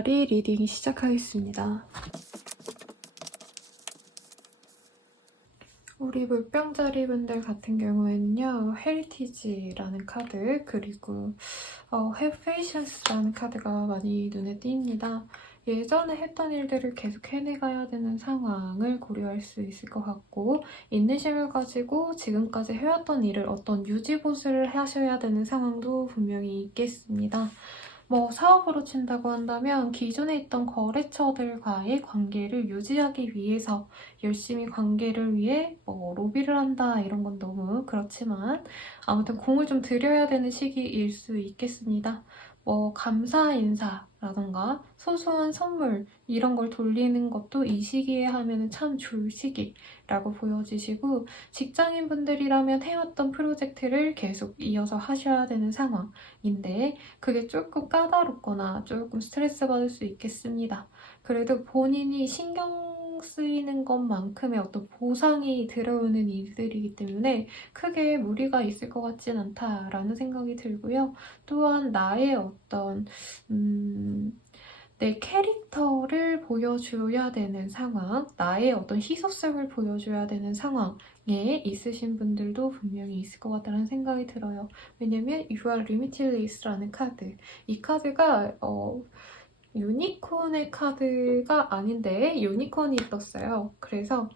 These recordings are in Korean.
자리 리딩 시작하겠습니다. 우리 물병자리 분들 같은 경우에는요, 헤리티지라는 카드, 그리고 Have Patience라는 카드가 많이 눈에 띕니다. 예전에 했던 일들을 계속 해내가야 되는 상황을 고려할 수 있을 것 같고, 인내심을 가지고 지금까지 해왔던 일을 어떤 유지보수를 하셔야 되는 상황도 분명히 있겠습니다. 사업으로 친다고 한다면 기존에 있던 거래처들과의 관계를 유지하기 위해서 열심히 관계를 위해 로비를 한다 이런 건 너무 그렇지만 아무튼 공을 좀 들여야 되는 시기일 수 있겠습니다. 감사 인사라던가 소소한 선물 이런 걸 돌리는 것도 이 시기에 하면 참 좋을 시기라고 보여지시고, 직장인분들이라면 해왔던 프로젝트를 계속 이어서 하셔야 되는 상황인데 그게 조금 까다롭거나 조금 스트레스 받을 수 있겠습니다. 그래도 본인이 신경 쓰이는 것만큼의 어떤 보상이 들어오는 일들이기 때문에 크게 무리가 있을 것 같진 않다라는 생각이 들고요. 또한 나의 어떤 내 캐릭터를 보여줘야 되는 상황, 나의 어떤 희소성을 보여줘야 되는 상황에 있으신 분들도 분명히 있을 것 같다는 생각이 들어요. 왜냐면 You are limitless라는 카드, 이 카드가 유니콘의 카드가 아닌데 유니콘이 떴어요. 그래서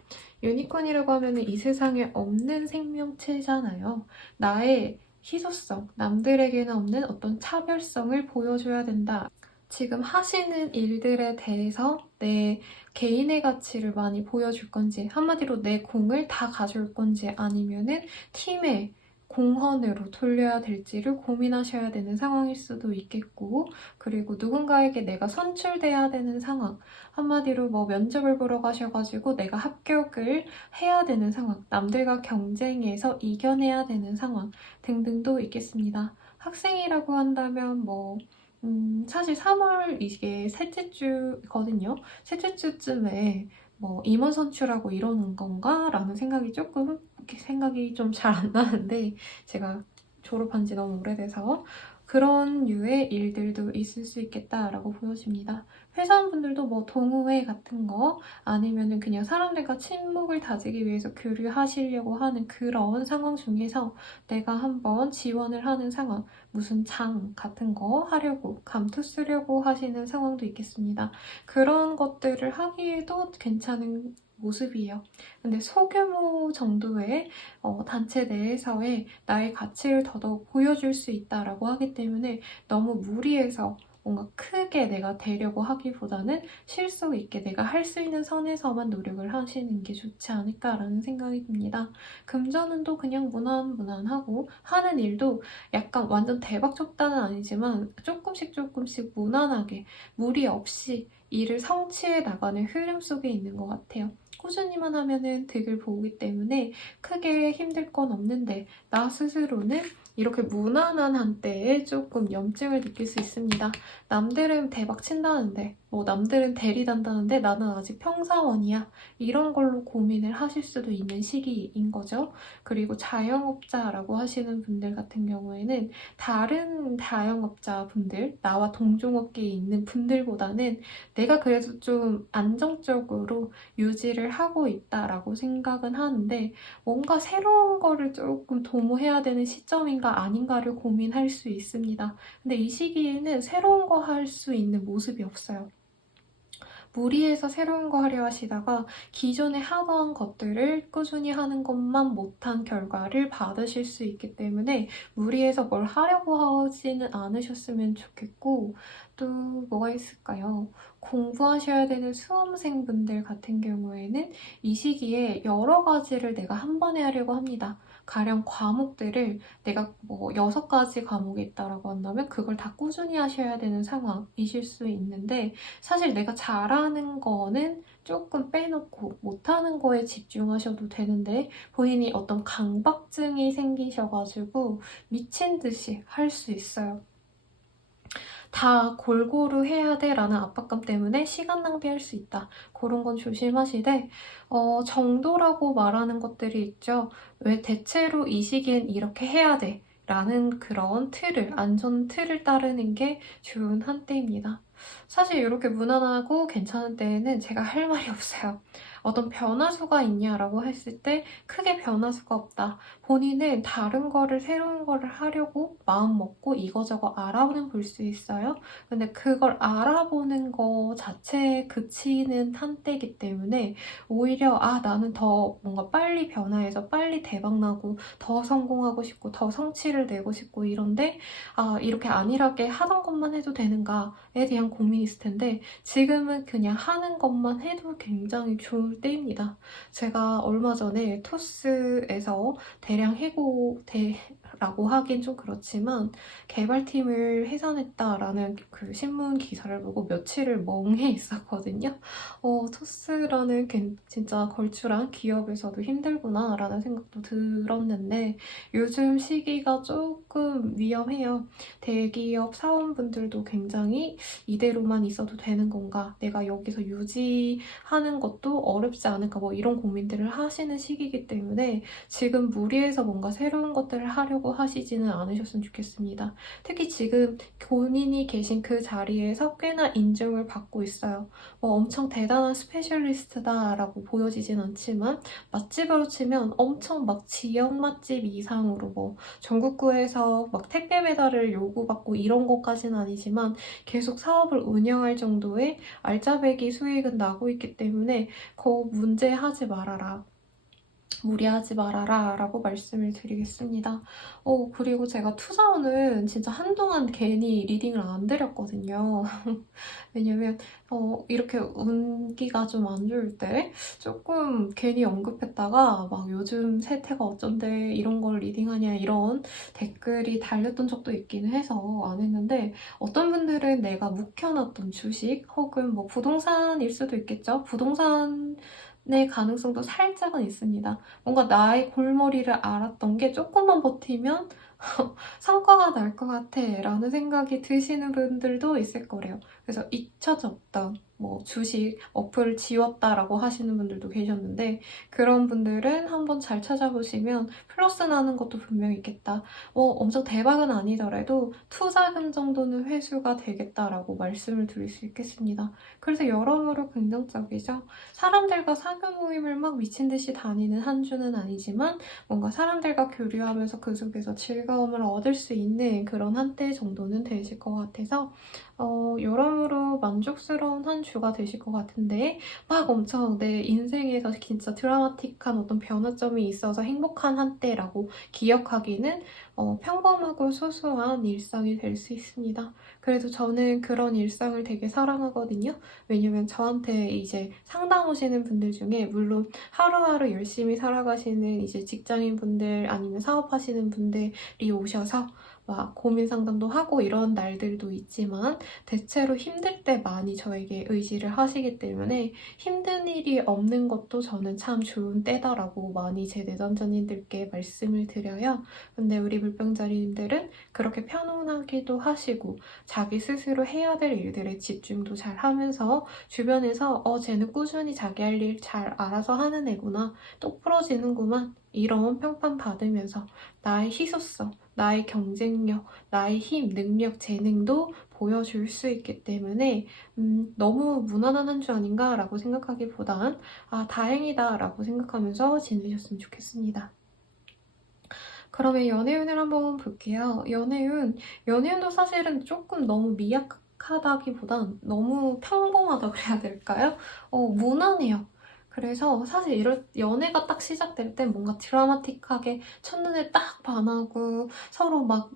유니콘이라고 하면 이 세상에 없는 생명체잖아요. 나의 희소성, 남들에게는 없는 어떤 차별성을 보여줘야 된다. 지금 하시는 일들에 대해서 내 개인의 가치를 많이 보여줄 건지, 한마디로 내 공을 다 가져올 건지 아니면은 팀의 공헌으로 돌려야 될지를 고민하셔야 되는 상황일 수도 있겠고, 그리고 누군가에게 내가 선출돼야 되는 상황, 한마디로 면접을 보러 가셔가지고 내가 합격을 해야 되는 상황, 남들과 경쟁해서 이겨내야 되는 상황 등등도 있겠습니다. 학생이라고 한다면 사실 3월 이게 셋째 주거든요. 셋째 주쯤에 임원 선출하고 이러는 건가? 라는 생각이 좀 잘 안 나는데, 제가 졸업한 지 너무 오래돼서 그런 류의 일들도 있을 수 있겠다라고 보여집니다. 회사원분들도 동호회 같은 거 아니면은 그냥 사람들과 친목을 다지기 위해서 교류하시려고 하는 그런 상황 중에서 내가 한번 지원을 하는 상황, 무슨 장 같은 거 하려고 감투 쓰려고 하시는 상황도 있겠습니다. 그런 것들을 하기에도 괜찮은 모습이에요. 근데 소규모 정도의 단체 내에서의 나의 가치를 더더욱 보여줄 수 있다라고 하기 때문에 너무 무리해서 뭔가 크게 내가 되려고 하기보다는 실속 있게 내가 할 수 있는 선에서만 노력을 하시는 게 좋지 않을까라는 생각이 듭니다. 금전운도 그냥 무난무난하고 하는 일도 약간 완전 대박 쳤다는 아니지만 조금씩 무난하게 무리 없이 일을 성취해 나가는 흐름 속에 있는 것 같아요. 꾸준히만 하면은 득을 보기 때문에 크게 힘들 건 없는데 나 스스로는 이렇게 무난한 한때에 조금 염증을 느낄 수 있습니다. 남들은 대박 친다는데, 남들은 대리단다는데 나는 아직 평사원이야. 이런 걸로 고민을 하실 수도 있는 시기인 거죠. 그리고 자영업자라고 하시는 분들 같은 경우에는 다른 자영업자분들, 나와 동종업계에 있는 분들보다는 내가 그래도 좀 안정적으로 유지를 하고 있다라고 생각은 하는데, 뭔가 새로운 거를 조금 도모해야 되는 시점인가 아닌가를 고민할 수 있습니다. 근데 이 시기에는 새로운 거 할 수 있는 모습이 없어요. 무리해서 새로운 거 하려 하시다가 기존에 하던 것들을 꾸준히 하는 것만 못한 결과를 받으실 수 있기 때문에 무리해서 뭘 하려고 하지는 않으셨으면 좋겠고, 또 뭐가 있을까요? 공부하셔야 되는 수험생분들 같은 경우에는 이 시기에 여러 가지를 내가 한 번에 하려고 합니다. 가령 과목들을 내가 6가지 과목이 있다라고 한다면 그걸 다 꾸준히 하셔야 되는 상황이실 수 있는데, 사실 내가 잘하는 거는 조금 빼놓고 못하는 거에 집중하셔도 되는데 본인이 어떤 강박증이 생기셔가지고 미친 듯이 할 수 있어요. 다 골고루 해야 돼 라는 압박감 때문에 시간 낭비할 수 있다. 그런 건 조심하시되, 정도라고 말하는 것들이 있죠. 왜 대체로 이 시기엔 이렇게 해야 돼 라는 그런 안전 틀을 따르는 게 좋은 한때입니다. 사실 이렇게 무난하고 괜찮은 때에는 제가 할 말이 없어요. 어떤 변화수가 있냐라고 했을 때 크게 변화수가 없다. 본인은 다른 거를 새로운 거를 하려고 마음 먹고 이거저거 알아보는 볼 수 있어요. 근데 그걸 알아보는 거 자체에 그치는 한때이기 때문에 오히려 나는 더 뭔가 빨리 변화해서 빨리 대박나고 더 성공하고 싶고 더 성취를 내고 싶고 이런데 이렇게 안일하게 하던 것만 해도 되는가에 대한 고민이 있을 텐데 지금은 그냥 하는 것만 해도 굉장히 좋을 때입니다. 제가 얼마 전에 토스에서 대량 해고라고 하긴 좀 그렇지만 개발팀을 해산했다라는 그 신문 기사를 보고 며칠을 멍해 있었거든요. 토스라는 진짜 걸출한 기업에서도 힘들구나라는 생각도 들었는데 요즘 시기가 조금 위험해요. 대기업 사원분들도 굉장히 이대로만 있어도 되는 건가? 내가 여기서 유지하는 것도 어렵지 않을까? 뭐 이런 고민들을 하시는 시기이기 때문에 지금 무리해서 뭔가 새로운 것들을 하려고 하시지는 않으셨으면 좋겠습니다. 특히 지금 본인이 계신 그 자리에서 꽤나 인정을 받고 있어요. 뭐 엄청 대단한 스페셜리스트다라고 보여지진 않지만 맛집으로 치면 엄청 막 지역 맛집 이상으로 뭐 전국구에서 막 택배 배달을 요구받고 이런 것까지는 아니지만 계속 사업을 운영할 정도의 알짜배기 수익은 나고 있기 때문에 문제하지 말아라. 무리하지 말아라 라고 말씀을 드리겠습니다. 그리고 제가 투자원은 진짜 한동안 괜히 리딩을 안 드렸거든요. 왜냐면 이렇게 운기가 좀 안 좋을 때 조금 괜히 언급했다가 막 요즘 세태가 어쩐데 이런 걸 리딩하냐 이런 댓글이 달렸던 적도 있기는 해서 안 했는데 어떤 분들은 내가 묵혀놨던 주식 혹은 뭐 부동산일 수도 있겠죠. 부동산의 가능성도 살짝은 있습니다. 뭔가 나의 골머리를 알았던 게 조금만 버티면 성과가 날 것 같아 라는 생각이 드시는 분들도 있을 거래요. 그래서 잊혀졌던 뭐 주식 어플을 지웠다라고 하시는 분들도 계셨는데 그런 분들은 한번 잘 찾아보시면 플러스 나는 것도 분명히 있겠다. 엄청 대박은 아니더라도 투자금 정도는 회수가 되겠다라고 말씀을 드릴 수 있겠습니다. 그래서 여러모로 긍정적이죠. 사람들과 사교 모임을 막 미친 듯이 다니는 한 주는 아니지만 뭔가 사람들과 교류하면서 그 속에서 즐거움을 얻을 수 있는 그런 한때 정도는 되실 것 같아서 여러모로 만족스러운 한 주가 되실 것 같은데 막 엄청 내 인생에서 진짜 드라마틱한 어떤 변화점이 있어서 행복한 한때라고 기억하기는 평범하고 소소한 일상이 될 수 있습니다. 그래도 저는 그런 일상을 되게 사랑하거든요. 왜냐면 저한테 이제 상담 오시는 분들 중에 물론 하루하루 열심히 살아가시는 이제 직장인분들 아니면 사업하시는 분들이 오셔서 막 고민 상담도 하고 이런 날들도 있지만 대체로 힘들 때 많이 저에게 의지를 하시기 때문에 힘든 일이 없는 것도 저는 참 좋은 때다라고 많이 제 내담자님들께 말씀을 드려요. 근데 우리 물병자리님들은 그렇게 편안하기도 하시고 자기 스스로 해야 될 일들에 집중도 잘 하면서 주변에서 쟤는 꾸준히 자기 할 일 잘 알아서 하는 애구나. 똑부러지는구만. 이런 평판 받으면서 나의 희소성, 나의 경쟁력, 나의 힘, 능력, 재능도 보여줄 수 있기 때문에 너무 무난한 한 주 아닌가라고 생각하기보단 다행이다라고 생각하면서 지내셨으면 좋겠습니다. 그러면 연애운을 한번 볼게요. 연애운도 사실은 조금 너무 미약하다기보단 너무 평범하다 그래야 될까요? 무난해요. 그래서 사실 이럴 연애가 딱 시작될 때 뭔가 드라마틱하게 첫눈에 딱 반하고 서로 막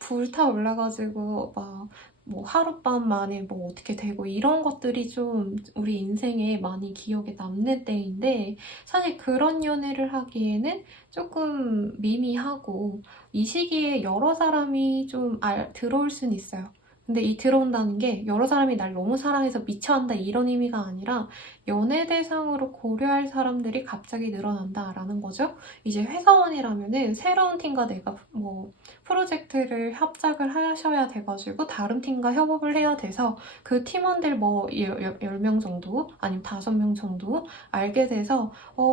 불타올라가지고 막 뭐 하룻밤 만에 뭐 어떻게 되고 이런 것들이 좀 우리 인생에 많이 기억에 남는 때인데 사실 그런 연애를 하기에는 조금 미미하고 이 시기에 여러 사람이 좀 들어올 수는 있어요. 근데 이 들어온다는 게 여러 사람이 날 너무 사랑해서 미쳐한다 이런 의미가 아니라 연애 대상으로 고려할 사람들이 갑자기 늘어난다라는 거죠. 이제 회사원이라면은 새로운 팀과 내가 뭐 프로젝트를 합작을 하셔야 돼가지고 다른 팀과 협업을 해야 돼서 그 팀원들 뭐 10명 정도 아니면 5명 정도 알게 돼서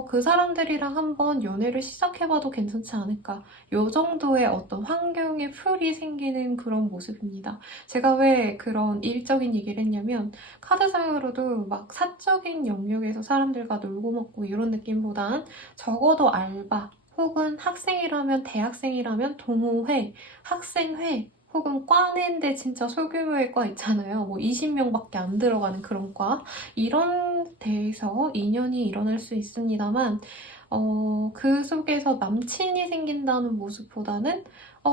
그 사람들이랑 한번 연애를 시작해봐도 괜찮지 않을까. 요 정도의 어떤 환경의 풀이 생기는 그런 모습입니다. 제가 왜 그런 일적인 얘기를 했냐면 카드상으로도 막 사적인 영역에서 사람들과 놀고 먹고 이런 느낌보단 적어도 알바 혹은 학생이라면 대학생이라면 동호회, 학생회 혹은 과내인데 진짜 소규모의 과 있잖아요. 뭐 20명밖에 안 들어가는 그런 과. 이런 데에서 인연이 일어날 수 있습니다만 그 속에서 남친이 생긴다는 모습보다는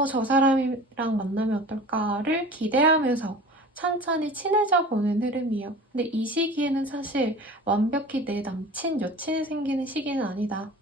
저 사람이랑 만나면 어떨까를 기대하면서 천천히 친해져 보는 흐름이에요. 근데 이 시기에는 사실 완벽히 내 남친, 여친이 생기는 시기는 아니다.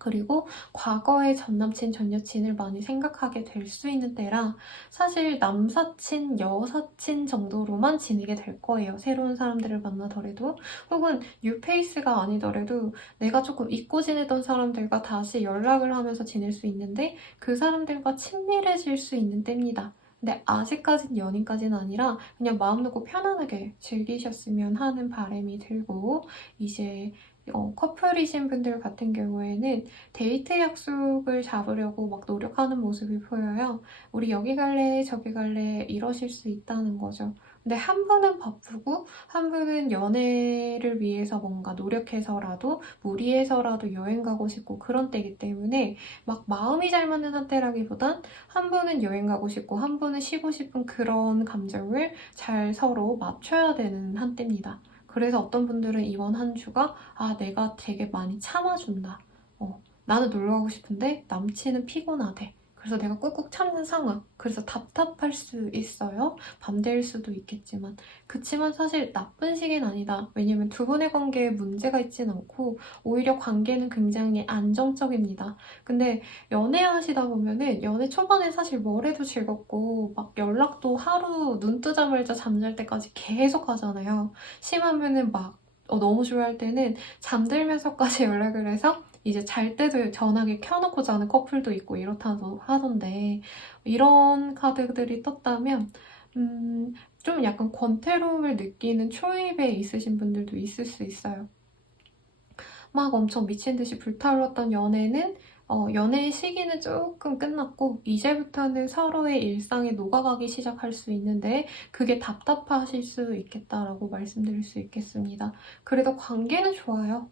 그리고 과거의 전남친, 전여친을 많이 생각하게 될 수 있는 때라 사실 남사친, 여사친 정도로만 지내게 될 거예요. 새로운 사람들을 만나더라도 혹은 뉴페이스가 아니더라도 내가 조금 잊고 지내던 사람들과 다시 연락을 하면서 지낼 수 있는데 그 사람들과 친밀해질 수 있는 때입니다. 근데 아직까진 연인까지는 아니라 그냥 마음 놓고 편안하게 즐기셨으면 하는 바람이 들고 이제 커플이신 분들 같은 경우에는 데이트 약속을 잡으려고 막 노력하는 모습이 보여요. 우리 여기 갈래, 저기 갈래 이러실 수 있다는 거죠. 근데 한 분은 바쁘고 한 분은 연애를 위해서 뭔가 노력해서라도 무리해서라도 여행 가고 싶고 그런 때이기 때문에 막 마음이 잘 맞는 한때라기보단 한 분은 여행 가고 싶고 한 분은 쉬고 싶은 그런 감정을 잘 서로 맞춰야 되는 한때입니다. 그래서 어떤 분들은 이번 한 주가 내가 되게 많이 참아준다. 나는 놀러 가고 싶은데 남친은 피곤하대. 그래서 내가 꾹꾹 참는 상황. 그래서 답답할 수 있어요. 반대일 수도 있겠지만. 그치만 사실 나쁜 시기는 아니다. 왜냐면 두 분의 관계에 문제가 있진 않고 오히려 관계는 굉장히 안정적입니다. 근데 연애하시다 보면은 연애 초반에 사실 뭘 해도 즐겁고 막 연락도 하루 눈 뜨자마자 잠잘 때까지 계속 하잖아요. 심하면은 막 너무 좋아할 때는 잠들면서까지 연락을 해서 이제 잘 때도 전화기 켜놓고 자는 커플도 있고 이렇다고 하던데 이런 카드들이 떴다면 좀 약간 권태로움을 느끼는 초입에 있으신 분들도 있을 수 있어요. 막 엄청 미친 듯이 불타올랐던 연애는 연애의 시기는 조금 끝났고 이제부터는 서로의 일상에 녹아가기 시작할 수 있는데 그게 답답하실 수 있겠다라고 말씀드릴 수 있겠습니다. 그래도 관계는 좋아요.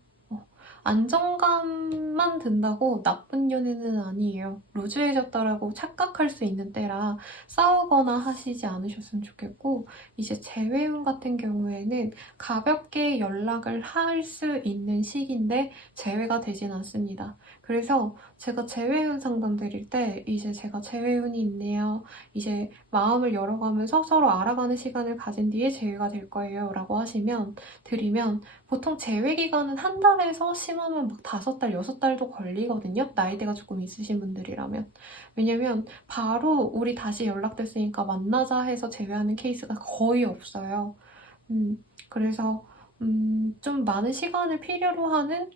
안정감만 든다고 나쁜 연애는 아니에요. 루즈해졌다라고 착각할 수 있는 때라 싸우거나 하시지 않으셨으면 좋겠고 이제 재회운 같은 경우에는 가볍게 연락을 할 수 있는 시기인데 재회가 되진 않습니다. 그래서 제가 재회운 상담 드릴 때 이제 제가 재회운이 있네요. 이제 마음을 열어가면서 서로 알아가는 시간을 가진 뒤에 재회가 될 거예요. 라고 드리면 보통 재회 기간은 한 달에서 심하면 막 5달, 6달도 걸리거든요. 나이대가 조금 있으신 분들이라면. 왜냐면 바로 우리 다시 연락됐으니까 만나자 해서 재회하는 케이스가 거의 없어요. 그래서 좀 많은 시간을 필요로 하는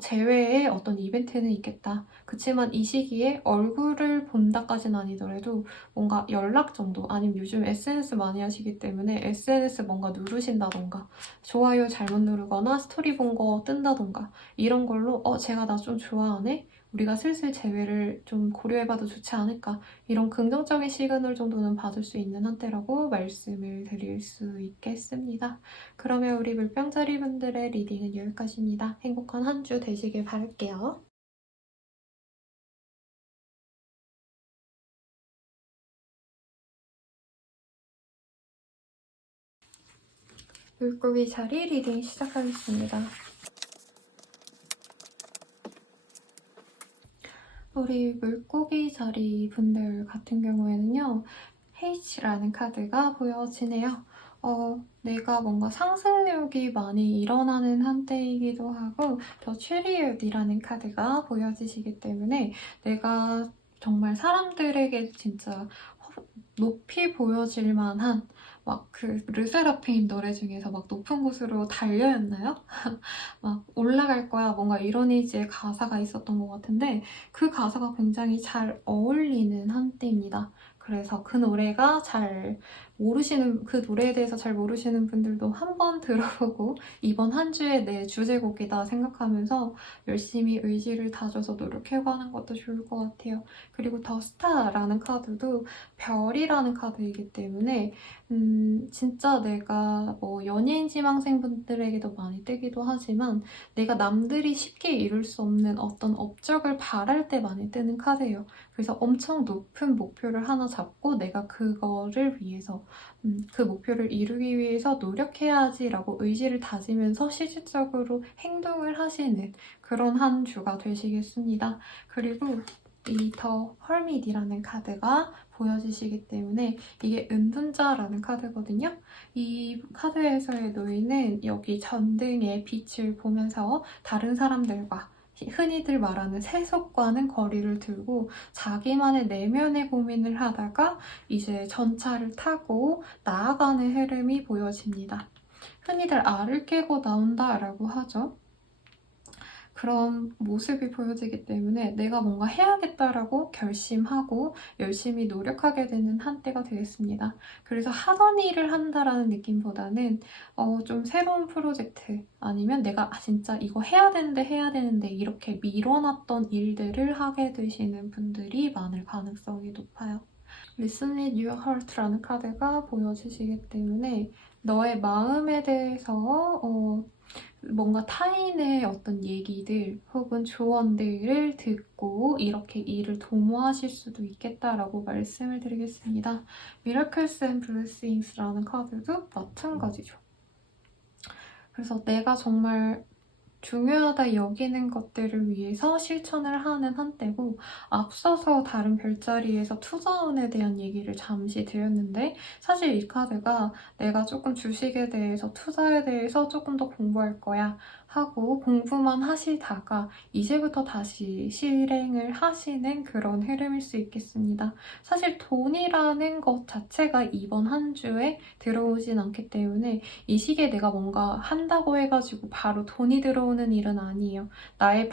제외의 어떤 이벤트는 있겠다. 그치만 이 시기에 얼굴을 본다까지는 아니더라도 뭔가 연락 정도 아니면 요즘 SNS 많이 하시기 때문에 SNS 뭔가 누르신다던가 좋아요 잘못 누르거나 스토리 본 거 뜬다던가 이런 걸로 제가 나 좀 좋아하네? 우리가 슬슬 재회를 좀 고려해봐도 좋지 않을까 이런 긍정적인 시그널 정도는 받을 수 있는 한때라고 말씀을 드릴 수 있겠습니다. 그러면 우리 물병자리 분들의 리딩은 여기까지입니다. 행복한 한 주 되시길 바랄게요. 물고기 자리 리딩 시작하겠습니다. 우리 물고기 자리 분들 같은 경우에는요. H라는 카드가 보여지네요. 내가 뭔가 상승력이 많이 일어나는 한때이기도 하고 더 체리엇이라는 카드가 보여지시기 때문에 내가 정말 사람들에게 진짜 높이 보여질 만한 막 그 르세라핌 노래 중에서 막 높은 곳으로 달려였나요? 막 올라갈 거야 뭔가 이런 이지의 가사가 있었던 것 같은데 그 가사가 굉장히 잘 어울리는 한때입니다. 그래서 그 노래가 그 노래에 대해서 잘 모르시는 분들도 한번 들어보고 이번 한 주의 내 주제곡이다 생각하면서 열심히 의지를 다져서 노력해가는 것도 좋을 것 같아요. 그리고 더 스타라는 카드도 별이라는 카드이기 때문에 진짜 내가 뭐 연예인 지망생분들에게도 많이 뜨기도 하지만 내가 남들이 쉽게 이룰 수 없는 어떤 업적을 바랄 때 많이 뜨는 카드예요. 그래서 엄청 높은 목표를 하나 잡고 내가 그거를 위해서 그 목표를 이루기 위해서 노력해야지라고 의지를 다지면서 실질적으로 행동을 하시는 그런 한 주가 되시겠습니다. 그리고 이 더 헐밋이라는 카드가 보여지시기 때문에 이게 은둔자라는 카드거든요. 이 카드에서의 노인은 여기 전등의 빛을 보면서 다른 사람들과 흔히들 말하는 세속과는 거리를 두고 자기만의 내면의 고민을 하다가 이제 전차를 타고 나아가는 흐름이 보여집니다. 흔히들 알을 깨고 나온다라고 하죠. 그런 모습이 보여지기 때문에 내가 뭔가 해야겠다라고 결심하고 열심히 노력하게 되는 한때가 되겠습니다. 그래서 하던 일을 한다라는 느낌보다는 좀 새로운 프로젝트 아니면 내가 진짜 이거 해야 되는데 이렇게 미뤄놨던 일들을 하게 되시는 분들이 많을 가능성이 높아요. Listen with your heart라는 카드가 보여지시기 때문에 너의 마음에 대해서 뭔가 타인의 어떤 얘기들 혹은 조언들을 듣고 이렇게 일을 도모하실 수도 있겠다라고 말씀을 드리겠습니다. Miracles and Blessings라는 카드도 마찬가지죠. 그래서 내가 정말 중요하다 여기는 것들을 위해서 실천을 하는 한때고 앞서서 다른 별자리에서 투자운에 대한 얘기를 잠시 드렸는데 사실 이 카드가 내가 조금 주식에 대해서 투자에 대해서 조금 더 공부할 거야 하고 공부만 하시다가 이제부터 다시 실행을 하시는 그런 흐름일 수 있겠습니다. 사실 돈이라는 것 자체가 이번 한 주에 들어오진 않기 때문에 이 시기에 내가 뭔가 한다고 해가지고 바로 돈이 들어오는 일은 아니에요. 나의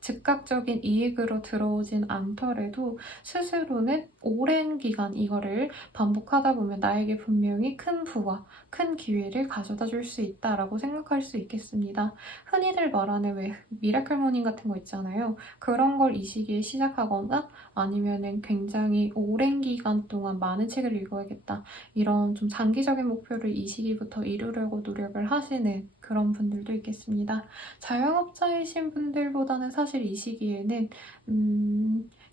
즉각적인 이익으로 들어오진 않더라도 스스로는 오랜 기간 이거를 반복하다 보면 나에게 분명히 큰 부와 큰 기회를 가져다 줄 수 있다라고 생각할 수 있겠습니다. 흔히들 말하는 왜 미라클 모닝 같은 거 있잖아요. 그런 걸 이 시기에 시작하거나 아니면은 굉장히 오랜 기간 동안 많은 책을 읽어야겠다. 이런 좀 장기적인 목표를 이 시기부터 이루려고 노력을 하시는 그런 분들도 있겠습니다. 자영업자이신 분들보다는 사실 이 시기에는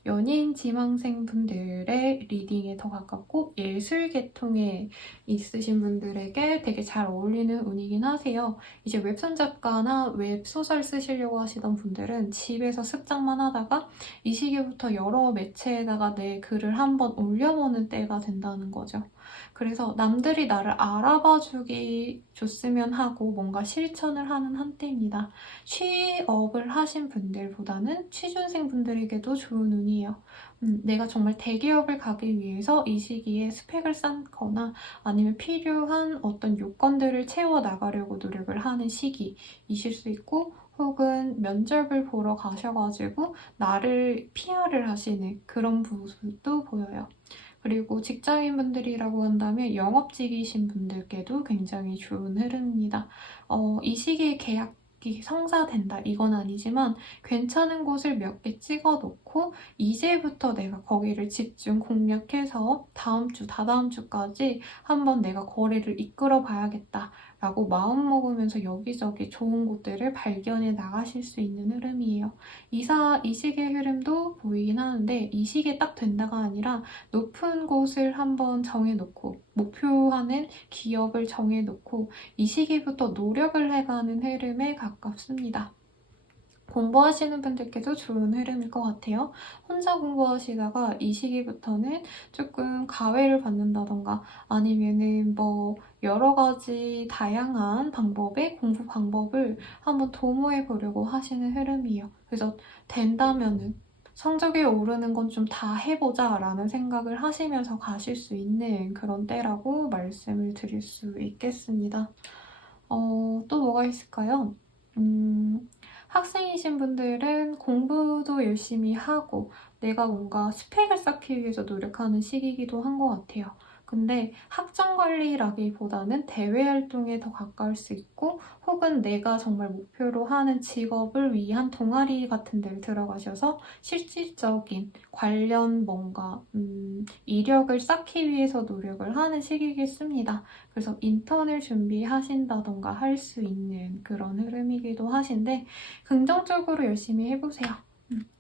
연예인 지망생 분들의 리딩에 더 가깝고 예술 계통에 있으신 분들에게 되게 잘 어울리는 운이긴 하세요. 이제 웹툰 작가나 웹소설 쓰시려고 하시던 분들은 집에서 습작만 하다가 이 시기부터 여러 매체에다가 내 글을 한번 올려보는 때가 된다는 거죠. 그래서 남들이 나를 알아봐주기 좋으면 하고 뭔가 실천을 하는 한때입니다. 취업을 하신 분들보다는 취준생 분들에게도 좋은 운이에요. 내가 정말 대기업을 가기 위해서 이 시기에 스펙을 쌓거나 아니면 필요한 어떤 요건들을 채워 나가려고 노력을 하는 시기이실 수 있고 혹은 면접을 보러 가셔가지고 나를 PR을 하시는 그런 모습도 보여요. 그리고 직장인분들이라고 한다면 영업직이신 분들께도 굉장히 좋은 흐름입니다. 이 시기에 계약이 성사된다 이건 아니지만 괜찮은 곳을 몇 개 찍어놓고 이제부터 내가 거기를 집중 공략해서 다음 주, 다다음 주까지 한번 내가 거래를 이끌어 봐야겠다 라고 마음 먹으면서 여기저기 좋은 곳들을 발견해 나가실 수 있는 흐름이에요. 이 시기의 흐름도 보이긴 하는데 이 시기에 딱 된다가 아니라 높은 곳을 한번 정해놓고 목표하는 기업을 정해놓고 이 시기부터 노력을 해가는 흐름에 가깝습니다. 공부하시는 분들께도 좋은 흐름일 것 같아요. 혼자 공부하시다가 이 시기부터는 조금 가외를 받는다던가 아니면은 뭐 여러 가지 다양한 방법의 공부 방법을 한번 도모해 보려고 하시는 흐름이에요. 그래서 된다면은 성적이 오르는 건 좀 다 해보자 라는 생각을 하시면서 가실 수 있는 그런 때라고 말씀을 드릴 수 있겠습니다. 또 뭐가 있을까요? 학생이신 분들은 공부도 열심히 하고 내가 뭔가 스펙을 쌓기 위해서 노력하는 시기이기도 한 것 같아요. 근데 학점 관리라기보다는 대외 활동에 더 가까울 수 있고 혹은 내가 정말 목표로 하는 직업을 위한 동아리 같은 데를 들어가셔서 실질적인 관련 뭔가 이력을 쌓기 위해서 노력을 하는 시기겠습니다. 그래서 인턴을 준비하신다던가 할 수 있는 그런 흐름이기도 하신데 긍정적으로 열심히 해보세요.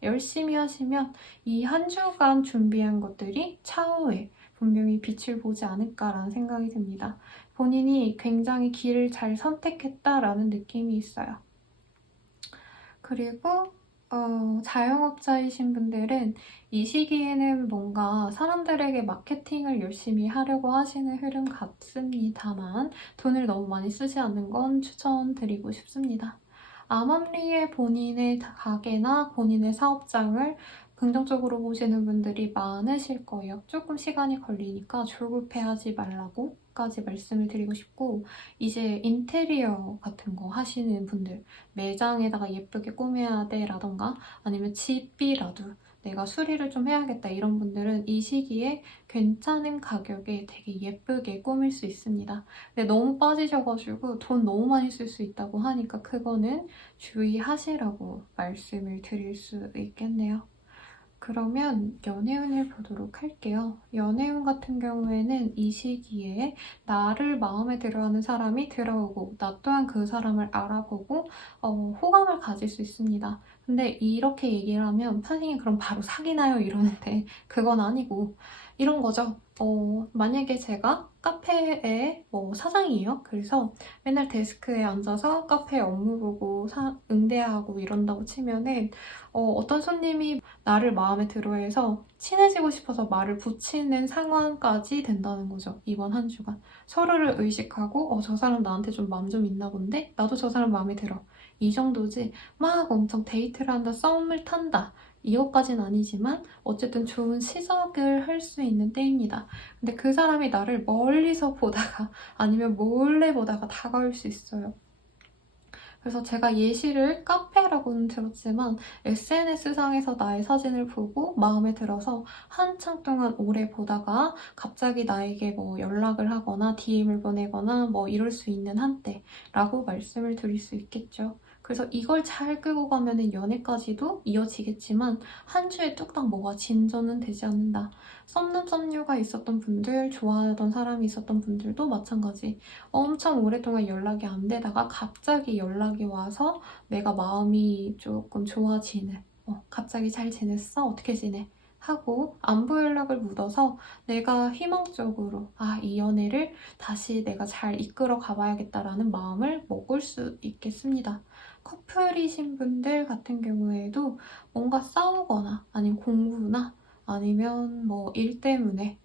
열심히 하시면 이 한 주간 준비한 것들이 차후에 분명히 빛을 보지 않을까라는 생각이 듭니다. 본인이 굉장히 길을 잘 선택했다라는 느낌이 있어요. 그리고 자영업자이신 분들은 이 시기에는 뭔가 사람들에게 마케팅을 열심히 하려고 하시는 흐름 같습니다만 돈을 너무 많이 쓰지 않는 건 추천드리고 싶습니다. 암암리에 본인의 가게나 본인의 사업장을 긍정적으로 보시는 분들이 많으실 거예요. 조금 시간이 걸리니까 졸급해하지 말라고까지 말씀을 드리고 싶고 이제 인테리어 같은 거 하시는 분들 매장에다가 예쁘게 꾸며야 돼 라던가 아니면 집이라도 내가 수리를 좀 해야겠다 이런 분들은 이 시기에 괜찮은 가격에 되게 예쁘게 꾸밀 수 있습니다. 근데 너무 빠지셔가지고 돈 너무 많이 쓸 수 있다고 하니까 그거는 주의하시라고 말씀을 드릴 수 있겠네요. 그러면 연애운을 보도록 할게요. 연애운 같은 경우에는 이 시기에 나를 마음에 들어하는 사람이 들어오고 나 또한 그 사람을 알아보고 호감을 가질 수 있습니다. 근데 이렇게 얘기를 하면 선생님 그럼 바로 사귀나요? 이러는데 그건 아니고 이런 거죠. 만약에 제가 카페의 사장이에요. 그래서 맨날 데스크에 앉아서 카페 업무 보고 응대하고 이런다고 치면은 어떤 손님이 나를 마음에 들어해서 친해지고 싶어서 말을 붙이는 상황까지 된다는 거죠. 이번 한 주간. 서로를 의식하고 저 사람 나한테 좀 마음 좀 있나 본데? 나도 저 사람 마음에 들어. 이 정도지 막 엄청 데이트를 한다, 썸을 탄다. 이것까진 아니지만 어쨌든 좋은 시작을 할 수 있는 때입니다. 근데 그 사람이 나를 멀리서 보다가 아니면 몰래 보다가 다가올 수 있어요. 그래서 제가 예시를 카페라고는 들었지만 SNS상에서 나의 사진을 보고 마음에 들어서 한참 동안 오래 보다가 갑자기 나에게 연락을 하거나 DM을 보내거나 이럴 수 있는 한때라고 말씀을 드릴 수 있겠죠. 그래서 이걸 잘 끄고 가면 연애까지도 이어지겠지만 한 주에 뚝딱 뭐가 진전은 되지 않는다. 썸남 썸녀가 있었던 분들, 좋아하던 사람이 있었던 분들도 마찬가지. 엄청 오랫동안 연락이 안 되다가 갑자기 연락이 와서 내가 마음이 조금 좋아지는 갑자기 잘 지냈어? 어떻게 지내? 하고 안부 연락을 묻어서 내가 희망적으로 이 연애를 다시 내가 잘 이끌어 가봐야겠다라는 마음을 먹을 수 있겠습니다. 커플이신 분들 같은 경우에도 뭔가 싸우거나 아니면 공부나 아니면 일 때문에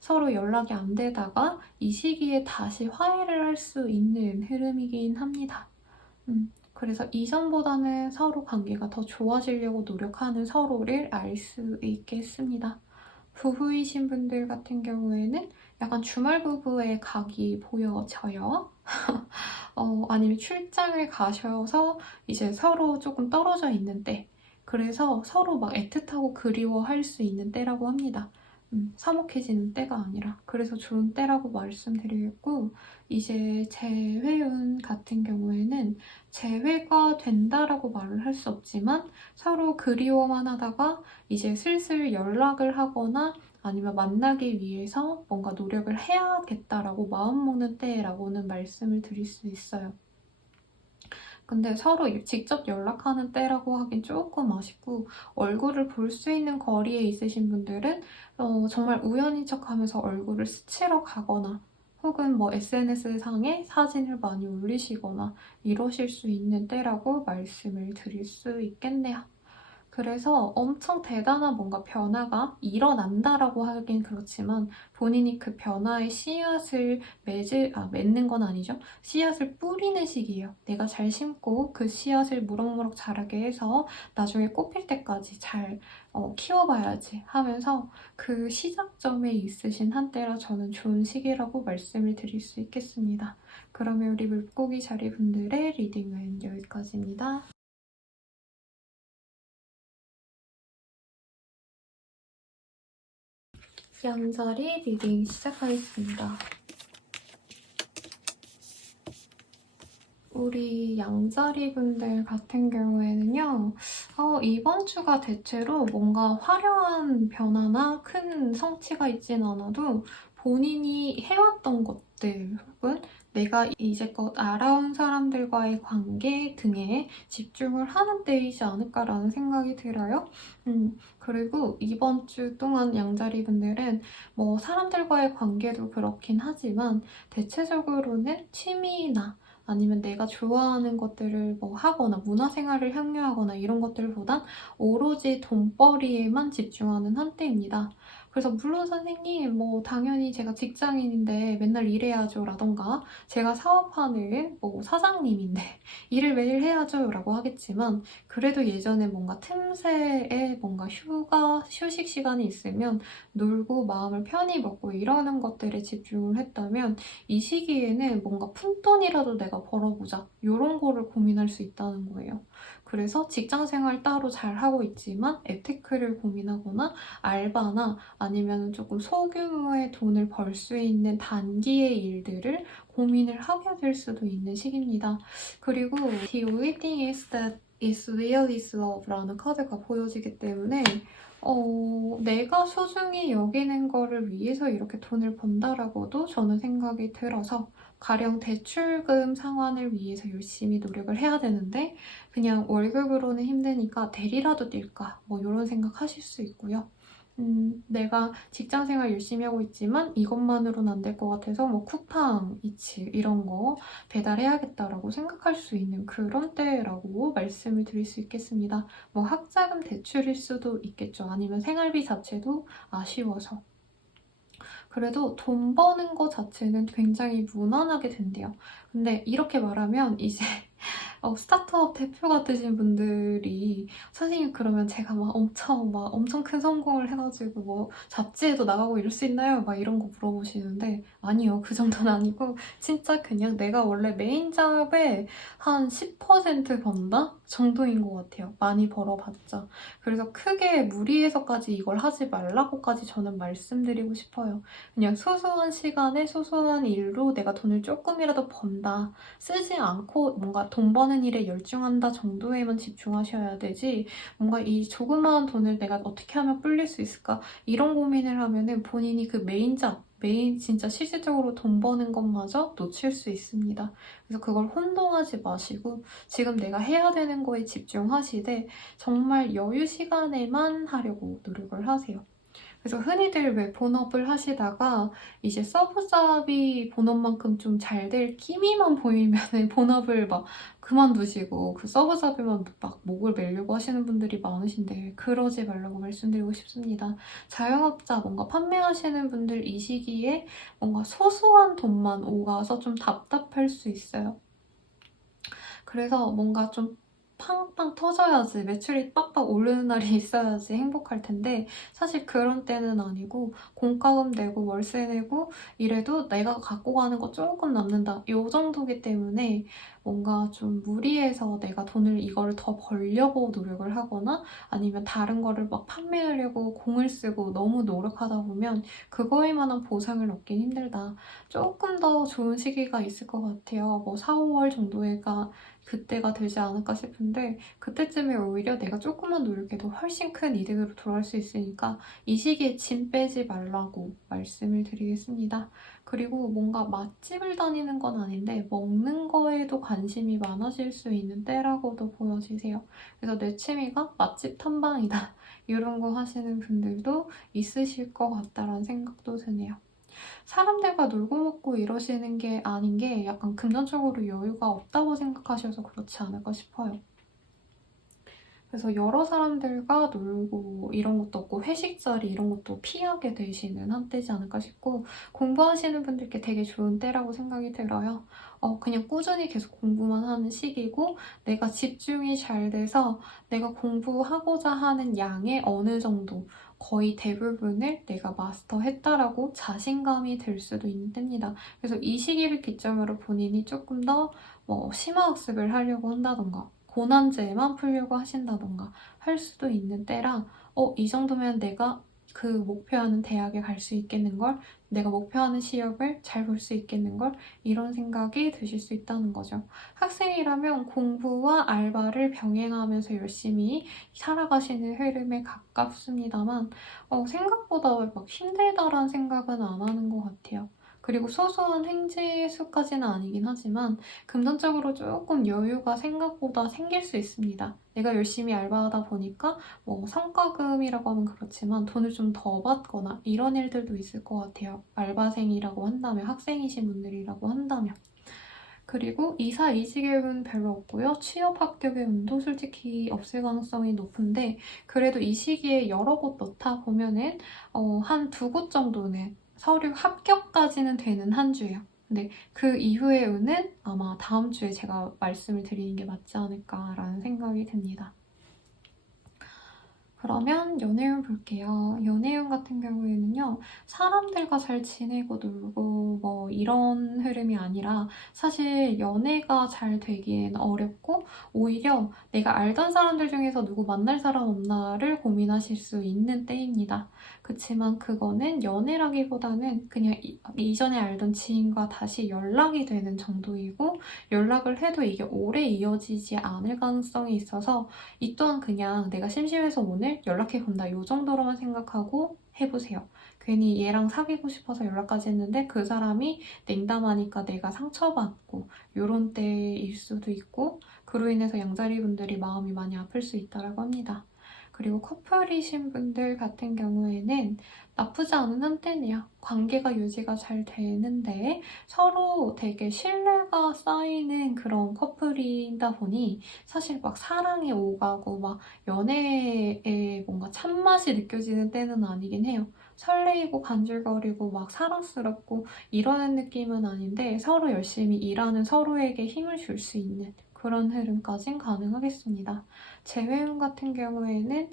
서로 연락이 안 되다가 이 시기에 다시 화해를 할 수 있는 흐름이긴 합니다. 그래서 이전보다는 서로 관계가 더 좋아지려고 노력하는 서로를 알 수 있겠습니다. 부부이신 분들 같은 경우에는 약간 주말 부부의 각이 보여져요. 아니면 출장을 가셔서 이제 서로 조금 떨어져 있는 때. 그래서 서로 막 애틋하고 그리워할 수 있는 때라고 합니다. 서먹해지는 때가 아니라. 그래서 좋은 때라고 말씀드리겠고, 이제 재회운 같은 경우에는 재회가 된다라고 말을 할 수 없지만 서로 그리워만 하다가 이제 슬슬 연락을 하거나 아니면 만나기 위해서 뭔가 노력을 해야겠다라고 마음먹는 때라고는 말씀을 드릴 수 있어요. 근데 서로 직접 연락하는 때라고 하긴 조금 아쉽고 얼굴을 볼 수 있는 거리에 있으신 분들은 정말 우연인 척하면서 얼굴을 스치러 가거나 혹은 SNS상에 사진을 많이 올리시거나 이러실 수 있는 때라고 말씀을 드릴 수 있겠네요. 그래서 엄청 대단한 뭔가 변화가 일어난다라고 하긴 그렇지만 본인이 그 변화의 씨앗을 맺는 건 아니죠. 씨앗을 뿌리는 시기예요. 내가 잘 심고 그 씨앗을 무럭무럭 자라게 해서 나중에 꽃필 때까지 잘 키워봐야지 하면서 그 시작점에 있으신 한때라 저는 좋은 시기라고 말씀을 드릴 수 있겠습니다. 그러면 우리 물고기 자리분들의 리딩은 여기까지입니다. 양자리 리딩 시작하겠습니다. 우리 양자리 분들 같은 경우에는요, 이번 주가 대체로 뭔가 화려한 변화나 큰 성취가 있진 않아도 본인이 해왔던 것들 혹은 내가 이제껏 알아온 사람들과의 관계 등에 집중을 하는 때이지 않을까라는 생각이 들어요. 그리고 이번 주 동안 양자리 분들은 뭐 사람들과의 관계도 그렇긴 하지만 대체적으로는 취미나 아니면 내가 좋아하는 것들을 뭐 하거나 문화생활을 향유하거나 이런 것들보단 오로지 돈벌이에만 집중하는 한때입니다. 그래서 물론 선생님 뭐 당연히 제가 직장인인데 맨날 일해야죠 라던가 제가 사업하는 뭐 사장님인데 일을 매일 해야죠 라고 하겠지만 그래도 예전에 뭔가 틈새에 뭔가 휴식 시간이 있으면 놀고 마음을 편히 먹고 이러는 것들에 집중을 했다면 이 시기에는 뭔가 푼돈이라도 내가 벌어보자 이런 거를 고민할 수 있다는 거예요. 그래서 직장생활 따로 잘하고 있지만 앱테크를 고민하거나 알바나 아니면 조금 소규모의 돈을 벌 수 있는 단기의 일들을 고민을 하게 될 수도 있는 시기입니다. 그리고 The only thing is that is real is love라는 카드가 보여지기 때문에 내가 소중히 여기는 거를 위해서 이렇게 돈을 번다라고도 저는 생각이 들어서 가령 대출금 상환을 위해서 열심히 노력을 해야 되는데 그냥 월급으로는 힘드니까 대리라도 뛸까 뭐 이런 생각 하실 수 있고요. 내가 직장생활 열심히 하고 있지만 이것만으로는 안 될 것 같아서 뭐 쿠팡, 이츠 이런 거 배달해야겠다라고 생각할 수 있는 그런 때라고 말씀을 드릴 수 있겠습니다. 뭐 학자금 대출일 수도 있겠죠. 아니면 생활비 자체도 아쉬워서. 그래도 돈 버는 거 자체는 굉장히 무난하게 된대요. 근데 이렇게 말하면 이제 스타트업 대표 같으신 분들이 선생님 그러면 제가 막 엄청 큰 성공을 해가지고 뭐 잡지에도 나가고 이럴 수 있나요? 막 이런 거 물어보시는데 아니요 그 정도는 아니고 진짜 그냥 내가 원래 메인 잡에 한 10% 번다 정도인 것 같아요. 많이 벌어봤자. 그래서 크게 무리해서까지 이걸 하지 말라고까지 저는 말씀드리고 싶어요. 그냥 소소한 시간에 소소한 일로 내가 돈을 조금이라도 번다. 쓰지 않고 뭔가 돈 버는 일에 열중한다 정도에만 집중하셔야 되지 뭔가 이 조그마한 돈을 내가 어떻게 하면 불릴 수 있을까 이런 고민을 하면은 본인이 그 메인 진짜 실질적으로 돈 버는 것마저 놓칠 수 있습니다. 그래서 그걸 혼동하지 마시고 지금 내가 해야 되는 거에 집중하시되 정말 여유 시간에만 하려고 노력을 하세요. 그래서 흔히들 왜 본업을 하시다가 이제 서브잡이 본업만큼 좀 잘 될 기미만 보이면 본업을 막 그만두시고 그 서브잡에만 막 목을 매려고 하시는 분들이 많으신데 그러지 말라고 말씀드리고 싶습니다. 자영업자 뭔가 판매하시는 분들 이 시기에 뭔가 소소한 돈만 오가서 좀 답답할 수 있어요. 그래서 뭔가 좀 팡팡 터져야지 매출이 빡빡 오르는 날이 있어야지 행복할 텐데 사실 그런 때는 아니고 공과금 내고 월세 내고 이래도 내가 갖고 가는 거 조금 남는다 이 정도기 때문에 뭔가 좀 무리해서 내가 돈을 이거를 더 벌려고 노력을 하거나 아니면 다른 거를 막 판매하려고 공을 쓰고 너무 노력하다 보면 그거에 만한 보상을 얻긴 힘들다. 조금 더 좋은 시기가 있을 것 같아요. 뭐 4, 5월 정도가 그때가 되지 않을까 싶은데 그때쯤에 오히려 내가 조금만 노력해도 훨씬 큰 이득으로 돌아올 수 있으니까 이 시기에 짐 빼지 말라고 말씀을 드리겠습니다. 그리고 뭔가 맛집을 다니는 건 아닌데 먹는 거에도 관심이 많아질 수 있는 때라고도 보여지세요. 그래서 내 취미가 맛집 탐방이다. 이런 거 하시는 분들도 있으실 것 같다라는 생각도 드네요. 사람들과 놀고 먹고 이러시는 게 아닌 게 약간 금전적으로 여유가 없다고 생각하셔서 그렇지 않을까 싶어요. 그래서 여러 사람들과 놀고 이런 것도 없고 회식 자리 이런 것도 피하게 되시는 한때지 않을까 싶고 공부하시는 분들께 되게 좋은 때라고 생각이 들어요. 그냥 꾸준히 계속 공부만 하는 시기고 내가 집중이 잘 돼서 내가 공부하고자 하는 양의 어느 정도 거의 대부분을 내가 마스터했다라고 자신감이 들 수도 있는 때입니다. 그래서 이 시기를 기점으로 본인이 조금 더 심화학습을 하려고 한다던가 고난제만 풀려고 하신다던가 할 수도 있는 때라 이 정도면 내가 그 목표하는 대학에 갈 수 있겠는걸? 내가 목표하는 시험을 잘 볼 수 있겠는걸? 이런 생각이 드실 수 있다는 거죠. 학생이라면 공부와 알바를 병행하면서 열심히 살아가시는 흐름에 가깝습니다만 생각보다 막 힘들다란 생각은 안 하는 것 같아요. 그리고 소소한 행지 수까지는 아니긴 하지만 금전적으로 조금 여유가 생각보다 생길 수 있습니다. 내가 열심히 알바하다 보니까 성과금이라고 하면 그렇지만 돈을 좀 더 받거나 이런 일들도 있을 것 같아요. 알바생이라고 한다면, 학생이신 분들이라고 한다면. 그리고 이사 이직의 운은 별로 없고요. 취업 합격의 운도 솔직히 없을 가능성이 높은데 그래도 이 시기에 여러 곳 넣다 보면은 한 두 곳 정도는 서류 합격까지는 되는 한 주예요. 근데 그 이후의 운은 아마 다음 주에 제가 말씀을 드리는 게 맞지 않을까라는 생각이 듭니다. 그러면 연애운 볼게요. 연애운 같은 경우에는요, 사람들과 잘 지내고 놀고 뭐 이런 흐름이 아니라 사실 연애가 잘 되기엔 어렵고 오히려 내가 알던 사람들 중에서 누구 만날 사람 없나를 고민하실 수 있는 때입니다. 그치만 그거는 연애라기보다는 그냥 이전에 알던 지인과 다시 연락이 되는 정도이고 연락을 해도 이게 오래 이어지지 않을 가능성이 있어서 이 또한 그냥 내가 심심해서 오늘 연락해본다 이 정도로만 생각하고 해보세요. 괜히 얘랑 사귀고 싶어서 연락까지 했는데 그 사람이 냉담하니까 내가 상처받고 이런 때일 수도 있고 그로 인해서 양자리 분들이 마음이 많이 아플 수 있다고 합니다. 그리고 커플이신 분들 같은 경우에는 나쁘지 않은 한때네요. 관계가 유지가 잘 되는데 서로 되게 신뢰가 쌓이는 그런 커플이다 보니 사실 막 사랑에 오가고 막 연애에 뭔가 참맛이 느껴지는 때는 아니긴 해요. 설레이고 간질거리고 막 사랑스럽고 이러는 느낌은 아닌데 서로 열심히 일하는 서로에게 힘을 줄 수 있는 그런 흐름까진 가능하겠습니다. 재회운 같은 경우에는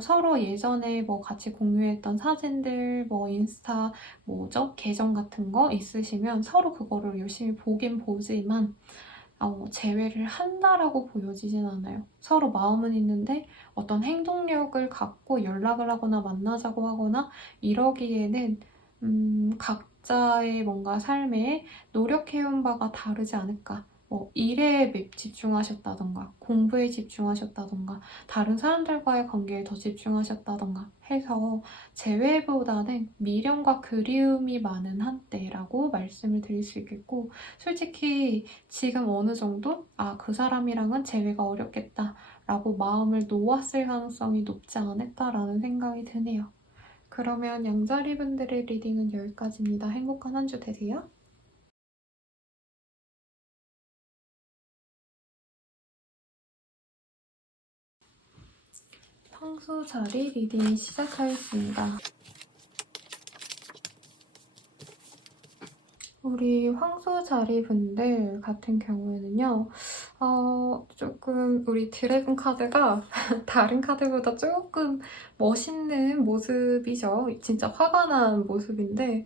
서로 예전에 뭐 같이 공유했던 사진들, 뭐 인스타, 뭐죠? 계정 같은 거 있으시면 서로 그거를 열심히 보긴 보지만 제외를 한다라고 보여지진 않아요. 서로 마음은 있는데 어떤 행동력을 갖고 연락을 하거나 만나자고 하거나 이러기에는 각자의 뭔가 삶에 노력해온 바가 다르지 않을까. 뭐 일에 집중하셨다던가 공부에 집중하셨다던가 다른 사람들과의 관계에 더 집중하셨다던가 해서 재회보다는 미련과 그리움이 많은 한때라고 말씀을 드릴 수 있겠고 솔직히 지금 어느 정도 그 사람이랑은 재회가 어렵겠다 라고 마음을 놓았을 가능성이 높지 않을까라는 생각이 드네요. 그러면 양자리 분들의 리딩은 여기까지입니다. 행복한 한 주 되세요. 평소 자리 리딩 시작하겠습니다. 우리 황소 자리 분들 같은 경우에는요, 조금 우리 드래곤 카드가 다른 카드보다 조금 멋있는 모습이죠. 진짜 화가 난 모습인데,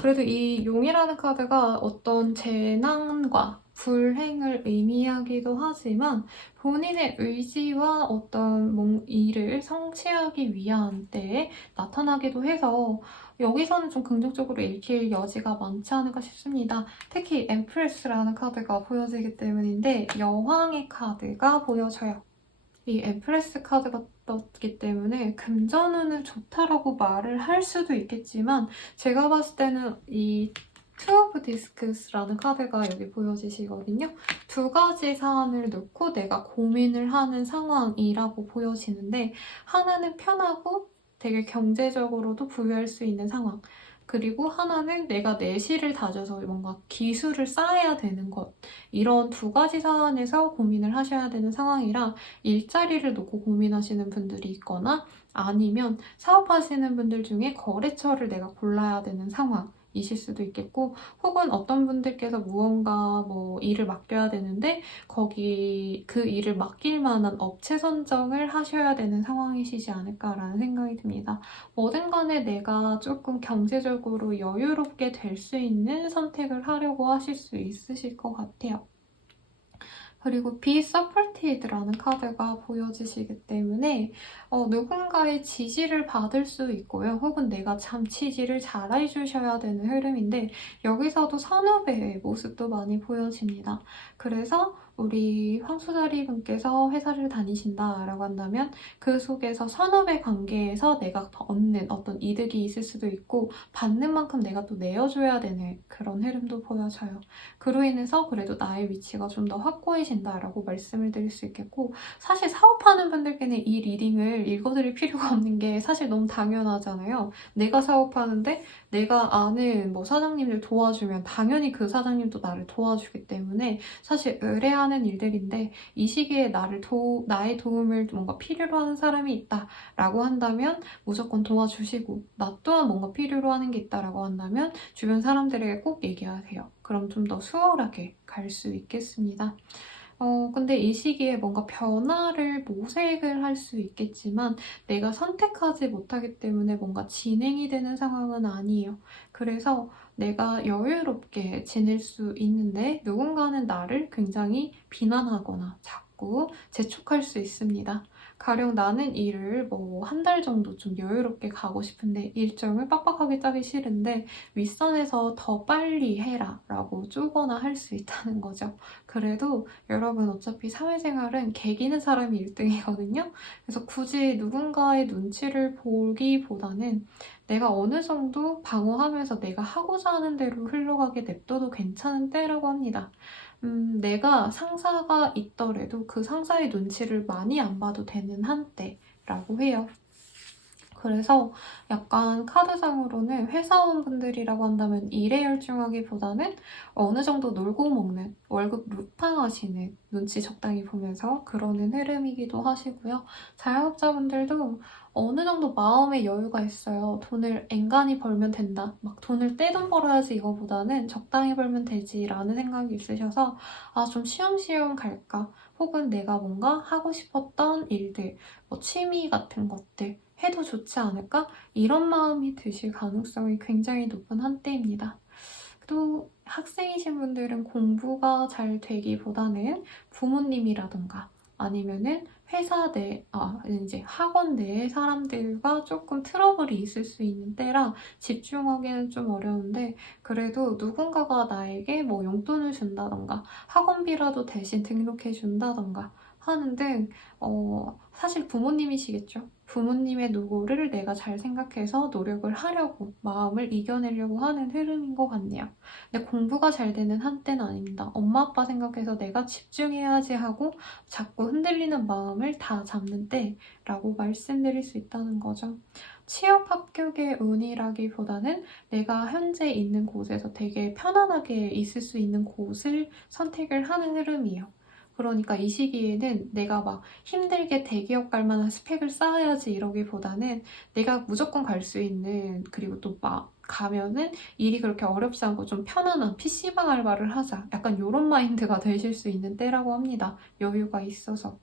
그래도 이 용이라는 카드가 어떤 재난과 불행을 의미하기도 하지만 본인의 의지와 어떤 일을 성취하기 위한 때에 나타나기도 해서 여기서는 좀 긍정적으로 읽힐 여지가 많지 않을까 싶습니다. 특히 엠프레스라는 카드가 보여지기 때문인데 여왕의 카드가 보여져요. 이 엠프레스 카드가 떴기 때문에 금전운은 좋다라고 말을 할 수도 있겠지만 제가 봤을 때는 이 투 오브 디스크스라는 카드가 여기 보여지시거든요. 두 가지 사안을 놓고 내가 고민을 하는 상황이라고 보여지는데 하나는 편하고 되게 경제적으로도 부유할 수 있는 상황. 그리고 하나는 내가 내실을 다져서 뭔가 기술을 쌓아야 되는 것. 이런 두 가지 사안에서 고민을 하셔야 되는 상황이라 일자리를 놓고 고민하시는 분들이 있거나 아니면 사업하시는 분들 중에 거래처를 내가 골라야 되는 상황이실 수도 있겠고, 혹은 어떤 분들께서 무언가 뭐 일을 맡겨야 되는데 거기 그 일을 맡길 만한 업체 선정을 하셔야 되는 상황이시지 않을까라는 생각이 듭니다. 뭐든 간에 내가 조금 경제적으로 여유롭게 될 수 있는 선택을 하려고 하실 수 있으실 것 같아요. 그리고 Be Supported라는 카드가 보여지시기 때문에 누군가의 지지를 받을 수 있고요. 혹은 내가 참 지지를 잘 해주셔야 되는 흐름인데 여기서도 선후배의 모습도 많이 보여집니다. 그래서 우리 황수자리 분께서 회사를 다니신다라고 한다면 그 속에서 선후배 관계에서 내가 얻는 어떤 이득이 있을 수도 있고 받는 만큼 내가 또 내어줘야 되는 그런 흐름도 보여져요. 그로 인해서 그래도 나의 위치가 좀 더 확고해진다라고 말씀을 드릴 수 있겠고, 사실 사업하는 분들께는 이 리딩을 읽어드릴 필요가 없는 게 사실 너무 당연하잖아요. 내가 사업하는데 내가 아는 뭐 사장님들 도와주면 당연히 그 사장님도 나를 도와주기 때문에 사실 의뢰하는 일들인데, 이 시기에 나의 도움을 뭔가 필요로 하는 사람이 있다라고 한다면 무조건 도와주시고, 나 또한 뭔가 필요로 하는 게 있다라고 한다면 주변 사람들에게 꼭 얘기하세요. 그럼 좀 더 수월하게 갈 수 있겠습니다. 근데 이 시기에 뭔가 변화를 모색을 할 수 있겠지만 내가 선택하지 못하기 때문에 뭔가 진행이 되는 상황은 아니에요. 그래서 내가 여유롭게 지낼 수 있는데 누군가는 나를 굉장히 비난하거나 자꾸 재촉할 수 있습니다. 가령 나는 일을 뭐 한 달 정도 좀 여유롭게 가고 싶은데 일정을 빡빡하게 짜기 싫은데 윗선에서 더 빨리 해라 라고 쪼거나 할 수 있다는 거죠. 그래도 여러분 어차피 사회생활은 개기는 사람이 1등이거든요. 그래서 굳이 누군가의 눈치를 보기보다는 내가 어느 정도 방어하면서 내가 하고자 하는 대로 흘러가게 냅둬도 괜찮은 때라고 합니다. 내가 상사가 있더라도 그 상사의 눈치를 많이 안 봐도 되는 한때라고 해요. 그래서 약간 카드상으로는 회사원분들이라고 한다면 일에 열중하기보다는 어느 정도 놀고 먹는, 월급 루팡하시는 눈치 적당히 보면서 그러는 흐름이기도 하시고요. 자영업자분들도 어느 정도 마음의 여유가 있어요. 돈을 엔간히 벌면 된다. 막 돈을 떼돈 벌어야지 이거보다는 적당히 벌면 되지라는 생각이 있으셔서 좀 쉬엄쉬엄 갈까? 혹은 내가 뭔가 하고 싶었던 일들, 뭐 취미 같은 것들 해도 좋지 않을까? 이런 마음이 드실 가능성이 굉장히 높은 한때입니다. 또 학생이신 분들은 공부가 잘 되기보다는 부모님이라던가 아니면은 회사 이제 학원 내의 사람들과 조금 트러블이 있을 수 있는 때라 집중하기는 좀 어려운데, 그래도 누군가가 나에게 뭐 용돈을 준다던가 학원비라도 대신 등록해 준다던가 하는 등 사실 부모님이시겠죠. 부모님의 노고를 내가 잘 생각해서 노력을 하려고 마음을 이겨내려고 하는 흐름인 것 같네요. 근데 공부가 잘 되는 한때는 아닙니다. 엄마 아빠 생각해서 내가 집중해야지 하고 자꾸 흔들리는 마음을 다 잡는 때라고 말씀드릴 수 있다는 거죠. 취업 합격의 운이라기보다는 내가 현재 있는 곳에서 되게 편안하게 있을 수 있는 곳을 선택을 하는 흐름이에요. 그러니까 이 시기에는 내가 막 힘들게 대기업 갈 만한 스펙을 쌓아야지 이러기보다는 내가 무조건 갈 수 있는, 그리고 또 막 가면은 일이 그렇게 어렵지 않고 좀 편안한 PC방 알바를 하자. 약간 이런 마인드가 되실 수 있는 때라고 합니다. 여유가 있어서.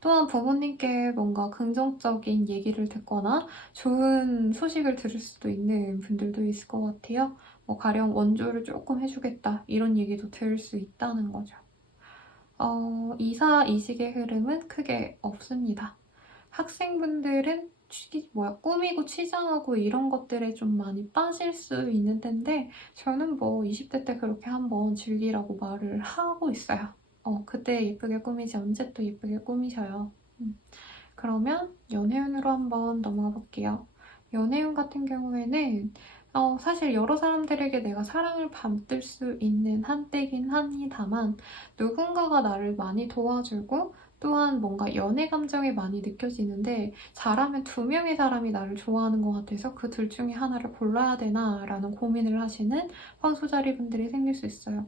또한 부모님께 뭔가 긍정적인 얘기를 듣거나 좋은 소식을 들을 수도 있는 분들도 있을 것 같아요. 뭐 가령 원조를 조금 해주겠다 이런 얘기도 들을 수 있다는 거죠. 이사 이직의 흐름은 크게 없습니다. 학생분들은 꾸미고 치장하고 이런 것들에 좀 많이 빠질 수 있는 텐데, 저는 뭐 20대 때 그렇게 한번 즐기라고 말을 하고 있어요. 그때 예쁘게 꾸미지 언제 또 예쁘게 꾸미셔요. 그러면 연애운으로 한번 넘어가 볼게요. 연애운 같은 경우에는 사실 여러 사람들에게 내가 사랑을 받을 수 있는 한때긴 합니다만 누군가가 나를 많이 도와주고 또한 뭔가 연애 감정이 많이 느껴지는데 잘하면 2명의 사람이 나를 좋아하는 것 같아서 그 둘 중에 하나를 골라야 되나 라는 고민을 하시는 황소자리 분들이 생길 수 있어요.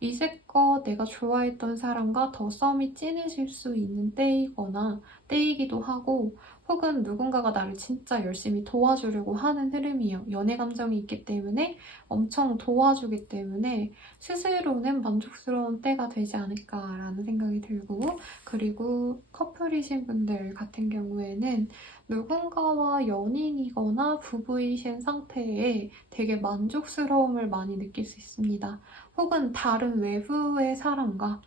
이제껏 내가 좋아했던 사람과 더 썸이 진해질 수 있는 때이거나 때이기도 하고 혹은 누군가가 나를 진짜 열심히 도와주려고 하는 흐름이에요. 연애 감정이 있기 때문에 엄청 도와주기 때문에 스스로는 만족스러운 때가 되지 않을까라는 생각이 들고 그리고 커플이신 분들 같은 경우에는 누군가와 연인이거나 부부이신 상태에 되게 만족스러움을 많이 느낄 수 있습니다. 혹은 다른 외부의 사람과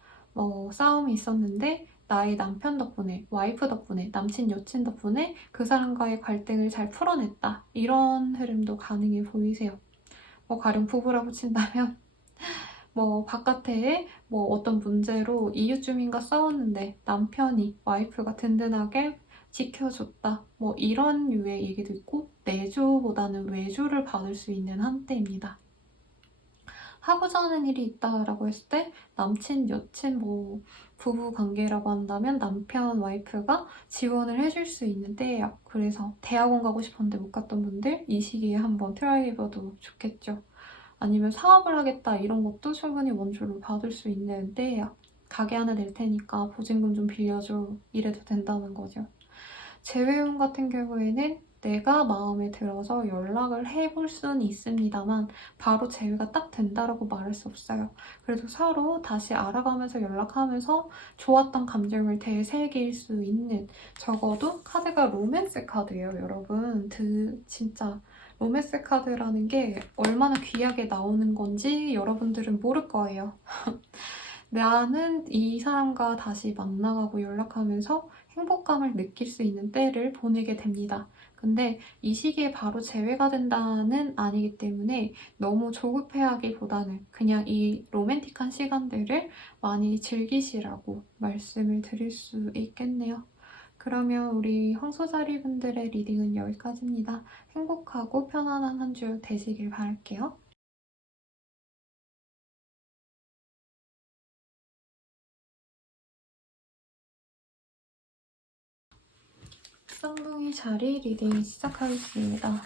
싸움이 있었는데 나의 남편 덕분에, 와이프 덕분에, 남친, 여친 덕분에 그 사람과의 갈등을 잘 풀어냈다. 이런 흐름도 가능해 보이세요. 가령 부부라고 친다면 바깥에 어떤 문제로 이웃 주민과 싸웠는데 남편이, 와이프가 든든하게 지켜줬다. 이런 류의 얘기도 있고 내조보다는 외조를 받을 수 있는 한때입니다. 하고자 하는 일이 있다라고 했을 때 남친, 여친, 부부 관계라고 한다면 남편, 와이프가 지원을 해줄 수 있는 때예요. 그래서 대학원 가고 싶었는데 못 갔던 분들 이 시기에 한번 트라이 해봐도 좋겠죠. 아니면 사업을 하겠다 이런 것도 충분히 원조를 받을 수 있는 때예요. 가게 하나 낼 테니까 보증금 좀 빌려줘 이래도 된다는 거죠. 재회원 같은 경우에는 내가 마음에 들어서 연락을 해볼 수는 있습니다만 바로 재회가 딱 된다라고 말할 수 없어요. 그래도 서로 다시 알아가면서 연락하면서 좋았던 감정을 되새길 수 있는 적어도 카드가 로맨스 카드예요, 여러분. 진짜 로맨스 카드라는 게 얼마나 귀하게 나오는 건지 여러분들은 모를 거예요. 나는 이 사람과 다시 만나가고 연락하면서 행복감을 느낄 수 있는 때를 보내게 됩니다. 근데 이 시기에 바로 재회가 된다는 아니기 때문에 너무 조급해하기보다는 그냥 이 로맨틱한 시간들을 많이 즐기시라고 말씀을 드릴 수 있겠네요. 그러면 우리 황소자리 분들의 리딩은 여기까지입니다. 행복하고 편안한 한 주 되시길 바랄게요. 쌍둥이 자리 리딩 시작하겠습니다.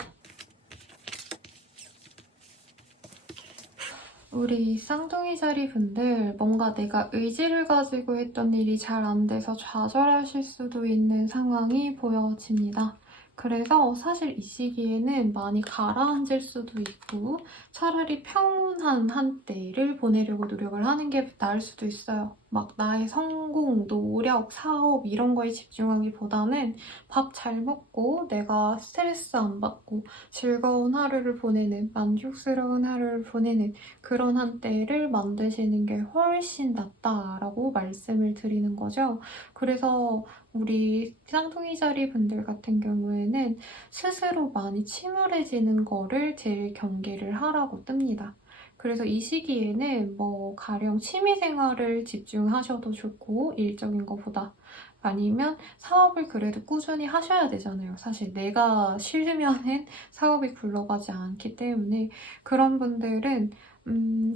우리 쌍둥이 자리 분들 뭔가 내가 의지를 가지고 했던 일이 잘 안 돼서 좌절하실 수도 있는 상황이 보여집니다. 그래서 사실 이 시기에는 많이 가라앉을 수도 있고 차라리 평온한 한때를 보내려고 노력을 하는 게 나을 수도 있어요. 막 나의 성공, 노력, 사업 이런 거에 집중하기보다는 밥 잘 먹고 내가 스트레스 안 받고 즐거운 하루를 보내는 만족스러운 하루를 보내는 그런 한때를 만드시는 게 훨씬 낫다라고 말씀을 드리는 거죠. 그래서 우리 쌍둥이 자리 분들 같은 경우에는 스스로 많이 침울해지는 거를 제일 경계를 하라고 뜹니다. 그래서 이 시기에는 가령 취미생활을 집중하셔도 좋고 일적인 것보다 아니면 사업을 그래도 꾸준히 하셔야 되잖아요. 사실 내가 싫으면은 사업이 굴러가지 않기 때문에 그런 분들은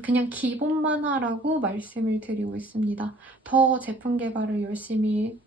그냥 기본만 하라고 말씀을 드리고 있습니다. 더 제품 개발을 열심히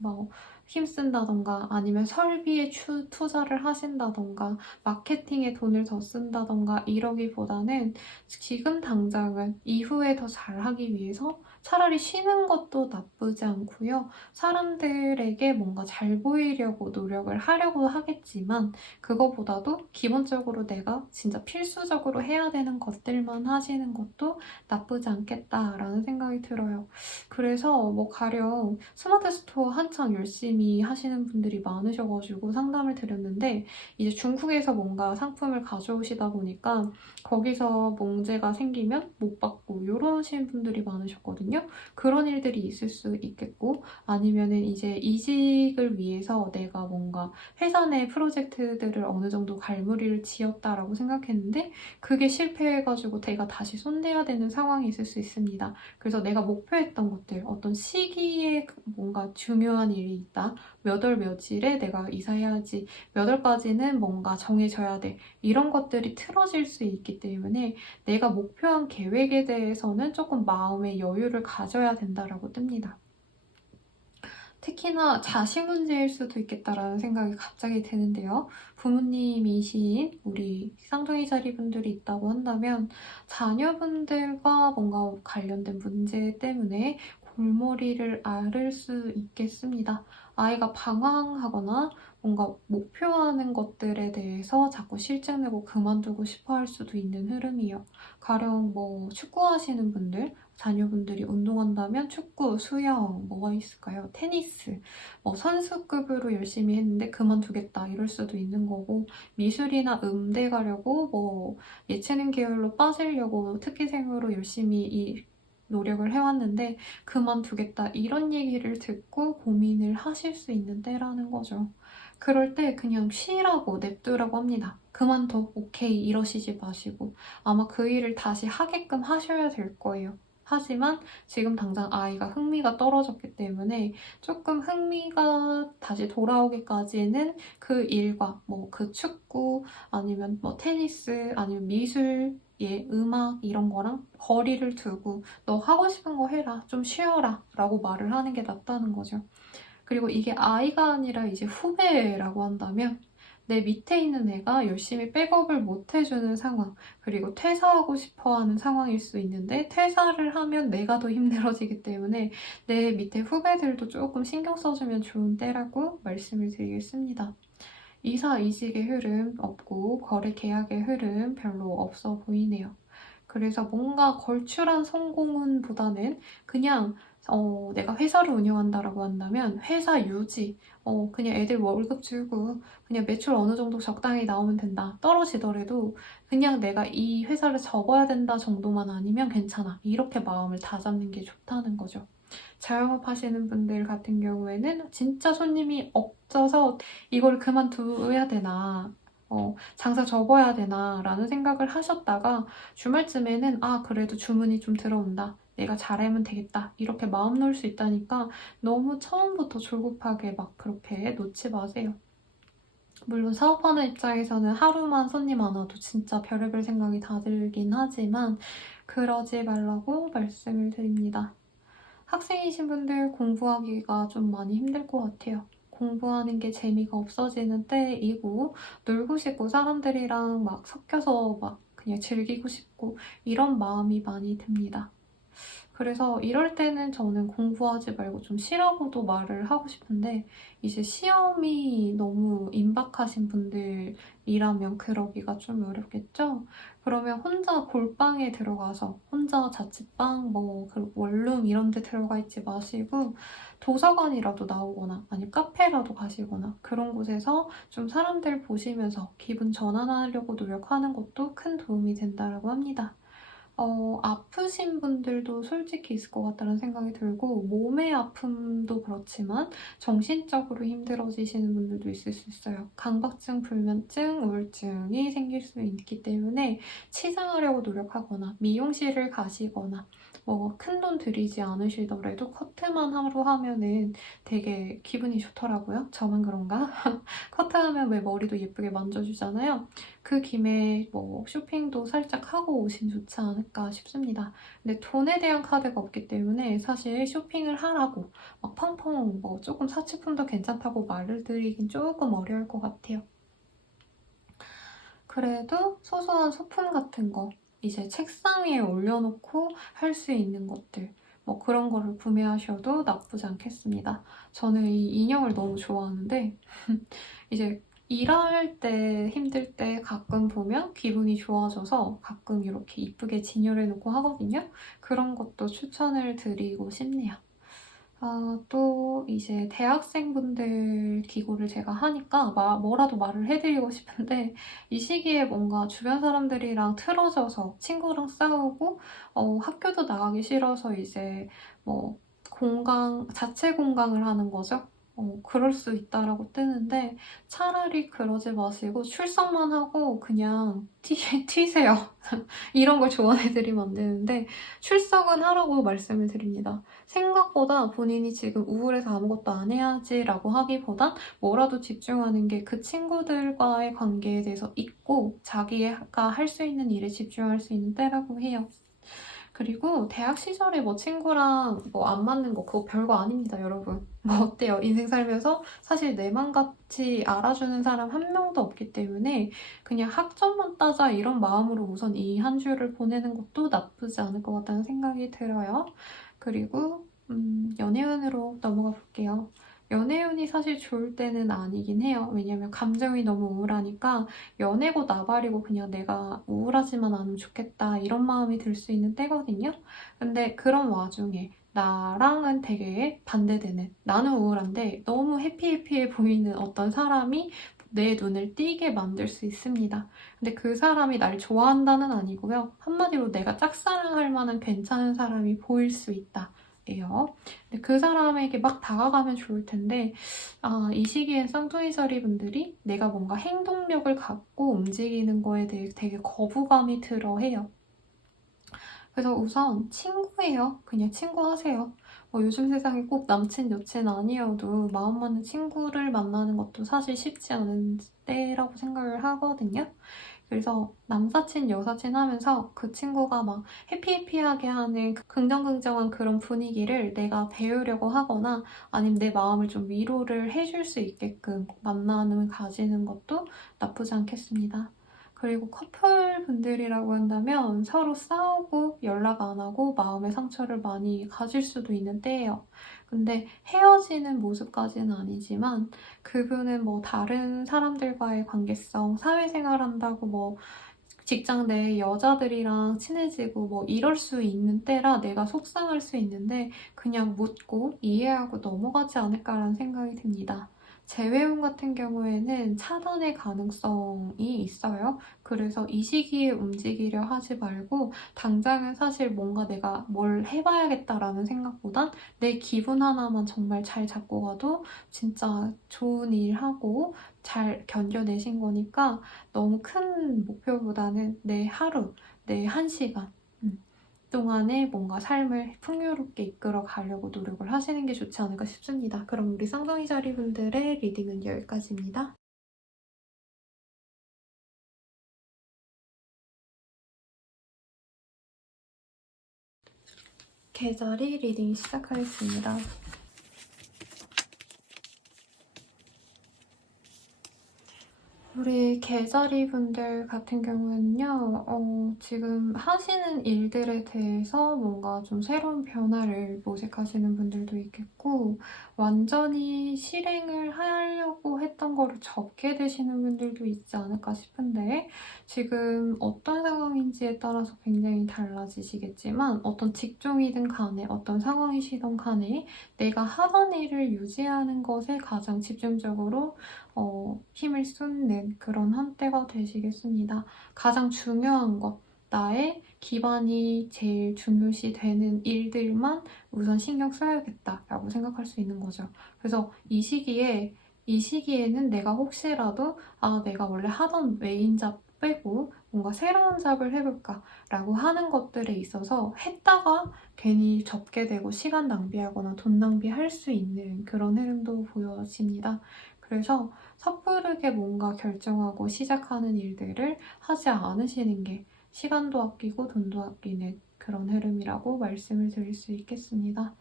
힘쓴다던가 아니면 설비에 투자를 하신다던가 마케팅에 돈을 더 쓴다던가 이러기보다는 지금 당장은 이후에 더 잘하기 위해서 차라리 쉬는 것도 나쁘지 않고요. 사람들에게 뭔가 잘 보이려고 노력을 하려고 하겠지만 그거보다도 기본적으로 내가 진짜 필수적으로 해야 되는 것들만 하시는 것도 나쁘지 않겠다라는 생각이 들어요. 그래서 가령 스마트 스토어 한창 열심히 하시는 분들이 많으셔가지고 상담을 드렸는데 이제 중국에서 뭔가 상품을 가져오시다 보니까 거기서 문제가 생기면 못 받고 이러신 분들이 많으셨거든요. 그런 일들이 있을 수 있겠고 아니면은 이제 이직을 위해서 내가 뭔가 회사 내 프로젝트들을 어느 정도 갈무리를 지었다라고 생각했는데 그게 실패해가지고 내가 다시 손대야 되는 상황이 있을 수 있습니다. 그래서 내가 목표했던 것들, 어떤 시기에 뭔가 중요한 일이 있다. 몇 월 며칠에 내가 이사해야지. 몇 월까지는 뭔가 정해져야 돼. 이런 것들이 틀어질 수 있기 때문에 내가 목표한 계획에 대해서는 조금 마음의 여유를 가져야 된다라고 뜹니다. 특히나 자식 문제일 수도 있겠다라는 생각이 갑자기 드는데요. 부모님이신 우리 쌍둥이 자리분들이 있다고 한다면 자녀분들과 뭔가 관련된 문제 때문에 골머리를 앓을 수 있겠습니다. 아이가 방황하거나 뭔가 목표하는 것들에 대해서 자꾸 실증내고 그만두고 싶어 할 수도 있는 흐름이에요. 가령 뭐 축구하시는 분들, 자녀분들이 운동한다면 축구, 수영, 뭐가 있을까요? 테니스, 뭐 선수급으로 열심히 했는데 그만두겠다 이럴 수도 있는 거고, 미술이나 음대 가려고 뭐 예체능 계열로 빠지려고 특기생으로 열심히 노력을 해왔는데 그만두겠다 이런 얘기를 듣고 고민을 하실 수 있는 때라는 거죠. 그럴 때 그냥 쉬라고 냅두라고 합니다. 그만둬, 오케이 이러시지 마시고 아마 그 일을 다시 하게끔 하셔야 될 거예요. 하지만 지금 당장 아이가 흥미가 떨어졌기 때문에 조금 흥미가 다시 돌아오기까지는 그 일과 뭐 그 축구 아니면 뭐 테니스 아니면 미술 음악 이런 거랑 거리를 두고 너 하고 싶은 거 해라, 좀 쉬어라 라고 말을 하는 게 낫다는 거죠. 그리고 이게 아이가 아니라 이제 후배라고 한다면 내 밑에 있는 애가 열심히 백업을 못 해주는 상황, 그리고 퇴사하고 싶어 하는 상황일 수 있는데 퇴사를 하면 내가 더 힘들어지기 때문에 내 밑에 후배들도 조금 신경 써주면 좋은 때라고 말씀을 드리겠습니다. 이사 이직의 흐름 없고 거래 계약의 흐름 별로 없어 보이네요. 그래서 뭔가 걸출한 성공은보다는 그냥 내가 회사를 운영한다라고 한다면 회사 유지, 그냥 애들 월급 주고 그냥 매출 어느 정도 적당히 나오면 된다. 떨어지더라도 그냥 내가 이 회사를 접어야 된다 정도만 아니면 괜찮아. 이렇게 마음을 다잡는 게 좋다는 거죠. 자영업 하시는 분들 같은 경우에는 진짜 손님이 없어서 이걸 그만둬야 되나, 장사 접어야 되나 라는 생각을 하셨다가 주말쯤에는 그래도 주문이 좀 들어온다. 내가 잘하면 되겠다. 이렇게 마음 놓을 수 있다니까 너무 처음부터 조급하게 막 그렇게 놓지 마세요. 물론 사업하는 입장에서는 하루만 손님 안 와도 진짜 별의별 생각이 다 들긴 하지만 그러지 말라고 말씀을 드립니다. 학생이신 분들 공부하기가 좀 많이 힘들 것 같아요. 공부하는 게 재미가 없어지는 때이고 놀고 싶고 사람들이랑 막 섞여서 막 그냥 즐기고 싶고 이런 마음이 많이 듭니다. 그래서 이럴 때는 저는 공부하지 말고 좀 쉬라고도 말을 하고 싶은데 이제 시험이 너무 임박하신 분들이라면 그러기가 좀 어렵겠죠? 그러면 혼자 골방에 들어가서 혼자 자취방, 그 원룸 이런 데 들어가 있지 마시고 도서관이라도 나오거나 아니면 카페라도 가시거나 그런 곳에서 좀 사람들 보시면서 기분 전환하려고 노력하는 것도 큰 도움이 된다고 합니다. 아프신 분들도 솔직히 있을 것 같다는 생각이 들고, 몸의 아픔도 그렇지만 정신적으로 힘들어지시는 분들도 있을 수 있어요. 강박증, 불면증, 우울증이 생길 수 있기 때문에 치장하려고 노력하거나 미용실을 가시거나 큰 돈 들이지 않으시더라도 커트만 하루 하면은 되게 기분이 좋더라고요. 저만 그런가? 커트하면 왜 머리도 예쁘게 만져주잖아요. 그 김에 쇼핑도 살짝 하고 오시면 좋지 않을까 싶습니다. 근데 돈에 대한 카드가 없기 때문에 사실 쇼핑을 하라고 막 펑펑 조금 사치품도 괜찮다고 말을 드리긴 조금 어려울 것 같아요. 그래도 소소한 소품 같은 거 이제 책상 위에 올려놓고 할 수 있는 것들 그런 거를 구매하셔도 나쁘지 않겠습니다. 저는 이 인형을 너무 좋아하는데 이제 일할 때 힘들 때 가끔 보면 기분이 좋아져서 가끔 이렇게 이쁘게 진열해놓고 하거든요. 그런 것도 추천을 드리고 싶네요. 또 이제 대학생분들 기고를 제가 하니까 뭐라도 말을 해드리고 싶은데 이 시기에 뭔가 주변 사람들이랑 틀어져서 친구랑 싸우고 학교도 나가기 싫어서 이제 자체 공강을 하는 거죠. 그럴 수 있다라고 뜨는데 차라리 그러지 마시고 출석만 하고 그냥 튀세요. 이런 걸 조언해드리면 안 되는데 출석은 하라고 말씀을 드립니다. 생각보다 본인이 지금 우울해서 아무것도 안 해야지라고 하기보단 뭐라도 집중하는 게 그 친구들과의 관계에 대해서 있고 자기가 할 수 있는 일에 집중할 수 있는 때라고 해요. 그리고 대학 시절에 뭐 친구랑 뭐 안 맞는 거 그거 별거 아닙니다, 여러분. 뭐 어때요? 인생 살면서 사실 내 맘같이 알아주는 사람 한 명도 없기 때문에 그냥 학점만 따자 이런 마음으로 우선 이 한 주를 보내는 것도 나쁘지 않을 것 같다는 생각이 들어요. 그리고 연애운으로 넘어가 볼게요. 연애운이 사실 좋을 때는 아니긴 해요. 왜냐면 감정이 너무 우울하니까 연애고 나발이고 그냥 내가 우울하지만 않으면 좋겠다 이런 마음이 들 수 있는 때거든요. 근데 그런 와중에 나랑은 되게 반대되는, 나는 우울한데 너무 해피해피해 보이는 어떤 사람이 내 눈을 띄게 만들 수 있습니다. 근데 그 사람이 날 좋아한다는 아니고요. 한마디로 내가 짝사랑할 만한 괜찮은 사람이 보일 수 있다. 예요. 근데 그 사람에게 막 다가가면 좋을 텐데 이 시기에 쌍둥이자리 분들이 내가 뭔가 행동력을 갖고 움직이는 거에 대해 되게 거부감이 들어 해요. 그래서 우선 친구예요. 그냥 친구 하세요. 요즘 세상에 꼭 남친, 여친 아니어도 마음 맞는 친구를 만나는 것도 사실 쉽지 않은 때라고 생각을 하거든요. 그래서 남사친, 여사친 하면서 그 친구가 막 해피해피하게 하는 긍정긍정한 그런 분위기를 내가 배우려고 하거나 아니면 내 마음을 좀 위로를 해줄 수 있게끔 만남을 가지는 것도 나쁘지 않겠습니다. 그리고 커플분들이라고 한다면 서로 싸우고 연락 안 하고 마음의 상처를 많이 가질 수도 있는 때예요. 근데 헤어지는 모습까지는 아니지만 그분은 뭐 다른 사람들과의 관계성, 사회생활 한다고 뭐 직장 내 여자들이랑 친해지고 뭐 이럴 수 있는 때라 내가 속상할 수 있는데 그냥 묻고 이해하고 넘어가지 않을까라는 생각이 듭니다. 재회운 같은 경우에는 차단의 가능성이 있어요. 그래서 이 시기에 움직이려 하지 말고 당장은 사실 뭔가 내가 뭘 해봐야겠다라는 생각보단 내 기분 하나만 정말 잘 잡고 가도 진짜 좋은 일 하고 잘 견뎌내신 거니까 너무 큰 목표보다는 내 하루, 내 1시간 동안에 뭔가 삶을 풍요롭게 이끌어 가려고 노력을 하시는 게 좋지 않을까 싶습니다. 그럼 우리 쌍둥이 자리 분들의 리딩은 여기까지입니다. 계절이 리딩 시작하겠습니다. 우리 개자리 분들 같은 경우에는요, 지금 하시는 일들에 대해서 뭔가 좀 새로운 변화를 모색하시는 분들도 있겠고, 완전히 실행을 하려고 했던 거를 접게 되시는 분들도 있지 않을까 싶은데, 지금 어떤 상황인지에 따라서 굉장히 달라지시겠지만, 어떤 직종이든 간에, 어떤 상황이시든 간에, 내가 하던 일을 유지하는 것에 가장 집중적으로 힘을 쏟는 그런 한때가 되시겠습니다. 가장 중요한 것, 나의 기반이 제일 중요시 되는 일들만 우선 신경 써야겠다라고 생각할 수 있는 거죠. 그래서 이 시기에는 내가 혹시라도 내가 원래 하던 메인 잡 빼고 뭔가 새로운 잡을 해볼까라고 하는 것들에 있어서 했다가 괜히 접게 되고 시간 낭비하거나 돈 낭비할 수 있는 그런 흐름도 보여집니다. 그래서 섣부르게 뭔가 결정하고 시작하는 일들을 하지 않으시는 게 시간도 아끼고 돈도 아끼는 그런 흐름이라고 말씀을 드릴 수 있겠습니다.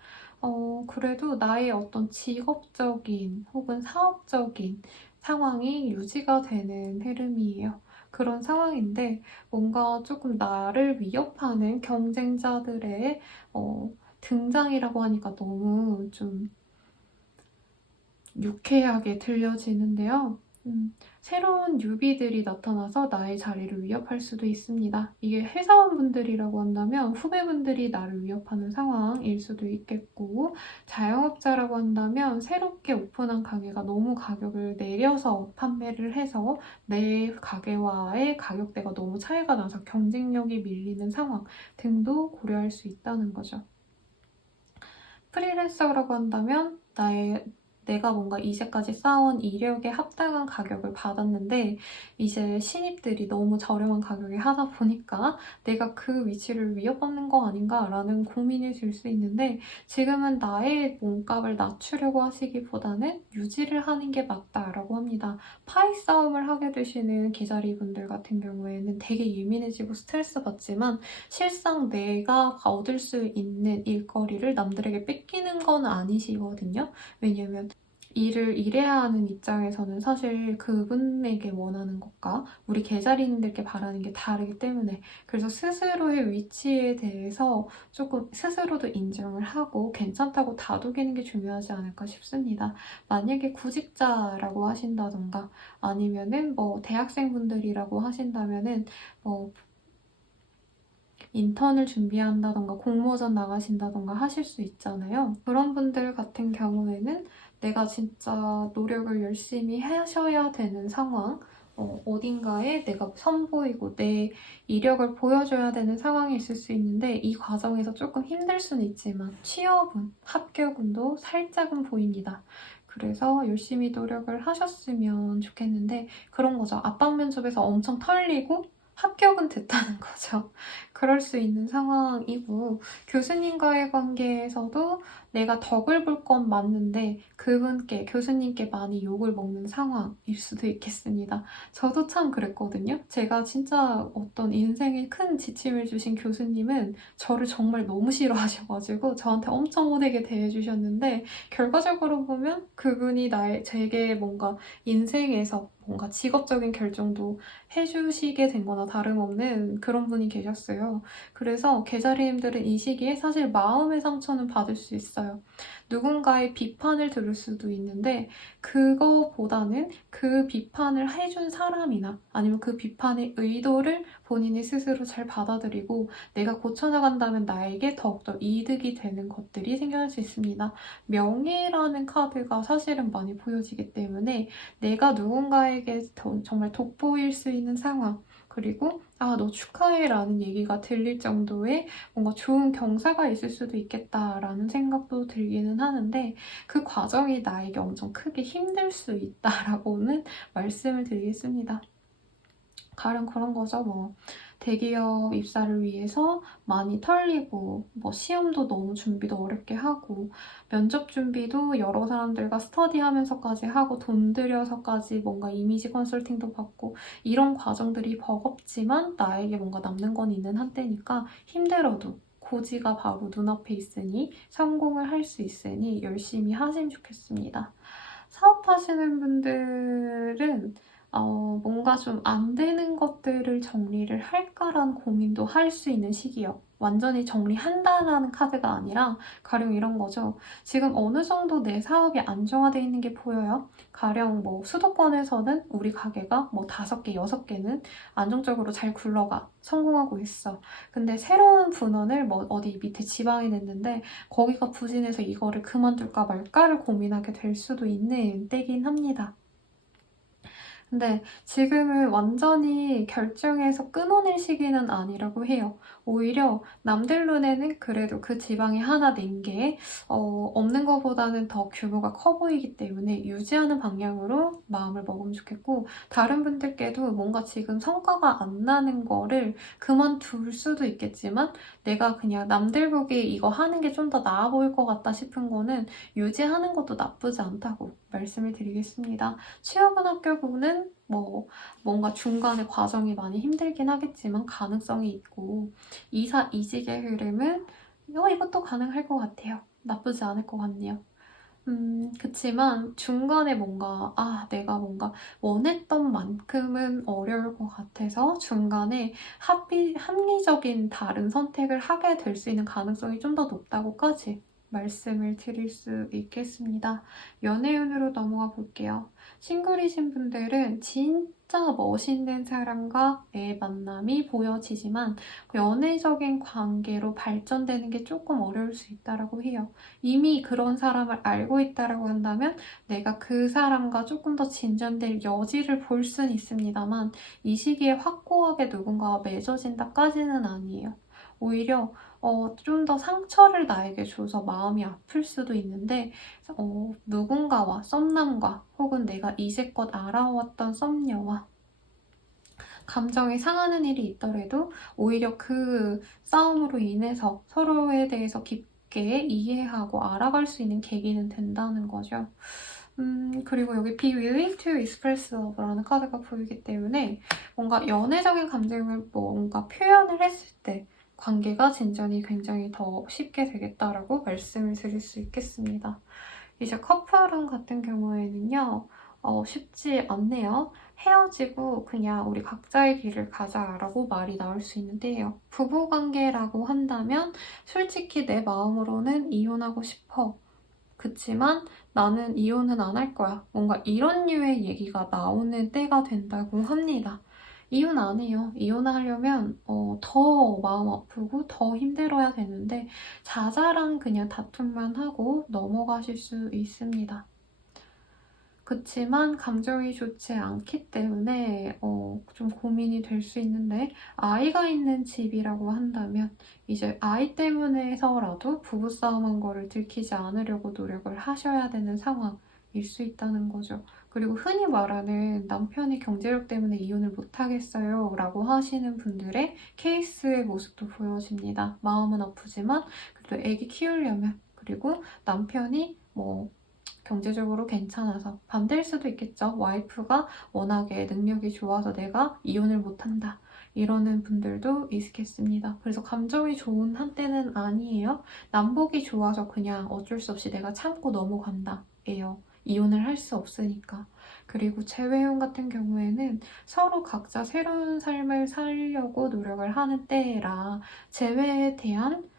그래도 나의 어떤 직업적인 혹은 사업적인 상황이 유지가 되는 흐름이에요. 그런 상황인데 뭔가 조금 나를 위협하는 경쟁자들의 등장이라고 하니까 너무 좀 유쾌하게 들려지는데요. 새로운 뉴비들이 나타나서 나의 자리를 위협할 수도 있습니다. 이게 회사원분들이라고 한다면 후배분들이 나를 위협하는 상황일 수도 있겠고, 자영업자라고 한다면 새롭게 오픈한 가게가 너무 가격을 내려서 판매를 해서 내 가게와의 가격대가 너무 차이가 나서 경쟁력이 밀리는 상황 등도 고려할 수 있다는 거죠. 프리랜서라고 한다면 내가 뭔가 이제까지 쌓아온 이력에 합당한 가격을 받았는데 이제 신입들이 너무 저렴한 가격에 하다 보니까 내가 그 위치를 위협받는 거 아닌가라는 고민이 들 수 있는데 지금은 나의 몸값을 낮추려고 하시기보다는 유지를 하는 게 맞다라고 합니다. 파이 싸움을 하게 되시는 기자리 분들 같은 경우에는 되게 예민해지고 스트레스 받지만 실상 내가 얻을 수 있는 일거리를 남들에게 뺏기는 건 아니시거든요. 왜냐면 일을 일해야 하는 입장에서는 사실 그분에게 원하는 것과 우리 계좌리님들께 바라는 게 다르기 때문에 그래서 스스로의 위치에 대해서 조금 스스로도 인정을 하고 괜찮다고 다독이는 게 중요하지 않을까 싶습니다. 만약에 구직자라고 하신다던가 아니면은 뭐 대학생분들이라고 하신다면은 뭐 인턴을 준비한다던가 공모전 나가신다던가 하실 수 있잖아요. 그런 분들 같은 경우에는 내가 진짜 노력을 열심히 하셔야 되는 상황, 어딘가에 내가 선보이고 내 이력을 보여줘야 되는 상황이 있을 수 있는데 이 과정에서 조금 힘들 수는 있지만 취업은, 합격운도 살짝은 보입니다. 그래서 열심히 노력을 하셨으면 좋겠는데 그런 거죠. 압박 면접에서 엄청 털리고 합격은 됐다는 거죠. 그럴 수 있는 상황이고 교수님과의 관계에서도 내가 덕을 볼 건 맞는데 그분께 교수님께 많이 욕을 먹는 상황일 수도 있겠습니다. 저도 참 그랬거든요. 제가 진짜 어떤 인생에 큰 지침을 주신 교수님은 저를 정말 너무 싫어하셔가지고 저한테 엄청 호되게 대해주셨는데 결과적으로 보면 그분이 제게 뭔가 인생에서 뭔가 직업적인 결정도 해주시게 된 거나 다름없는 그런 분이 계셨어요. 그래서 계자리님들은 이 시기에 사실 마음의 상처는 받을 수 있어요. 누군가의 비판을 들을 수도 있는데 그거보다는 그 비판을 해준 사람이나 아니면 그 비판의 의도를 본인이 스스로 잘 받아들이고 내가 고쳐나간다면 나에게 더욱더 이득이 되는 것들이 생겨날 수 있습니다. 명예라는 카드가 사실은 많이 보여지기 때문에 내가 누군가에게 정말 돋보일 수 있는 상황 그리고 너 축하해 라는 얘기가 들릴 정도의 뭔가 좋은 경사가 있을 수도 있겠다라는 생각도 들기는 하는데 그 과정이 나에게 엄청 크게 힘들 수 있다라고는 말씀을 드리겠습니다. 가령 그런 거죠. 뭐 대기업 입사를 위해서 많이 털리고 뭐 시험도 너무 준비도 어렵게 하고 면접 준비도 여러 사람들과 스터디하면서까지 하고 돈 들여서까지 뭔가 이미지 컨설팅도 받고 이런 과정들이 버겁지만 나에게 뭔가 남는 건 있는 한때니까 힘들어도 고지가 바로 눈앞에 있으니 성공을 할 수 있으니 열심히 하시면 좋겠습니다. 사업하시는 분들은 뭔가 좀 안 되는 것들을 정리를 할까라는 고민도 할 수 있는 시기요. 완전히 정리한다라는 카드가 아니라 가령 이런 거죠. 지금 어느 정도 내 사업이 안정화되어 있는 게 보여요. 가령 뭐 수도권에서는 우리 가게가 뭐 5개, 6개는 안정적으로 잘 굴러가. 성공하고 있어. 근데 새로운 분원을 뭐 어디 밑에 지방에 냈는데 거기가 부진해서 이거를 그만둘까 말까를 고민하게 될 수도 있는 때긴 합니다. 근데 지금은 완전히 결정해서 끊어낼 시기는 아니라고 해요. 오히려 남들 눈에는 그래도 그 지방에 하나 낸 게 없는 것보다는 더 규모가 커 보이기 때문에 유지하는 방향으로 마음을 먹으면 좋겠고 다른 분들께도 뭔가 지금 성과가 안 나는 거를 그만둘 수도 있겠지만 내가 그냥 남들 보기에 이거 하는 게 좀 더 나아 보일 것 같다 싶은 거는 유지하는 것도 나쁘지 않다고 말씀을 드리겠습니다. 취업은 합격은 뭐 뭔가 중간에 과정이 많이 힘들긴 하겠지만 가능성이 있고 이직의 흐름은 이것도 가능할 것 같아요. 나쁘지 않을 것 같네요. 그치만 중간에 뭔가 내가 뭔가 원했던 만큼은 어려울 것 같아서 중간에 합리적인 다른 선택을 하게 될 수 있는 가능성이 좀 더 높다고까지 말씀을 드릴 수 있겠습니다. 연애운으로 넘어가 볼게요. 싱글이신 분들은 진짜 멋있는 사람과의 만남이 보여지지만 연애적인 관계로 발전되는 게 조금 어려울 수 있다고 해요. 이미 그런 사람을 알고 있다고 한다면 내가 그 사람과 조금 더 진전될 여지를 볼 수는 있습니다만 이 시기에 확고하게 누군가와 맺어진다까지는 아니에요. 오히려 좀 더 상처를 나에게 줘서 마음이 아플 수도 있는데 누군가와 썸남과 혹은 내가 이제껏 알아왔던 썸녀와 감정이 상하는 일이 있더라도 오히려 그 싸움으로 인해서 서로에 대해서 깊게 이해하고 알아갈 수 있는 계기는 된다는 거죠. 그리고 여기 Be willing to express love라는 카드가 보이기 때문에 뭔가 연애적인 감정을 뭔가 표현을 했을 때 관계가 진전이 굉장히 더 쉽게 되겠다라고 말씀을 드릴 수 있겠습니다. 이제 커플운 같은 경우에는요, 쉽지 않네요. 헤어지고 그냥 우리 각자의 길을 가자라고 말이 나올 수 있는데요. 부부관계라고 한다면 솔직히 내 마음으로는 이혼하고 싶어. 그치만 나는 이혼은 안 할 거야. 뭔가 이런 류의 얘기가 나오는 때가 된다고 합니다. 이혼 안 해요. 이혼하려면 더 마음 아프고 더 힘들어야 되는데 자잘한 그냥 다툼만 하고 넘어가실 수 있습니다. 그치만 감정이 좋지 않기 때문에 좀 고민이 될 수 있는데 아이가 있는 집이라고 한다면 이제 아이 때문에서라도 부부싸움한 거를 들키지 않으려고 노력을 하셔야 되는 상황일 수 있다는 거죠. 그리고 흔히 말하는 남편이 경제력 때문에 이혼을 못하겠어요 라고 하시는 분들의 케이스의 모습도 보여집니다. 마음은 아프지만 그래도 애기 키우려면 그리고 남편이 경제적으로 괜찮아서 반대일 수도 있겠죠. 와이프가 워낙에 능력이 좋아서 내가 이혼을 못한다. 이러는 분들도 있겠습니다. 그래서 감정이 좋은 한때는 아니에요. 남복이 좋아서 그냥 어쩔 수 없이 내가 참고 넘어간다. 예요. 이혼을 할 수 없으니까. 그리고 재회용 같은 경우에는 서로 각자 새로운 삶을 살려고 노력을 하는 때라 재회에 대한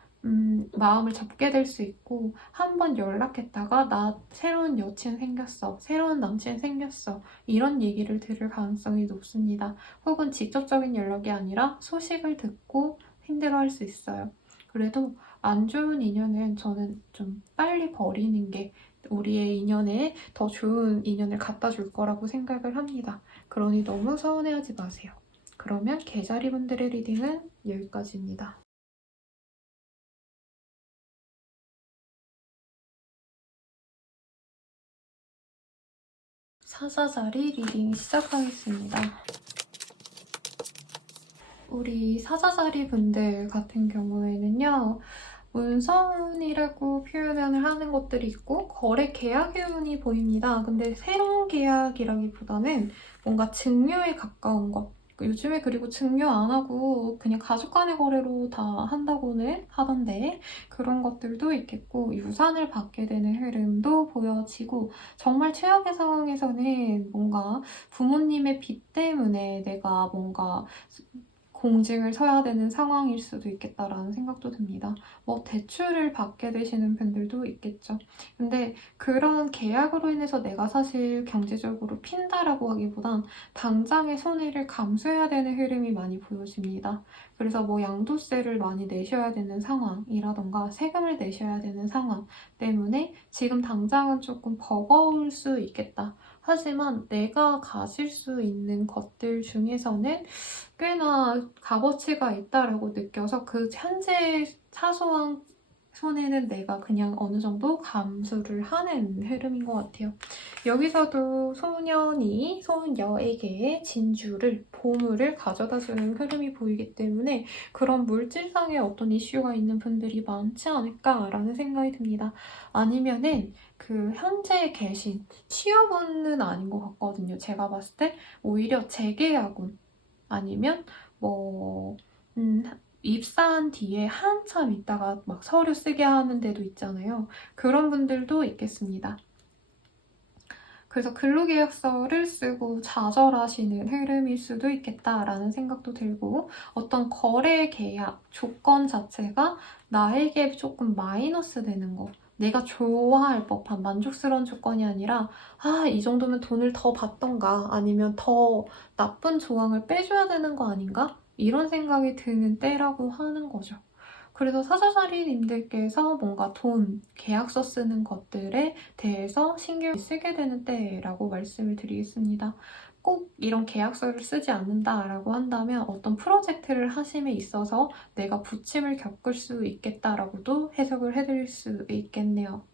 마음을 접게 될 수 있고 한 번 연락했다가 나 새로운 여친 생겼어, 새로운 남친 생겼어 이런 얘기를 들을 가능성이 높습니다. 혹은 직접적인 연락이 아니라 소식을 듣고 힘들어할 수 있어요. 그래도 안 좋은 인연은 저는 좀 빨리 버리는 게 우리의 인연에 더 좋은 인연을 갖다 줄 거라고 생각을 합니다. 그러니 너무 서운해하지 마세요. 그러면 개자리 분들의 리딩은 여기까지입니다. 사자자리 리딩 시작하겠습니다. 우리 사자자리 분들 같은 경우에는요. 문서운이라고 표현을 하는 것들이 있고 거래 계약의 운이 보입니다. 근데 새로운 계약이라기보다는 뭔가 증여에 가까운 것. 요즘에 그리고 증여 안 하고 그냥 가족 간의 거래로 다 한다고는 하던데 그런 것들도 있겠고 유산을 받게 되는 흐름도 보여지고 정말 최악의 상황에서는 뭔가 부모님의 빚 때문에 내가 뭔가 공직을 서야 되는 상황일 수도 있겠다라는 생각도 듭니다. 대출을 받게 되시는 분들도 있겠죠. 근데 그런 계약으로 인해서 내가 사실 경제적으로 핀다라고 하기보단 당장의 손해를 감수해야 되는 흐름이 많이 보여집니다. 그래서 양도세를 많이 내셔야 되는 상황이라던가 세금을 내셔야 되는 상황 때문에 지금 당장은 조금 버거울 수 있겠다. 하지만 내가 가질 수 있는 것들 중에서는 꽤나 값어치가 있다라고 느껴서 그 현재 사소한 손해는 내가 그냥 어느 정도 감수를 하는 흐름인 것 같아요. 여기서도 소녀에게 진주를, 보물을 가져다주는 흐름이 보이기 때문에 그런 물질상의 어떤 이슈가 있는 분들이 많지 않을까라는 생각이 듭니다. 아니면은 그 현재 계신 취업운은 아닌 것 같거든요. 제가 봤을 때 오히려 재계약운 아니면 뭐 입사한 뒤에 한참 있다가 막 서류 쓰게 하는 데도 있잖아요. 그런 분들도 있겠습니다. 그래서 근로계약서를 쓰고 좌절하시는 흐름일 수도 있겠다라는 생각도 들고 어떤 거래 계약 조건 자체가 나에게 조금 마이너스 되는 거 내가 좋아할 법한 만족스러운 조건이 아니라 이 정도면 돈을 더 받던가 아니면 더 나쁜 조항을 빼줘야 되는 거 아닌가? 이런 생각이 드는 때라고 하는 거죠. 그래서 사자자리님들께서 뭔가 돈, 계약서 쓰는 것들에 대해서 신경을 쓰게 되는 때라고 말씀을 드리겠습니다. 꼭 이런 계약서를 쓰지 않는다라고 한다면 어떤 프로젝트를 하심에 있어서 내가 부침을 겪을 수 있겠다라고도 해석을 해드릴 수 있겠네요.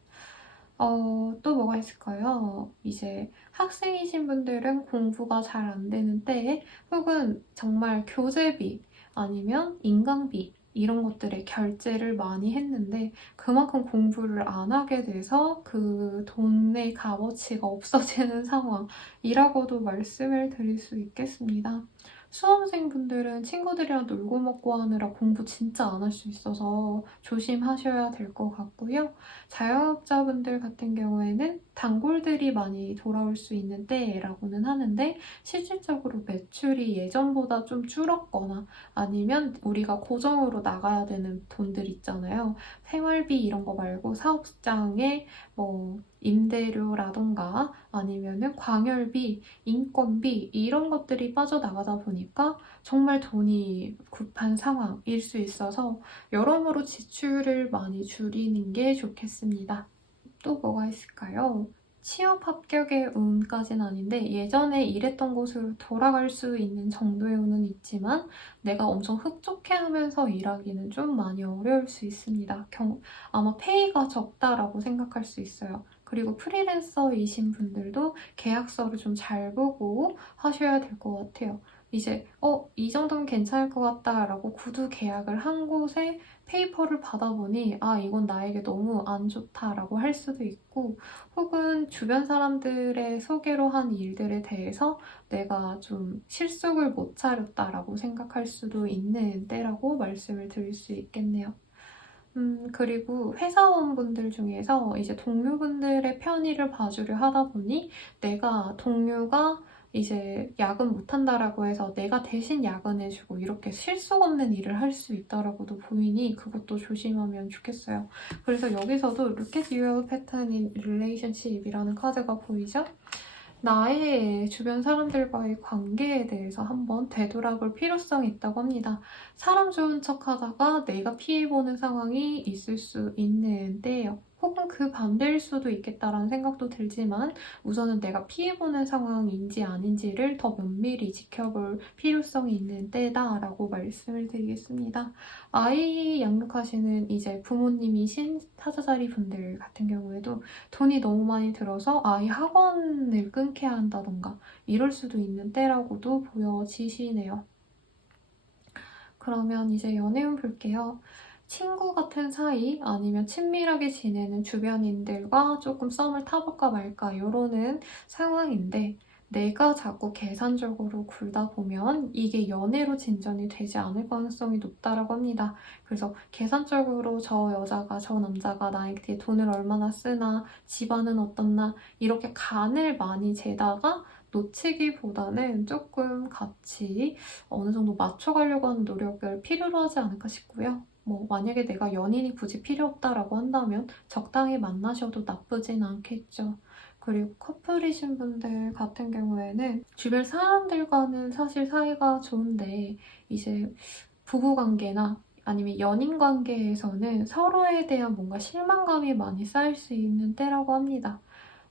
또 뭐가 있을까요? 이제 학생이신 분들은 공부가 잘 안 되는 때에 혹은 정말 교재비 아니면 인강비 이런 것들에 결제를 많이 했는데 그만큼 공부를 안 하게 돼서 그 돈의 값어치가 없어지는 상황이라고도 말씀을 드릴 수 있겠습니다. 수험생분들은 친구들이랑 놀고 먹고 하느라 공부 진짜 안 할 수 있어서 조심하셔야 될 것 같고요. 자영업자분들 같은 경우에는 단골들이 많이 돌아올 수 있는 때라고는 하는데 실질적으로 매출이 예전보다 좀 줄었거나 아니면 우리가 고정으로 나가야 되는 돈들 있잖아요. 생활비 이런 거 말고 사업장에 뭐 임대료라던가 아니면은 광열비, 인건비 이런 것들이 빠져나가다 보니까 정말 돈이 급한 상황일 수 있어서 여러모로 지출을 많이 줄이는 게 좋겠습니다. 또 뭐가 있을까요? 취업 합격의 운까지는 아닌데 예전에 일했던 곳으로 돌아갈 수 있는 정도의 운은 있지만 내가 엄청 흡족해하면서 일하기는 좀 많이 어려울 수 있습니다. 아마 페이가 적다라고 생각할 수 있어요. 그리고 프리랜서이신 분들도 계약서를 좀 잘 보고 하셔야 될 것 같아요. 이제 이 정도면 괜찮을 것 같다라고 구두 계약을 한 곳에 페이퍼를 받아보니 이건 나에게 너무 안 좋다라고 할 수도 있고 혹은 주변 사람들의 소개로 한 일들에 대해서 내가 좀 실속을 못 차렸다라고 생각할 수도 있는 때라고 말씀을 드릴 수 있겠네요. 그리고 회사원분들 중에서 이제 동료분들의 편의를 봐주려 하다 보니 내가 동료가 이제 야근 못한다라고 해서 내가 대신 야근해주고 이렇게 실속 없는 일을 할 수 있다라고도 보이니 그것도 조심하면 좋겠어요. 그래서 여기서도 Look at your pattern in relationship이라는 카드가 보이죠? 나의 주변 사람들과의 관계에 대해서 한번 되돌아볼 필요성이 있다고 합니다. 사람 좋은 척 하다가 내가 피해보는 상황이 있을 수 있는 때예요. 혹은 그 반대일 수도 있겠다라는 생각도 들지만 우선은 내가 피해보는 상황인지 아닌지를 더 면밀히 지켜볼 필요성이 있는 때다라고 말씀을 드리겠습니다. 아이 양육하시는 이제 부모님이신 사자자리 분들 같은 경우에도 돈이 너무 많이 들어서 아이 학원을 끊게 한다던가 이럴 수도 있는 때라고도 보여지시네요. 그러면 이제 연애운 볼게요. 친구 같은 사이 아니면 친밀하게 지내는 주변인들과 조금 썸을 타볼까 말까 이러는 상황인데 내가 자꾸 계산적으로 굴다 보면 이게 연애로 진전이 되지 않을 가능성이 높다라고 합니다. 그래서 계산적으로 저 여자가 저 남자가 나에게 돈을 얼마나 쓰나 집안은 어떻나 이렇게 간을 많이 재다가 놓치기보다는 조금 같이 어느 정도 맞춰가려고 하는 노력을 필요로 하지 않을까 싶고요. 뭐 만약에 내가 연인이 굳이 필요 없다라고 한다면 적당히 만나셔도 나쁘진 않겠죠. 그리고 커플이신 분들 같은 경우에는 주변 사람들과는 사실 사이가 좋은데 이제 부부관계나 아니면 연인 관계에서는 서로에 대한 뭔가 실망감이 많이 쌓일 수 있는 때라고 합니다.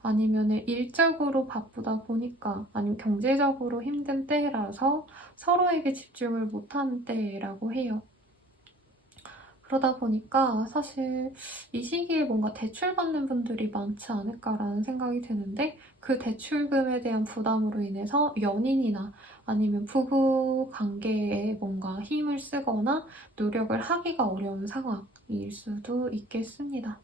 아니면은 일적으로 바쁘다 보니까 아니면 경제적으로 힘든 때라서 서로에게 집중을 못하는 때라고 해요. 그러다 보니까 사실 이 시기에 뭔가 대출받는 분들이 많지 않을까라는 생각이 드는데 그 대출금에 대한 부담으로 인해서 연인이나 아니면 부부 관계에 뭔가 힘을 쓰거나 노력을 하기가 어려운 상황일 수도 있겠습니다.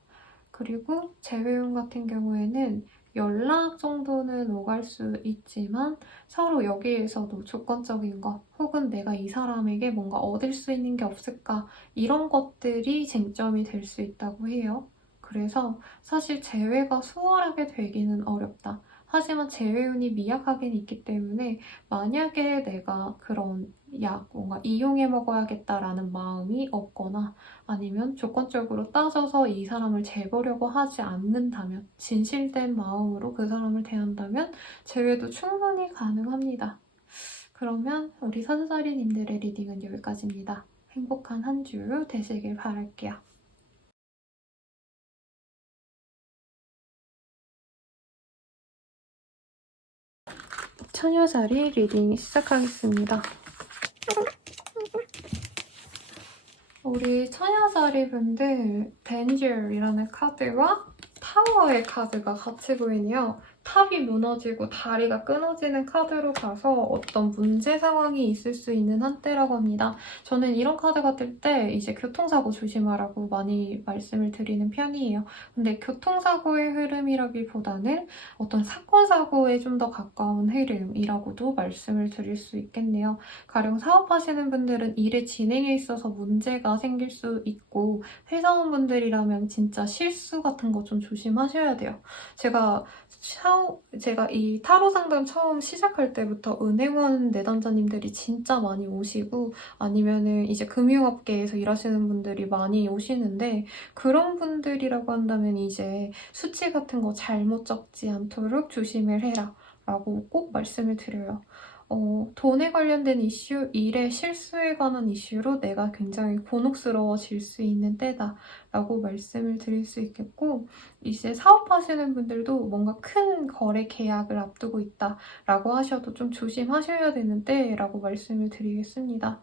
그리고 재회용 같은 경우에는 연락 정도는 오갈 수 있지만 서로 여기에서도 조건적인 것 혹은 내가 이 사람에게 뭔가 얻을 수 있는 게 없을까 이런 것들이 쟁점이 될 수 있다고 해요. 그래서 사실 재회가 수월하게 되기는 어렵다. 하지만 재회운이 미약하긴 있기 때문에 만약에 내가 그런 약 뭔가 이용해 먹어야겠다라는 마음이 없거나 아니면 조건적으로 따져서 이 사람을 재보려고 하지 않는다면 진실된 마음으로 그 사람을 대한다면 재회도 충분히 가능합니다. 그러면 우리 사주자리님들의 리딩은 여기까지입니다. 행복한 한 주 되시길 바랄게요. 처녀자리 리딩 시작하겠습니다. 우리 처녀자리 분들 덴젤이라는 카드와 타워의 카드가 같이 보이네요. 탑이 무너지고 다리가 끊어지는 카드로 가서 어떤 문제 상황이 있을 수 있는 한때라고 합니다. 저는 이런 카드가 뜰 때 이제 교통사고 조심하라고 많이 말씀을 드리는 편이에요. 근데 교통사고의 흐름이라기보다는 어떤 사건, 사고에 좀 더 가까운 흐름이라고도 말씀을 드릴 수 있겠네요. 가령 사업하시는 분들은 일의 진행에 있어서 문제가 생길 수 있고 회사원분들이라면 진짜 실수 같은 거 좀 조심하셔야 돼요. 제가 이 타로 상담 처음 시작할 때부터 은행원 내담자님들이 진짜 많이 오시고 아니면은 이제 금융업계에서 일하시는 분들이 많이 오시는데 그런 분들이라고 한다면 이제 수치 같은 거 잘못 적지 않도록 조심을 해라 라고 꼭 말씀을 드려요. 돈에 관련된 이슈, 일의 실수에 관한 이슈로 내가 굉장히 곤혹스러워질 수 있는 때다 라고 말씀을 드릴 수 있겠고 이제 사업하시는 분들도 뭔가 큰 거래 계약을 앞두고 있다 라고 하셔도 좀 조심하셔야 되는 때라고 말씀을 드리겠습니다.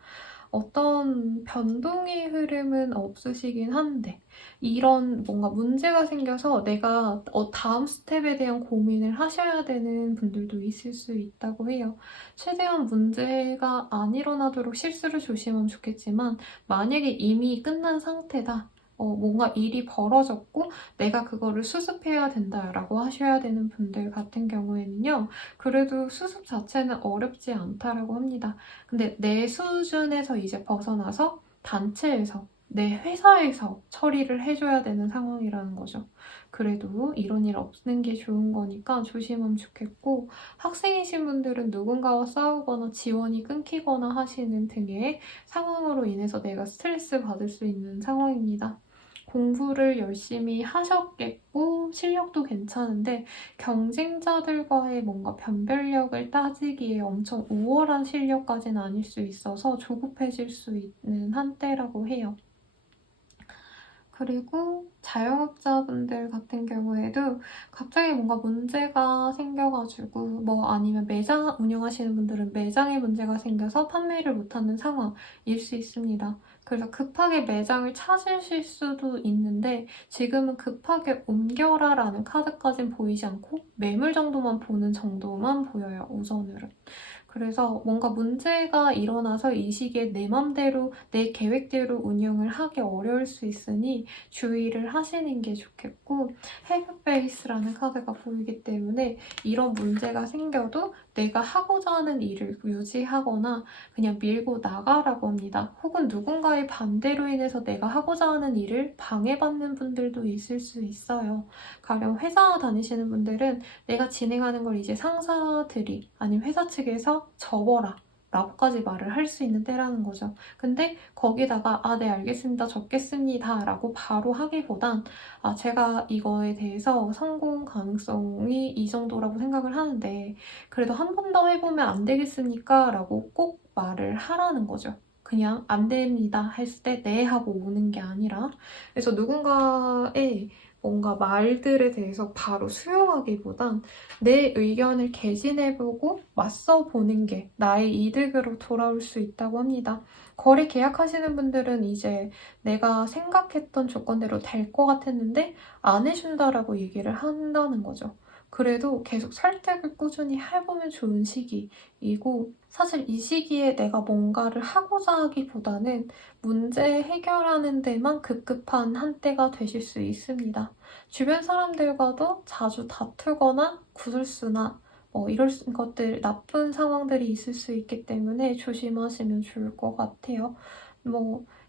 어떤 변동의 흐름은 없으시긴 한데 이런 뭔가 문제가 생겨서 내가 다음 스텝에 대한 고민을 하셔야 되는 분들도 있을 수 있다고 해요. 최대한 문제가 안 일어나도록 실수를 조심하면 좋겠지만 만약에 이미 끝난 상태다. 뭔가 일이 벌어졌고 내가 그거를 수습해야 된다라고 하셔야 되는 분들 같은 경우에는요. 그래도 수습 자체는 어렵지 않다라고 합니다. 근데 내 수준에서 이제 벗어나서 단체에서 내 회사에서 처리를 해줘야 되는 상황이라는 거죠. 그래도 이런 일 없는 게 좋은 거니까 조심하면 좋겠고 학생이신 분들은 누군가와 싸우거나 지원이 끊기거나 하시는 등의 상황으로 인해서 내가 스트레스 받을 수 있는 상황입니다. 공부를 열심히 하셨겠고 실력도 괜찮은데 경쟁자들과의 뭔가 변별력을 따지기에 엄청 우월한 실력까지는 아닐 수 있어서 조급해질 수 있는 한때라고 해요. 그리고 자영업자분들 같은 경우에도 갑자기 뭔가 문제가 생겨가지고 뭐 아니면 매장 운영하시는 분들은 매장에 문제가 생겨서 판매를 못하는 상황일 수 있습니다. 그래서 급하게 매장을 찾으실 수도 있는데 지금은 급하게 옮겨라라는 카드까진 보이지 않고 매물 정도만 보는 정도만 보여요, 우선으로. 그래서 뭔가 문제가 일어나서 이 시기에 내 맘대로 내 계획대로 운영을 하기 어려울 수 있으니 주의를 하시는 게 좋겠고 헤브페이스라는 카드가 보이기 때문에 이런 문제가 생겨도 내가 하고자 하는 일을 유지하거나 그냥 밀고 나가라고 합니다. 혹은 누군가의 반대로 인해서 내가 하고자 하는 일을 방해받는 분들도 있을 수 있어요. 가령 회사 다니시는 분들은 내가 진행하는 걸 이제 상사들이 아니면 회사 측에서 접어라 라고까지 말을 할 수 있는 때라는 거죠. 근데 거기다가 네 알겠습니다 적겠습니다 라고 바로 하기보단 제가 이거에 대해서 성공 가능성이 이 정도라고 생각을 하는데 그래도 한 번 더 해보면 안 되겠습니까? 라고 꼭 말을 하라는 거죠. 그냥 안 됩니다 했을 때 네 하고 오는 게 아니라 그래서 누군가의 뭔가 말들에 대해서 바로 수용하기보단 내 의견을 개진해보고 맞서보는 게 나의 이득으로 돌아올 수 있다고 합니다. 거래 계약하시는 분들은 이제 내가 생각했던 조건대로 될 것 같았는데 안 해준다라고 얘기를 한다는 거죠. 그래도 계속 설득을 꾸준히 해보면 좋은 시기이고 사실 이 시기에 내가 뭔가를 하고자 하기보다는 문제 해결하는 데만 급급한 한때가 되실 수 있습니다. 주변 사람들과도 자주 다투거나 구술수나 이럴 것들, 나쁜 상황들이 있을 수 있기 때문에 조심하시면 좋을 것 같아요.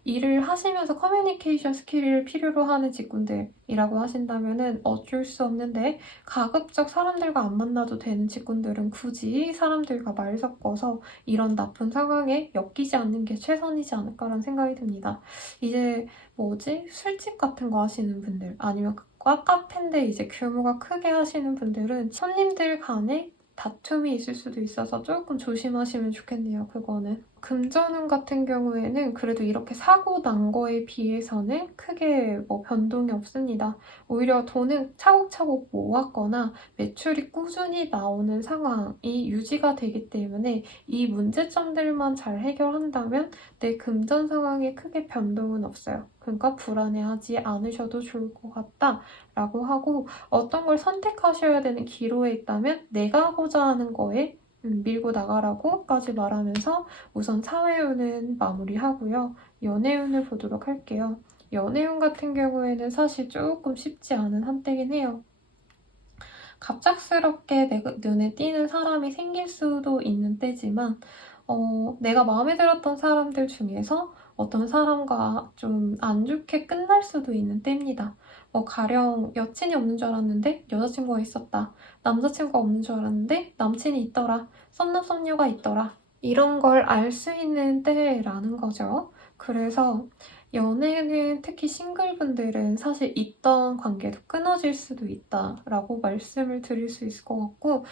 일을 하시면서 커뮤니케이션 스킬을 필요로 하는 직군들이라고 하신다면은 어쩔 수 없는데 가급적 사람들과 안 만나도 되는 직군들은 굳이 사람들과 말 섞어서 이런 나쁜 상황에 엮이지 않는 게 최선이지 않을까라는 생각이 듭니다. 이제 술집 같은 거 하시는 분들 아니면 카페인데 이제 규모가 크게 하시는 분들은 손님들 간에 다툼이 있을 수도 있어서 조금 조심하시면 좋겠네요, 그거는. 금전운 같은 경우에는 그래도 이렇게 사고 난 거에 비해서는 크게 뭐 변동이 없습니다. 오히려 돈은 차곡차곡 모았거나 매출이 꾸준히 나오는 상황이 유지가 되기 때문에 이 문제점들만 잘 해결한다면 내 금전 상황에 크게 변동은 없어요. 그러니까 불안해하지 않으셔도 좋을 것 같다라고 하고, 어떤 걸 선택하셔야 되는 기로에 있다면 내가 하고자 하는 거에 밀고 나가라고까지 말하면서 우선 사회운은 마무리하고요. 연애운을 보도록 할게요. 연애운 같은 경우에는 사실 조금 쉽지 않은 한때긴 해요. 갑작스럽게 내 눈에 띄는 사람이 생길 수도 있는 때지만 내가 마음에 들었던 사람들 중에서 어떤 사람과 좀 안 좋게 끝날 수도 있는 때입니다. 가령 여친이 없는 줄 알았는데 여자친구가 있었다. 남자친구가 없는 줄 알았는데 남친이 있더라. 썸남 썸녀가 있더라. 이런 걸 알 수 있는 때라는 거죠. 그래서 연애는 특히 싱글분들은 사실 있던 관계도 끊어질 수도 있다라고 말씀을 드릴 수 있을 것 같고,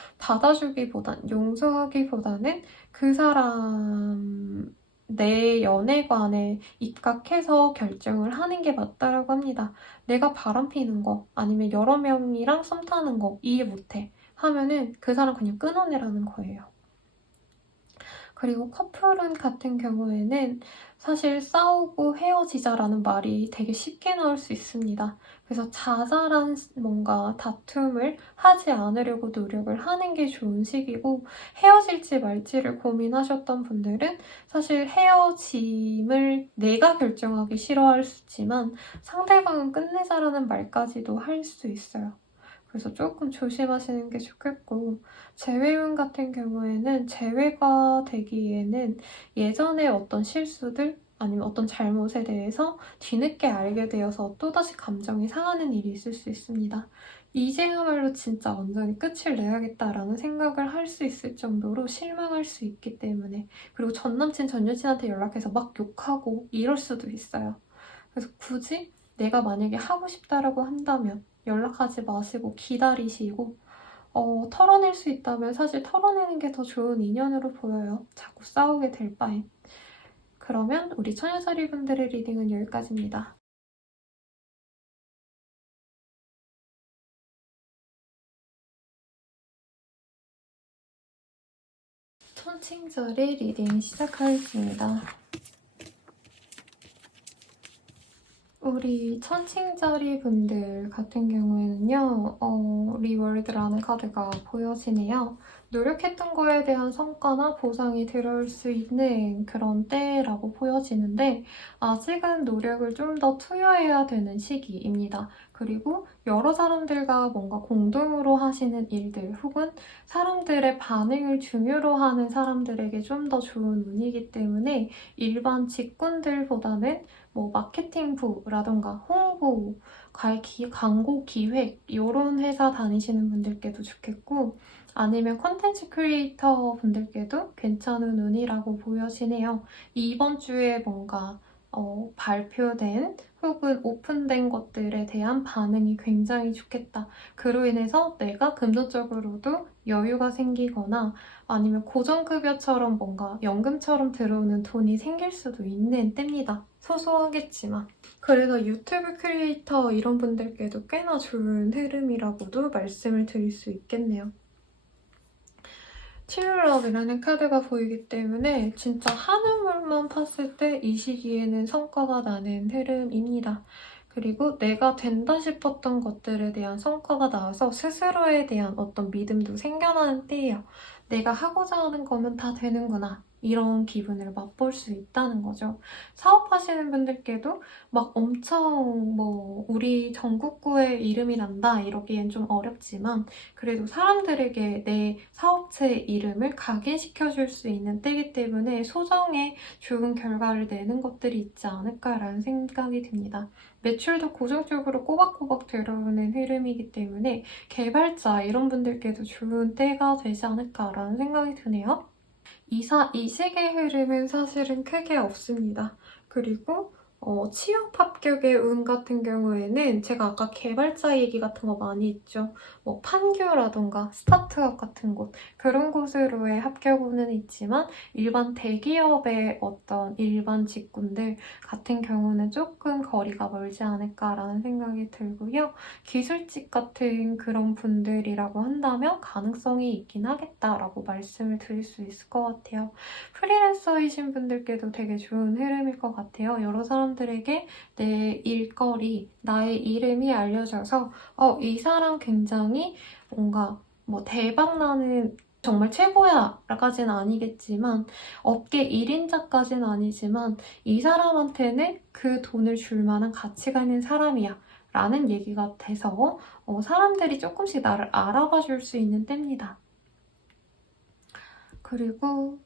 용서하기보다는 그 사람 내 연애관에 입각해서 결정을 하는 게 맞다라고 합니다. 내가 바람피는 거 아니면 여러 명이랑 썸 타는 거 이해 못해 하면은 그 사람 그냥 끊어내라는 거예요. 그리고 커플운 같은 경우에는 사실 싸우고 헤어지자라는 말이 되게 쉽게 나올 수 있습니다. 그래서 자잘한 뭔가 다툼을 하지 않으려고 노력을 하는 게 좋은 시기고, 헤어질지 말지를 고민하셨던 분들은 사실 헤어짐을 내가 결정하기 싫어할 수 있지만 상대방은 끝내자라는 말까지도 할 수 있어요. 그래서 조금 조심하시는 게 좋겠고, 재회운 같은 경우에는 재회가 되기에는 예전에 어떤 실수들 아니면 어떤 잘못에 대해서 뒤늦게 알게 되어서 또다시 감정이 상하는 일이 있을 수 있습니다. 이제야말로 진짜 완전히 끝을 내야겠다라는 생각을 할 수 있을 정도로 실망할 수 있기 때문에, 그리고 전 남친 전 여친한테 연락해서 막 욕하고 이럴 수도 있어요. 그래서 굳이 내가 만약에 하고 싶다라고 한다면 연락하지 마시고 기다리시고, 털어낼 수 있다면 사실 털어내는 게 더 좋은 인연으로 보여요. 자꾸 싸우게 될 바엔. 그러면 우리 처녀자리 분들의 리딩은 여기까지입니다. 천칭자리 리딩 시작하겠습니다. 우리 천칭자리 분들 같은 경우에는요, 리월드라는 카드가 보여지네요. 노력했던 거에 대한 성과나 보상이 들어올 수 있는 그런 때라고 보여지는데, 아직은 노력을 좀 더 투여해야 되는 시기입니다. 그리고 여러 사람들과 뭔가 공동으로 하시는 일들, 혹은 사람들의 반응을 중요로 하는 사람들에게 좀 더 좋은 운이기 때문에 일반 직군들보다는 뭐 마케팅부라던가 홍보, 광고 기획 이런 회사 다니시는 분들께도 좋겠고, 아니면 콘텐츠 크리에이터 분들께도 괜찮은 운이라고 보여지네요. 이번 주에 뭔가 발표된 혹은 오픈된 것들에 대한 반응이 굉장히 좋겠다. 그로 인해서 내가 금전적으로도 여유가 생기거나 아니면 고정급여처럼 뭔가 연금처럼 들어오는 돈이 생길 수도 있는 때입니다. 소소하겠지만. 그래서 유튜브 크리에이터 이런 분들께도 꽤나 좋은 흐름이라고도 말씀을 드릴 수 있겠네요. 트루러브라는 카드가 보이기 때문에 진짜 한우물만 팠을 때 이 시기에는 성과가 나는 흐름입니다. 그리고 내가 된다 싶었던 것들에 대한 성과가 나와서 스스로에 대한 어떤 믿음도 생겨나는 때예요. 내가 하고자 하는 거면 다 되는구나. 이런 기분을 맛볼 수 있다는 거죠. 사업하시는 분들께도 막 엄청 우리 전국구에 이름이 난다 이러기엔 좀 어렵지만, 그래도 사람들에게 내 사업체 이름을 각인시켜줄 수 있는 때이기 때문에 소정의 좋은 결과를 내는 것들이 있지 않을까라는 생각이 듭니다. 매출도 고정적으로 꼬박꼬박 들어오는 흐름이기 때문에 개발자 이런 분들께도 좋은 때가 되지 않을까라는 생각이 드네요. 이식의 흐름은 사실은 크게 없습니다. 그리고 취업 합격의 운 같은 경우에는 제가 아까 개발자 얘기 같은 거 많이 했죠. 뭐 판교라던가 스타트업 같은 곳, 그런 곳으로의 합격 운은 있지만 일반 대기업의 어떤 일반 직군들 같은 경우는 조금 거리가 멀지 않을까라는 생각이 들고요. 기술직 같은 그런 분들이라고 한다면 가능성이 있긴 하겠다라고 말씀을 드릴 수 있을 것 같아요. 프리랜서이신 분들께도 되게 좋은 흐름일 것 같아요. 여러 사람들에게 내 일거리, 나의 이름이 알려져서 이 사람 굉장히 뭔가 뭐 대박나는 정말 최고야! 라까지는 아니겠지만 업계 1인자까지는 아니지만 이 사람한테는 그 돈을 줄 만한 가치가 있는 사람이야. 라는 얘기가 돼서 사람들이 조금씩 나를 알아봐 줄 수 있는 때입니다. 그리고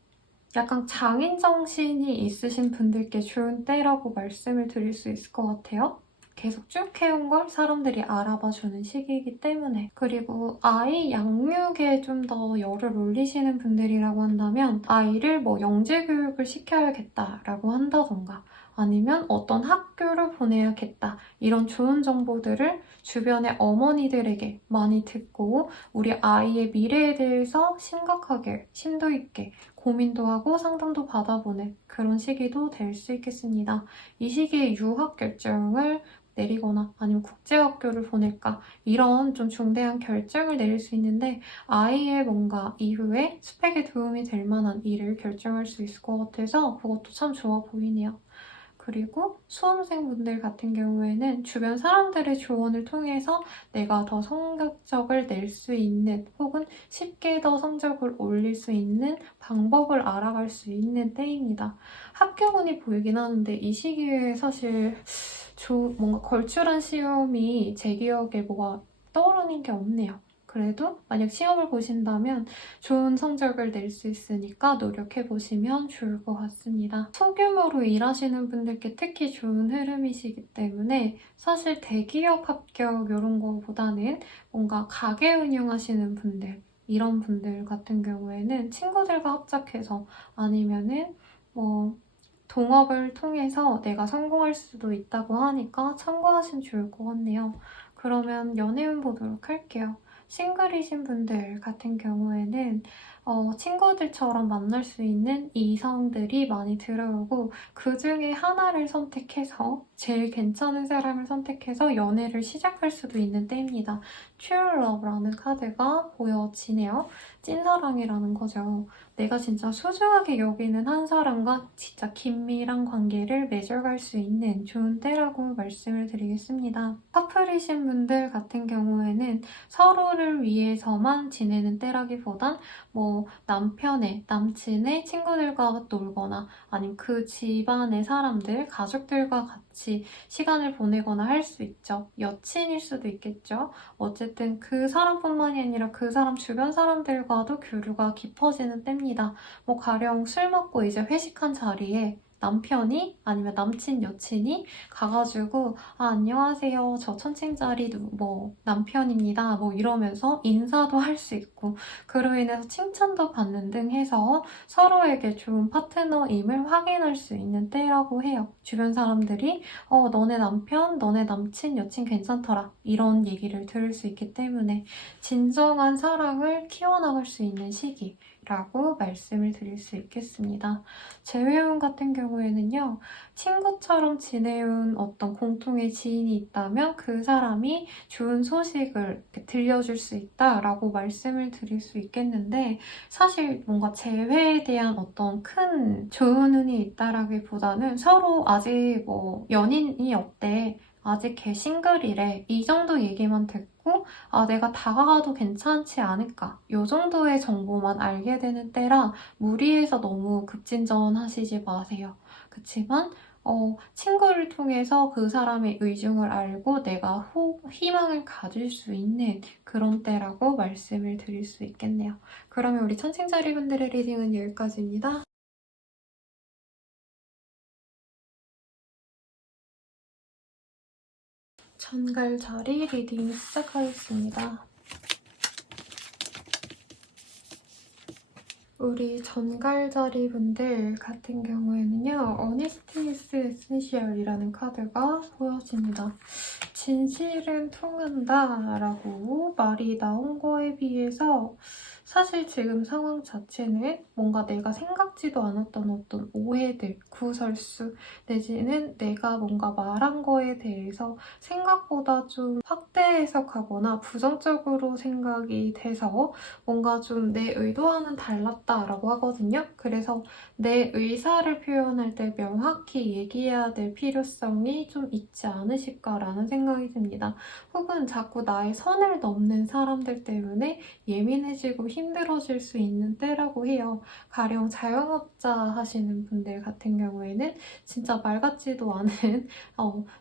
약간 장인 정신이 있으신 분들께 좋은 때라고 말씀을 드릴 수 있을 것 같아요. 계속 쭉 해온 걸 사람들이 알아봐주는 시기이기 때문에. 그리고 아이 양육에 좀 더 열을 올리시는 분들이라고 한다면 아이를 뭐 영재교육을 시켜야겠다라고 한다던가 아니면 어떤 학교를 보내야겠다 이런 좋은 정보들을 주변의 어머니들에게 많이 듣고 우리 아이의 미래에 대해서 심각하게 심도 있게 고민도 하고 상담도 받아보는 그런 시기도 될 수 있겠습니다. 이 시기에 유학 결정을 내리거나 아니면 국제학교를 보낼까 이런 좀 중대한 결정을 내릴 수 있는데 아이의 뭔가 이후에 스펙에 도움이 될 만한 일을 결정할 수 있을 것 같아서 그것도 참 좋아 보이네요. 그리고 수험생분들 같은 경우에는 주변 사람들의 조언을 통해서 내가 더 성적을 낼 수 있는 혹은 쉽게 더 성적을 올릴 수 있는 방법을 알아갈 수 있는 때입니다. 합격운이 보이긴 하는데 이 시기에 사실 뭔가 걸출한 시험이 제 기억에 뭐가 떠오르는 게 없네요. 그래도 만약 시험을 보신다면 좋은 성적을 낼 수 있으니까 노력해보시면 좋을 것 같습니다. 소규모로 일하시는 분들께 특히 좋은 흐름이시기 때문에 사실 대기업 합격 이런 거보다는 뭔가 가게 운영하시는 분들 이런 분들 같은 경우에는 친구들과 합작해서 아니면은 뭐 동업을 통해서 내가 성공할 수도 있다고 하니까 참고하시면 좋을 것 같네요. 그러면 연애운 보도록 할게요. 싱글이신 분들 같은 경우에는 친구들처럼 만날 수 있는 이성들이 많이 들어오고 그 중에 하나를 선택해서 제일 괜찮은 사람을 선택해서 연애를 시작할 수도 있는 때입니다. True Love라는 카드가 보여지네요. 찐사랑이라는 거죠. 내가 진짜 소중하게 여기는 한 사람과 진짜 긴밀한 관계를 맺어갈 수 있는 좋은 때라고 말씀을 드리겠습니다. 커플이신 분들 같은 경우에는 서로를 위해서만 지내는 때라기보단 뭐 남편의, 남친의 친구들과 놀거나 아니면 그 집안의 사람들, 가족들과 같이 시간을 보내거나 할 수 있죠. 여친일 수도 있겠죠. 어쨌든 그 사람뿐만이 아니라 그 사람 주변 사람들과도 교류가 깊어지는 때입니다. 뭐 가령 술 먹고 이제 회식한 자리에 남편이 아니면 남친 여친이 가가지고 안녕하세요 저 천칭자리 뭐 남편입니다 뭐 이러면서 인사도 할 수 있고 그로 인해서 칭찬도 받는 등 해서 서로에게 좋은 파트너임을 확인할 수 있는 때라고 해요. 주변 사람들이 너네 남편, 너네 남친, 여친 괜찮더라 이런 얘기를 들을 수 있기 때문에 진정한 사랑을 키워나갈 수 있는 시기라고 말씀을 드릴 수 있겠습니다. 재회운 같은 경우에는요. 친구처럼 지내온 어떤 공통의 지인이 있다면 그 사람이 좋은 소식을 들려줄 수 있다라고 말씀을 드릴 수 있겠는데 사실 뭔가 재회에 대한 어떤 큰 좋은 운이 있다라기보다는 서로 아직 뭐 연인이 없대. 아직 걔 싱글이래. 이 정도 얘기만 듣고 내가 다가가도 괜찮지 않을까. 이 정도의 정보만 알게 되는 때라 무리해서 너무 급진전하시지 마세요. 그치만 친구를 통해서 그 사람의 의중을 알고 내가 희망을 가질 수 있는 그런 때라고 말씀을 드릴 수 있겠네요. 그러면 우리 천칭자리 분들의 리딩은 여기까지입니다. 천갈자리 리딩 시작하겠습니다. 우리 전갈자리 분들 같은 경우에는요, 어니스티니스 에센셜이라는 카드가 보여집니다. 진실은 통한다 라고 말이 나온 거에 비해서 사실 지금 상황 자체는 뭔가 내가 생각지도 않았던 어떤 오해들, 구설수 내지는 내가 뭔가 말한 거에 대해서 생각보다 좀 확대 해석하거나 부정적으로 생각이 돼서 뭔가 좀 내 의도와는 달랐다라고 하거든요. 그래서 내 의사를 표현할 때 명확히 얘기해야 될 필요성이 좀 있지 않으실까라는 생각이 듭니다. 혹은 자꾸 나의 선을 넘는 사람들 때문에 예민해지고 힘들어질 수 있는 때라고 해요. 가령 자영업자 하시는 분들 같은 경우에는 진짜 말 같지도 않은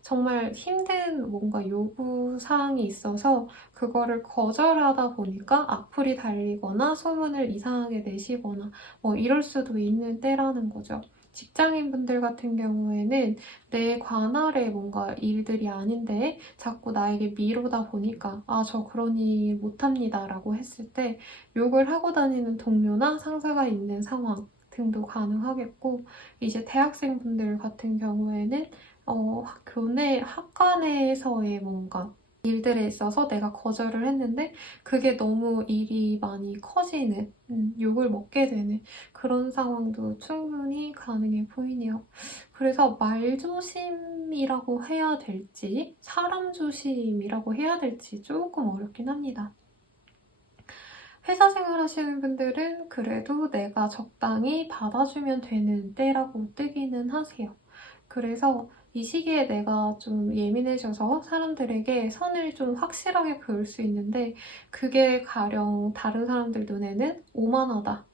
정말 힘든 뭔가 요구사항이 있어서 그거를 거절하다 보니까 악플이 달리거나 소문을 이상하게 내시거나 뭐 이럴 수도 있는 때라는 거죠. 직장인분들 같은 경우에는 내 관할의 뭔가 일들이 아닌데 자꾸 나에게 미루다 보니까 아, 저 그런 일 못합니다 라고 했을 때 욕을 하고 다니는 동료나 상사가 있는 상황 등도 가능하겠고, 이제 대학생분들 같은 경우에는 교내 학과내에서의 뭔가 일들에 있어서 내가 거절을 했는데 그게 너무 일이 많이 커지는, 욕을 먹게 되는 그런 상황도 충분히 가능해 보이네요. 그래서 말조심이라고 해야 될지 사람 조심이라고 해야 될지 조금 어렵긴 합니다. 회사 생활 하시는 분들은 그래도 내가 적당히 받아주면 되는 때라고 뜨기는 하세요. 그래서 이 시기에 내가 좀 예민해져서 사람들에게 선을 좀 확실하게 그을 수 있는데 그게 가령 다른 사람들 눈에는 오만하다,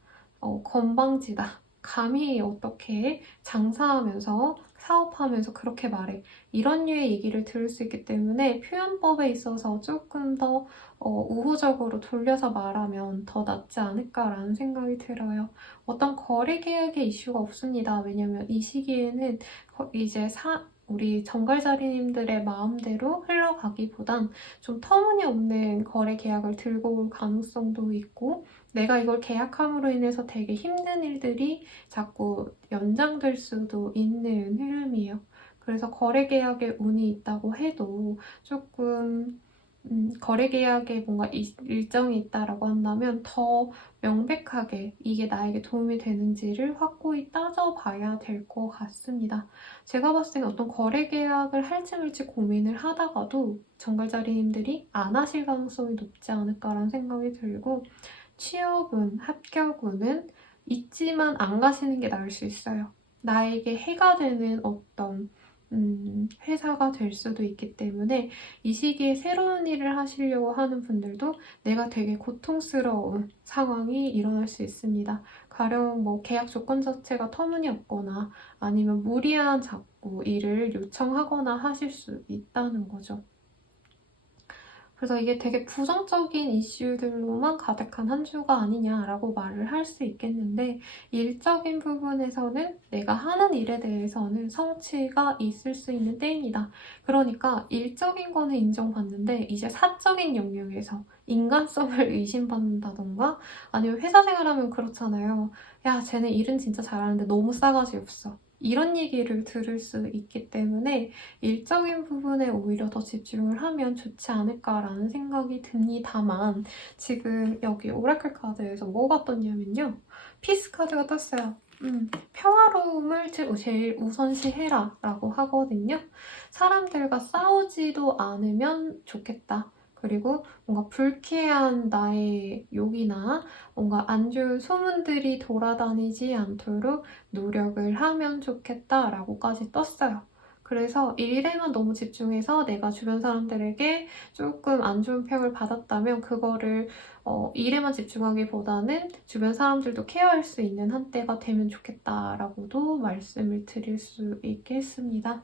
건방지다, 감히 어떻게 장사하면서 사업하면서 그렇게 말해. 이런 류의 얘기를 들을 수 있기 때문에 표현법에 있어서 조금 더 우호적으로 돌려서 말하면 더 낫지 않을까라는 생각이 들어요. 어떤 거래 계약의 이슈가 없습니다. 왜냐면 이 시기에는 이제 우리 정갈자리님들의 마음대로 흘러가기보단 좀 터무니없는 거래 계약을 들고 올 가능성도 있고, 내가 이걸 계약함으로 인해서 되게 힘든 일들이 자꾸 연장될 수도 있는 흐름이에요. 그래서 거래 계약에 운이 있다고 해도 조금 거래 계약에 뭔가 일정이 있다라고 한다면 더 명백하게 이게 나에게 도움이 되는지를 확고히 따져봐야 될 것 같습니다. 제가 봤을 때는 어떤 거래 계약을 할지 말지 고민을 하다가도 정갈자리님들이 안 하실 가능성이 높지 않을까라는 생각이 들고, 취업운, 합격운은 있지만 안 가시는 게 나을 수 있어요. 나에게 해가 되는 어떤 회사가 될 수도 있기 때문에 이 시기에 새로운 일을 하시려고 하는 분들도 내가 되게 고통스러운 상황이 일어날 수 있습니다. 가령 뭐 계약 조건 자체가 터무니없거나 아니면 무리한 자꾸 일을 요청하거나 하실 수 있다는 거죠. 그래서 이게 되게 부정적인 이슈들로만 가득한 한 주가 아니냐라고 말을 할 수 있겠는데, 일적인 부분에서는 내가 하는 일에 대해서는 성취가 있을 수 있는 때입니다. 그러니까 일적인 거는 인정받는데 이제 사적인 영역에서 인간성을 의심받는다던가, 아니면 회사 생활하면 그렇잖아요. 야, 쟤는 일은 진짜 잘하는데 너무 싸가지 없어. 이런 얘기를 들을 수 있기 때문에 일적인 부분에 오히려 더 집중을 하면 좋지 않을까라는 생각이 듭니다만, 지금 여기 오라클 카드에서 뭐가 떴냐면요. 피스 카드가 떴어요. 평화로움을 제일 우선시해라 라고 하거든요. 사람들과 싸우지도 않으면 좋겠다. 그리고 뭔가 불쾌한 나의 욕이나 뭔가 안 좋은 소문들이 돌아다니지 않도록 노력을 하면 좋겠다라고까지 떴어요. 그래서 일에만 너무 집중해서 내가 주변 사람들에게 조금 안 좋은 평을 받았다면 그거를 일에만 집중하기보다는 주변 사람들도 케어할 수 있는 한때가 되면 좋겠다라고도 말씀을 드릴 수 있겠습니다.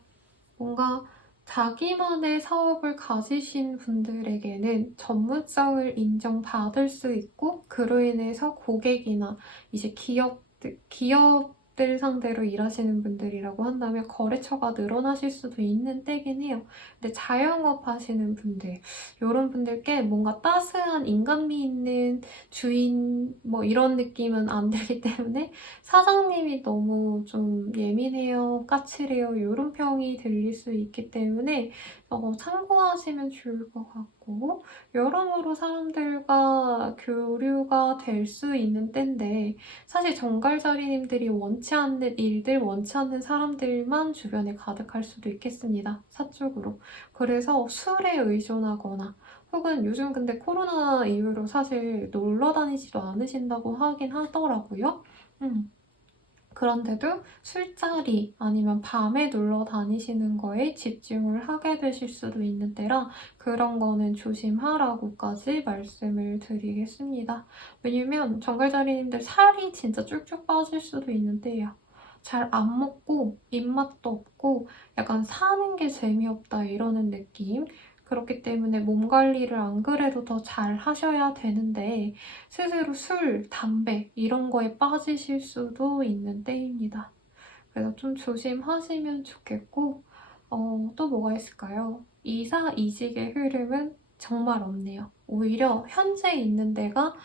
뭔가 자기만의 사업을 가지신 분들에게는 전문성을 인정받을 수 있고, 그로 인해서 고객이나 이제 기업 잡들 상대로 일하시는 분들이라고 한다면 거래처가 늘어나실 수도 있는 때긴 해요. 근데 자영업 하시는 분들, 이런 분들께 뭔가 따스한 인간미 있는 주인 뭐 이런 느낌은 안 들기 때문에 사장님이 너무 좀 예민해요, 까칠해요 이런 평이 들릴 수 있기 때문에 참고하시면 좋을 것 같고, 여러모로 사람들과 교류가 될 수 있는 때인데 사실 정갈자리님들이 원치 않는 일들, 원치 않는 사람들만 주변에 가득할 수도 있겠습니다. 사적으로. 그래서 술에 의존하거나 혹은 요즘 근데 코로나 이후로 사실 놀러 다니지도 않으신다고 하긴 하더라고요. 그런데도 술자리 아니면 밤에 놀러 다니시는 거에 집중을 하게 되실 수도 있는 때라 그런 거는 조심하라고까지 말씀을 드리겠습니다. 왜냐면 정갈자리님들 살이 진짜 쭉쭉 빠질 수도 있는 때예요. 잘 안 먹고 입맛도 없고 약간 사는 게 재미없다 이러는 느낌. 그렇기 때문에 몸 관리를 안 그래도 더 잘 하셔야 되는데 스스로 술, 담배 이런 거에 빠지실 수도 있는 때입니다. 그래서 좀 조심하시면 좋겠고 또 뭐가 있을까요? 이사이직의 흐름은 정말 없네요. 오히려 현재 있는 데가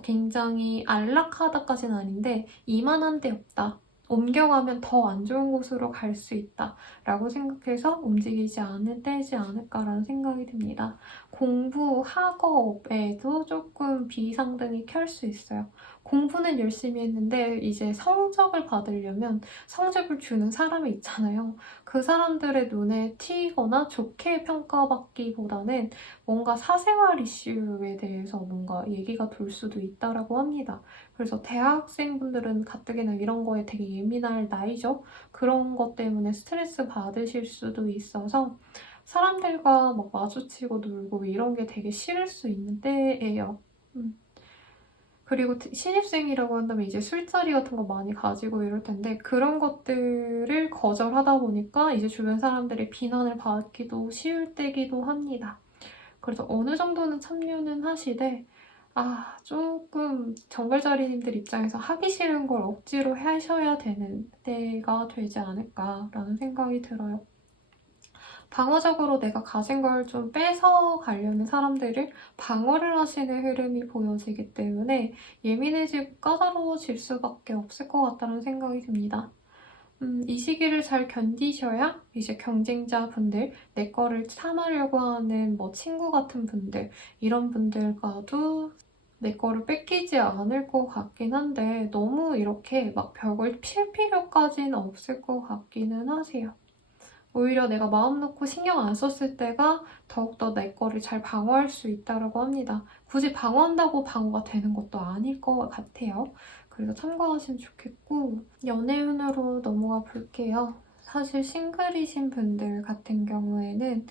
굉장히 안락하다까지는 아닌데 이만한 데 없다. 옮겨가면 더 안 좋은 곳으로 갈 수 있다 라고 생각해서 움직이지 않을 때지 않을까라는 생각이 듭니다. 공부, 학업에도 조금 비상등이 켤 수 있어요. 공부는 열심히 했는데 이제 성적을 받으려면 성적을 주는 사람이 있잖아요. 그 사람들의 눈에 튀거나 좋게 평가받기보다는 뭔가 사생활 이슈에 대해서 뭔가 얘기가 돌 수도 있다라고 합니다. 그래서 대학생분들은 가뜩이나 이런 거에 되게 예민할 나이죠. 그런 것 때문에 스트레스 받으실 수도 있어서 사람들과 막 마주치고 놀고 이런 게 되게 싫을 수 있는 때예요. 그리고 신입생이라고 한다면 이제 술자리 같은 거 많이 가지고 이럴 텐데 그런 것들을 거절하다 보니까 이제 주변 사람들의 비난을 받기도 쉬울 때기도 합니다. 그래서 어느 정도는 참여는 하시되 조금 정글자리님들 입장에서 하기 싫은 걸 억지로 하셔야 되는 때가 되지 않을까라는 생각이 들어요. 방어적으로 내가 가진 걸 좀 뺏어 가려는 사람들을 방어를 하시는 흐름이 보여지기 때문에 예민해지고 까다로워질 수밖에 없을 것 같다는 생각이 듭니다. 이 시기를 잘 견디셔야 이제 경쟁자분들, 내 거를 탐하려고 하는 뭐 친구 같은 분들, 이런 분들과도 내 거를 뺏기지 않을 것 같긴 한데 너무 이렇게 막 벽을 필 필요까지는 없을 것 같기는 하세요. 오히려 내가 마음 놓고 신경 안 썼을 때가 더욱더 내 거를 잘 방어할 수 있다고 합니다. 굳이 방어한다고 방어가 되는 것도 아닐 것 같아요. 그래서 참고하시면 좋겠고 연애운으로 넘어가 볼게요. 사실 싱글이신 분들 같은 경우에는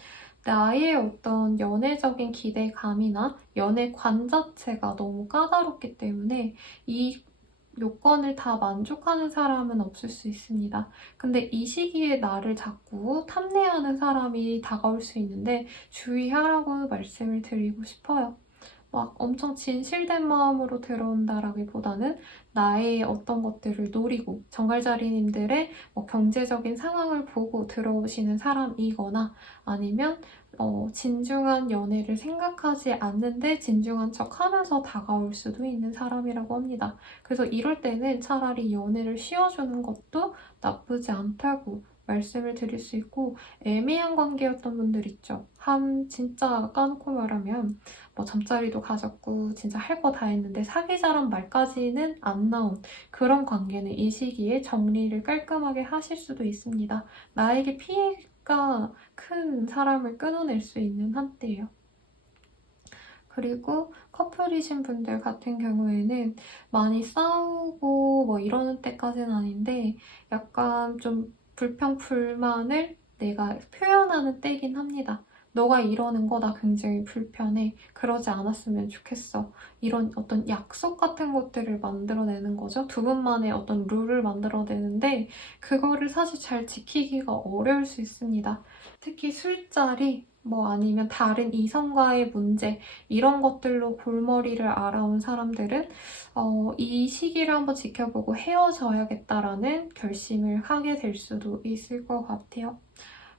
나의 어떤 연애적인 기대감이나 연애관 자체가 너무 까다롭기 때문에 이 요건을 다 만족하는 사람은 없을 수 있습니다. 근데 이 시기에 나를 자꾸 탐내하는 사람이 다가올 수 있는데 주의하라고 말씀을 드리고 싶어요. 막 엄청 진실된 마음으로 들어온다라기보다는 나의 어떤 것들을 노리고 정갈자리님들의 경제적인 상황을 보고 들어오시는 사람이거나 아니면 진중한 연애를 생각하지 않는데 진중한 척 하면서 다가올 수도 있는 사람이라고 합니다. 그래서 이럴 때는 차라리 연애를 쉬어주는 것도 나쁘지 않다고 말씀을 드릴 수 있고 애매한 관계였던 분들 있죠. 진짜 까놓고 말하면 잠자리도 가졌고 진짜 할 거 다 했는데 사귀자란 말까지는 안 나온 그런 관계는 이 시기에 정리를 깔끔하게 하실 수도 있습니다. 나에게 피해가 큰 사람을 끊어낼 수 있는 한때예요. 그리고 커플이신 분들 같은 경우에는 많이 싸우고 뭐 이러는 때까지는 아닌데 약간 좀 불평, 불만을 내가 표현하는 때긴 합니다. 너가 이러는 거 나 굉장히 불편해. 그러지 않았으면 좋겠어. 이런 어떤 약속 같은 것들을 만들어내는 거죠. 두 분만의 어떤 룰을 만들어내는데 그거를 사실 잘 지키기가 어려울 수 있습니다. 특히 술자리, 뭐 아니면 다른 이성과의 문제 이런 것들로 골머리를 앓아온 사람들은 이 시기를 한번 지켜보고 헤어져야겠다라는 결심을 하게 될 수도 있을 것 같아요.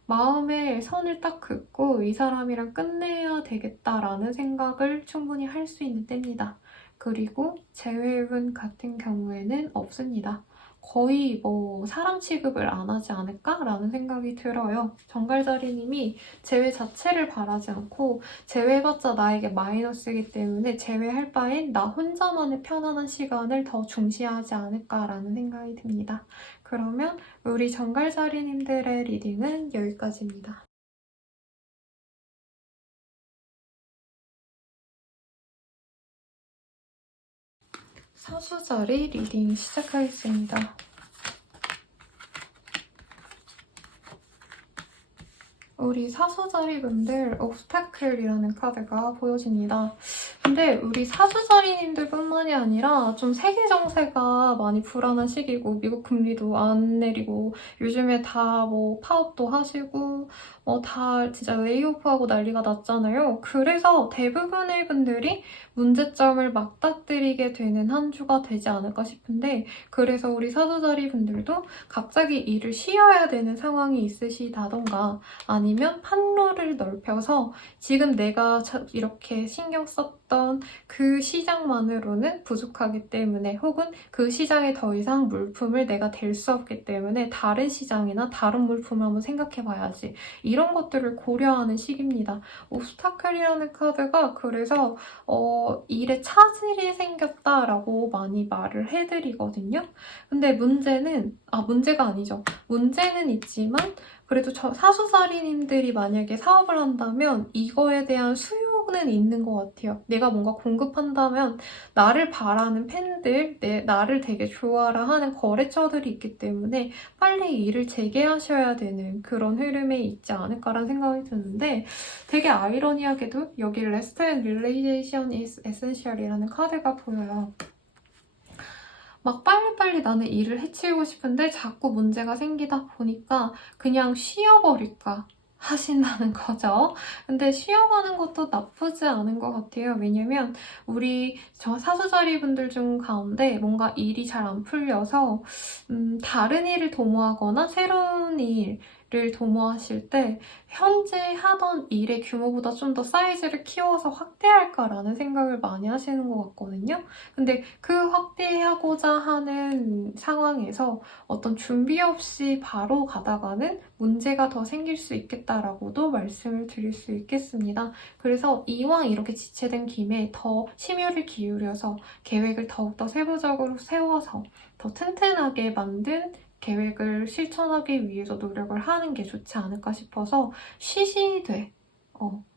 마음에 선을 딱 긋고 이 사람이랑 끝내야 되겠다라는 생각을 충분히 할 수 있는 때입니다. 그리고 재회운 같은 경우에는 없습니다. 거의 뭐 사람 취급을 안 하지 않을까라는 생각이 들어요. 정갈자리님이 재회 자체를 바라지 않고 재회해봤자 나에게 마이너스이기 때문에 재회할 바엔 나 혼자만의 편안한 시간을 더 중시하지 않을까라는 생각이 듭니다. 그러면 우리 정갈자리님들의 리딩은 여기까지입니다. 사수자리 리딩 시작하겠습니다. 우리 사수자리 분들 옵스타클이라는 카드가 보여집니다. 근데 우리 사수자리님들 뿐만이 아니라 좀 세계 정세가 많이 불안한 시기고 미국 금리도 안 내리고 요즘에 다 뭐 파업도 하시고 다 진짜 레이오프하고 난리가 났잖아요. 그래서 대부분의 분들이 문제점을 맞닥뜨리게 되는 한 주가 되지 않을까 싶은데 그래서 우리 사수자리 분들도 갑자기 일을 쉬어야 되는 상황이 있으시다던가 아니면 판로를 넓혀서 지금 내가 이렇게 신경 썼던 그 시장만으로는 부족하기 때문에 혹은 그 시장에 더 이상 물품을 내가 댈 수 없기 때문에 다른 시장이나 다른 물품을 한번 생각해봐야지. 이런 것들을 고려하는 시기입니다. 옵스타클이라는 카드가 그래서 일에 차질이 생겼다라고 많이 말을 해드리거든요. 근데 문제가 아니죠. 문제는 있지만 그래도 사수자리님들이 만약에 사업을 한다면 이거에 대한 수요는 있는 것 같아요. 내가 뭔가 공급한다면 나를 바라는 팬들, 나를 되게 좋아라 하는 거래처들이 있기 때문에 빨리 일을 재개하셔야 되는 그런 흐름에 있지 않을까라는 생각이 드는데 되게 아이러니하게도 여기 Rest and Relation is Essential이라는 카드가 보여요. 막 빨리빨리 나는 일을 해치우고 싶은데 자꾸 문제가 생기다 보니까 그냥 쉬어버릴까 하신다는 거죠. 근데 쉬어가는 것도 나쁘지 않은 것 같아요. 왜냐면 우리 저 사수자리 분들 중 가운데 뭔가 일이 잘 안 풀려서 다른 일을 도모하거나 새로운 일을 도모하실 때 현재 하던 일의 규모보다 좀 더 사이즈를 키워서 확대할까라는 생각을 많이 하시는 것 같거든요. 근데 그 확대하고자 하는 상황에서 어떤 준비 없이 바로 가다가는 문제가 더 생길 수 있겠다라고도 말씀을 드릴 수 있겠습니다. 그래서 이왕 이렇게 지체된 김에 더 심혈을 기울여서 계획을 더욱더 세부적으로 세워서 더 튼튼하게 만든 계획을 실천하기 위해서 노력을 하는 게 좋지 않을까 싶어서 시시돼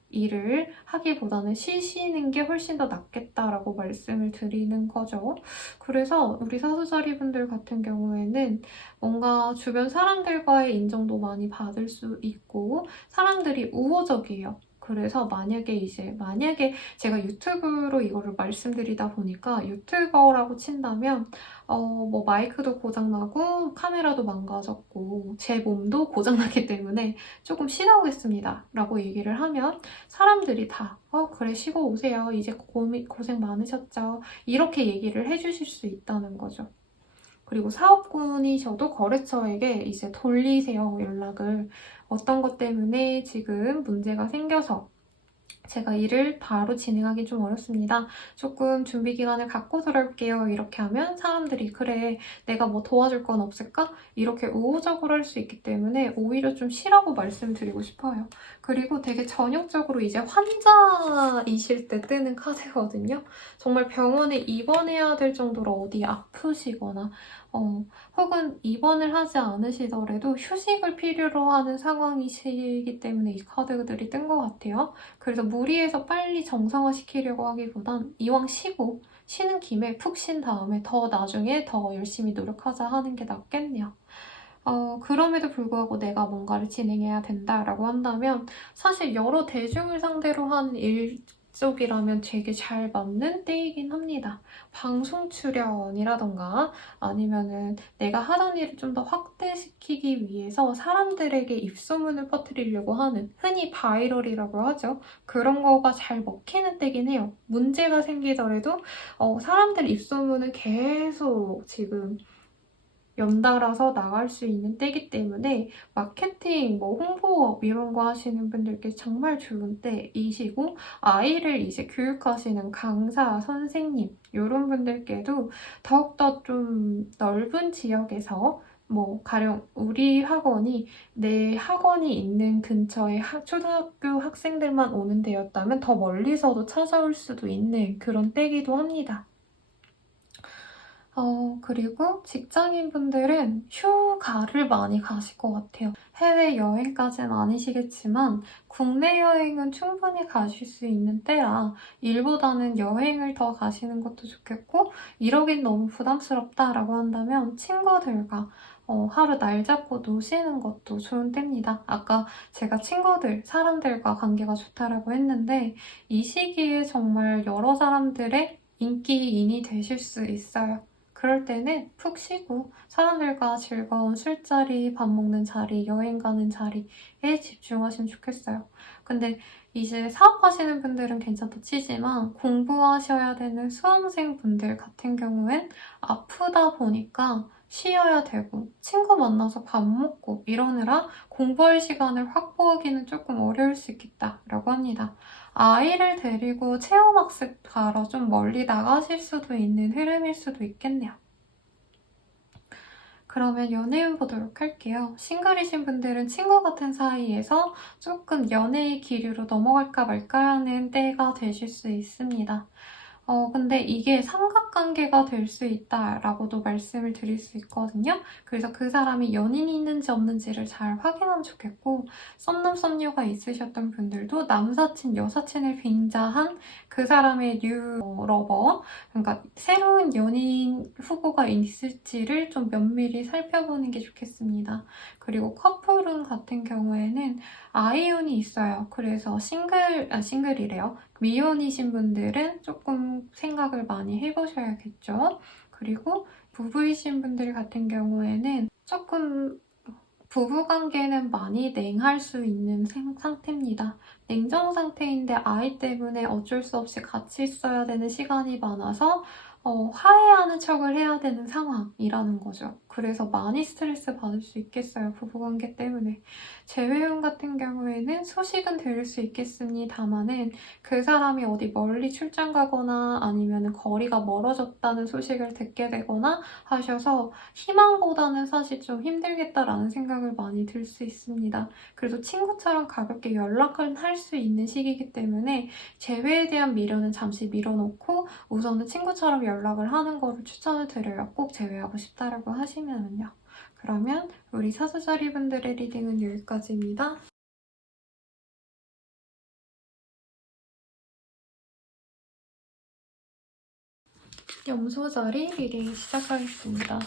일을 하기보다는 쉬시는 게 훨씬 더 낫겠다라고 말씀을 드리는 거죠. 그래서 우리 사수자리 분들 같은 경우에는 뭔가 주변 사람들과의 인정도 많이 받을 수 있고 사람들이 우호적이에요. 그래서 만약에 제가 유튜브로 이거를 말씀드리다 보니까 유튜버라고 친다면 뭐 마이크도 고장나고 카메라도 망가졌고 제 몸도 고장났기 때문에 조금 쉬다 오겠습니다 라고 얘기를 하면 사람들이 다 그래 쉬고 오세요. 이제 고생 많으셨죠. 이렇게 얘기를 해주실 수 있다는 거죠. 그리고 사업군이셔도 거래처에게 이제 돌리세요, 연락을. 어떤 것 때문에 지금 문제가 생겨서 제가 일을 바로 진행하기 좀 어렵습니다. 조금 준비 기간을 갖고 들어올게요. 이렇게 하면 사람들이 그래 내가 뭐 도와줄 건 없을까? 이렇게 우호적으로 할 수 있기 때문에 오히려 좀 쉬라고 말씀드리고 싶어요. 그리고 되게 전형적으로 이제 환자이실 때 뜨는 카드거든요. 정말 병원에 입원해야 될 정도로 어디 아프시거나 혹은 입원을 하지 않으시더라도 휴식을 필요로 하는 상황이시기 때문에 이 카드들이 뜬 것 같아요. 그래서 무리해서 빨리 정상화시키려고 하기보단 이왕 쉬는 김에 푹 쉰 다음에 더 나중에 더 열심히 노력하자 하는 게 낫겠네요. 그럼에도 불구하고 내가 뭔가를 진행해야 된다라고 한다면 사실 여러 대중을 상대로 하는 일 쪽이라면 되게 잘 맞는 때이긴 합니다. 방송 출연이라던가 아니면은 내가 하던 일을 좀 더 확대시키기 위해서 사람들에게 입소문을 퍼뜨리려고 하는 흔히 바이럴이라고 하죠. 그런 거가 잘 먹히는 때긴 해요. 문제가 생기더라도 사람들 입소문은 계속 지금 연달아서 나갈 수 있는 때이기 때문에 마케팅, 뭐 홍보업 이런 거 하시는 분들께 정말 좋은 때이시고 아이를 이제 교육하시는 강사, 선생님 이런 분들께도 더욱더 좀 넓은 지역에서 뭐 가령 우리 학원이 내 학원이 있는 근처에 초등학교 학생들만 오는 데였다면 더 멀리서도 찾아올 수도 있는 그런 때이기도 합니다. 그리고 직장인분들은 휴가를 많이 가실 것 같아요. 해외여행까지는 아니시겠지만 국내 여행은 충분히 가실 수 있는 때라 일보다는 여행을 더 가시는 것도 좋겠고 이러긴 너무 부담스럽다라고 한다면 친구들과 하루 날 잡고 노시는 것도 좋은 때입니다. 아까 제가 친구들, 사람들과 관계가 좋다라고 했는데 이 시기에 정말 여러 사람들의 인기인이 되실 수 있어요. 그럴 때는 푹 쉬고 사람들과 즐거운 술자리, 밥 먹는 자리, 여행 가는 자리에 집중하시면 좋겠어요. 근데 이제 사업하시는 분들은 괜찮다 치지만 공부하셔야 되는 수험생분들 같은 경우엔 아프다 보니까 쉬어야 되고 친구 만나서 밥 먹고 이러느라 공부할 시간을 확보하기는 조금 어려울 수 있겠다라고 합니다. 아이를 데리고 체험학습 가러 좀 멀리 나가실 수도 있는 흐름일 수도 있겠네요. 그러면 연애운 보도록 할게요. 싱글이신 분들은 친구 같은 사이에서 조금 연애의 기류로 넘어갈까 말까 하는 때가 되실 수 있습니다. 근데 이게 삼각관계가 될 수 있다라고도 말씀을 드릴 수 있거든요. 그래서 그 사람이 연인이 있는지 없는지를 잘 확인하면 좋겠고, 썸남 썸녀가 있으셨던 분들도 남사친, 여사친을 빙자한 그 사람의 뉴 러버, 그러니까 새로운 연인 후보가 있을지를 좀 면밀히 살펴보는 게 좋겠습니다. 그리고 커플운 같은 경우에는 아이운이 있어요. 그래서 싱글이래요. 미혼이신 분들은 조금 생각을 많이 해보셔야겠죠. 그리고 부부이신 분들 같은 경우에는 조금 부부관계는 많이 냉할 수 있는 상태입니다. 냉정 상태인데 아이 때문에 어쩔 수 없이 같이 있어야 되는 시간이 많아서 화해하는 척을 해야 되는 상황이라는 거죠. 그래서 많이 스트레스 받을 수 있겠어요. 부부관계 때문에. 재회용 같은 경우에는 소식은 들을 수 있겠습니다만은 그 사람이 어디 멀리 출장 가거나 아니면 거리가 멀어졌다는 소식을 듣게 되거나 하셔서 희망보다는 사실 좀 힘들겠다라는 생각을 많이 들 수 있습니다. 그래도 친구처럼 가볍게 연락을 할 수 있는 시기이기 때문에 재회에 대한 미련은 잠시 밀어놓고 우선은 친구처럼 연락을 하는 거를 추천을 드려요. 꼭 재회하고 싶다라고 하시면은요. 그러면 우리 사수자리 분들의 리딩은 여기까지입니다. 염소자리 리딩 시작하겠습니다.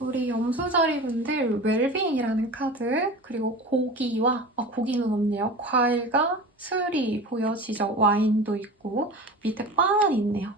우리 염소자리 분들 웰빙이라는 카드 그리고 고기는 없네요. 과일과 술이 보여지죠. 와인도 있고 밑에 빵은 있네요.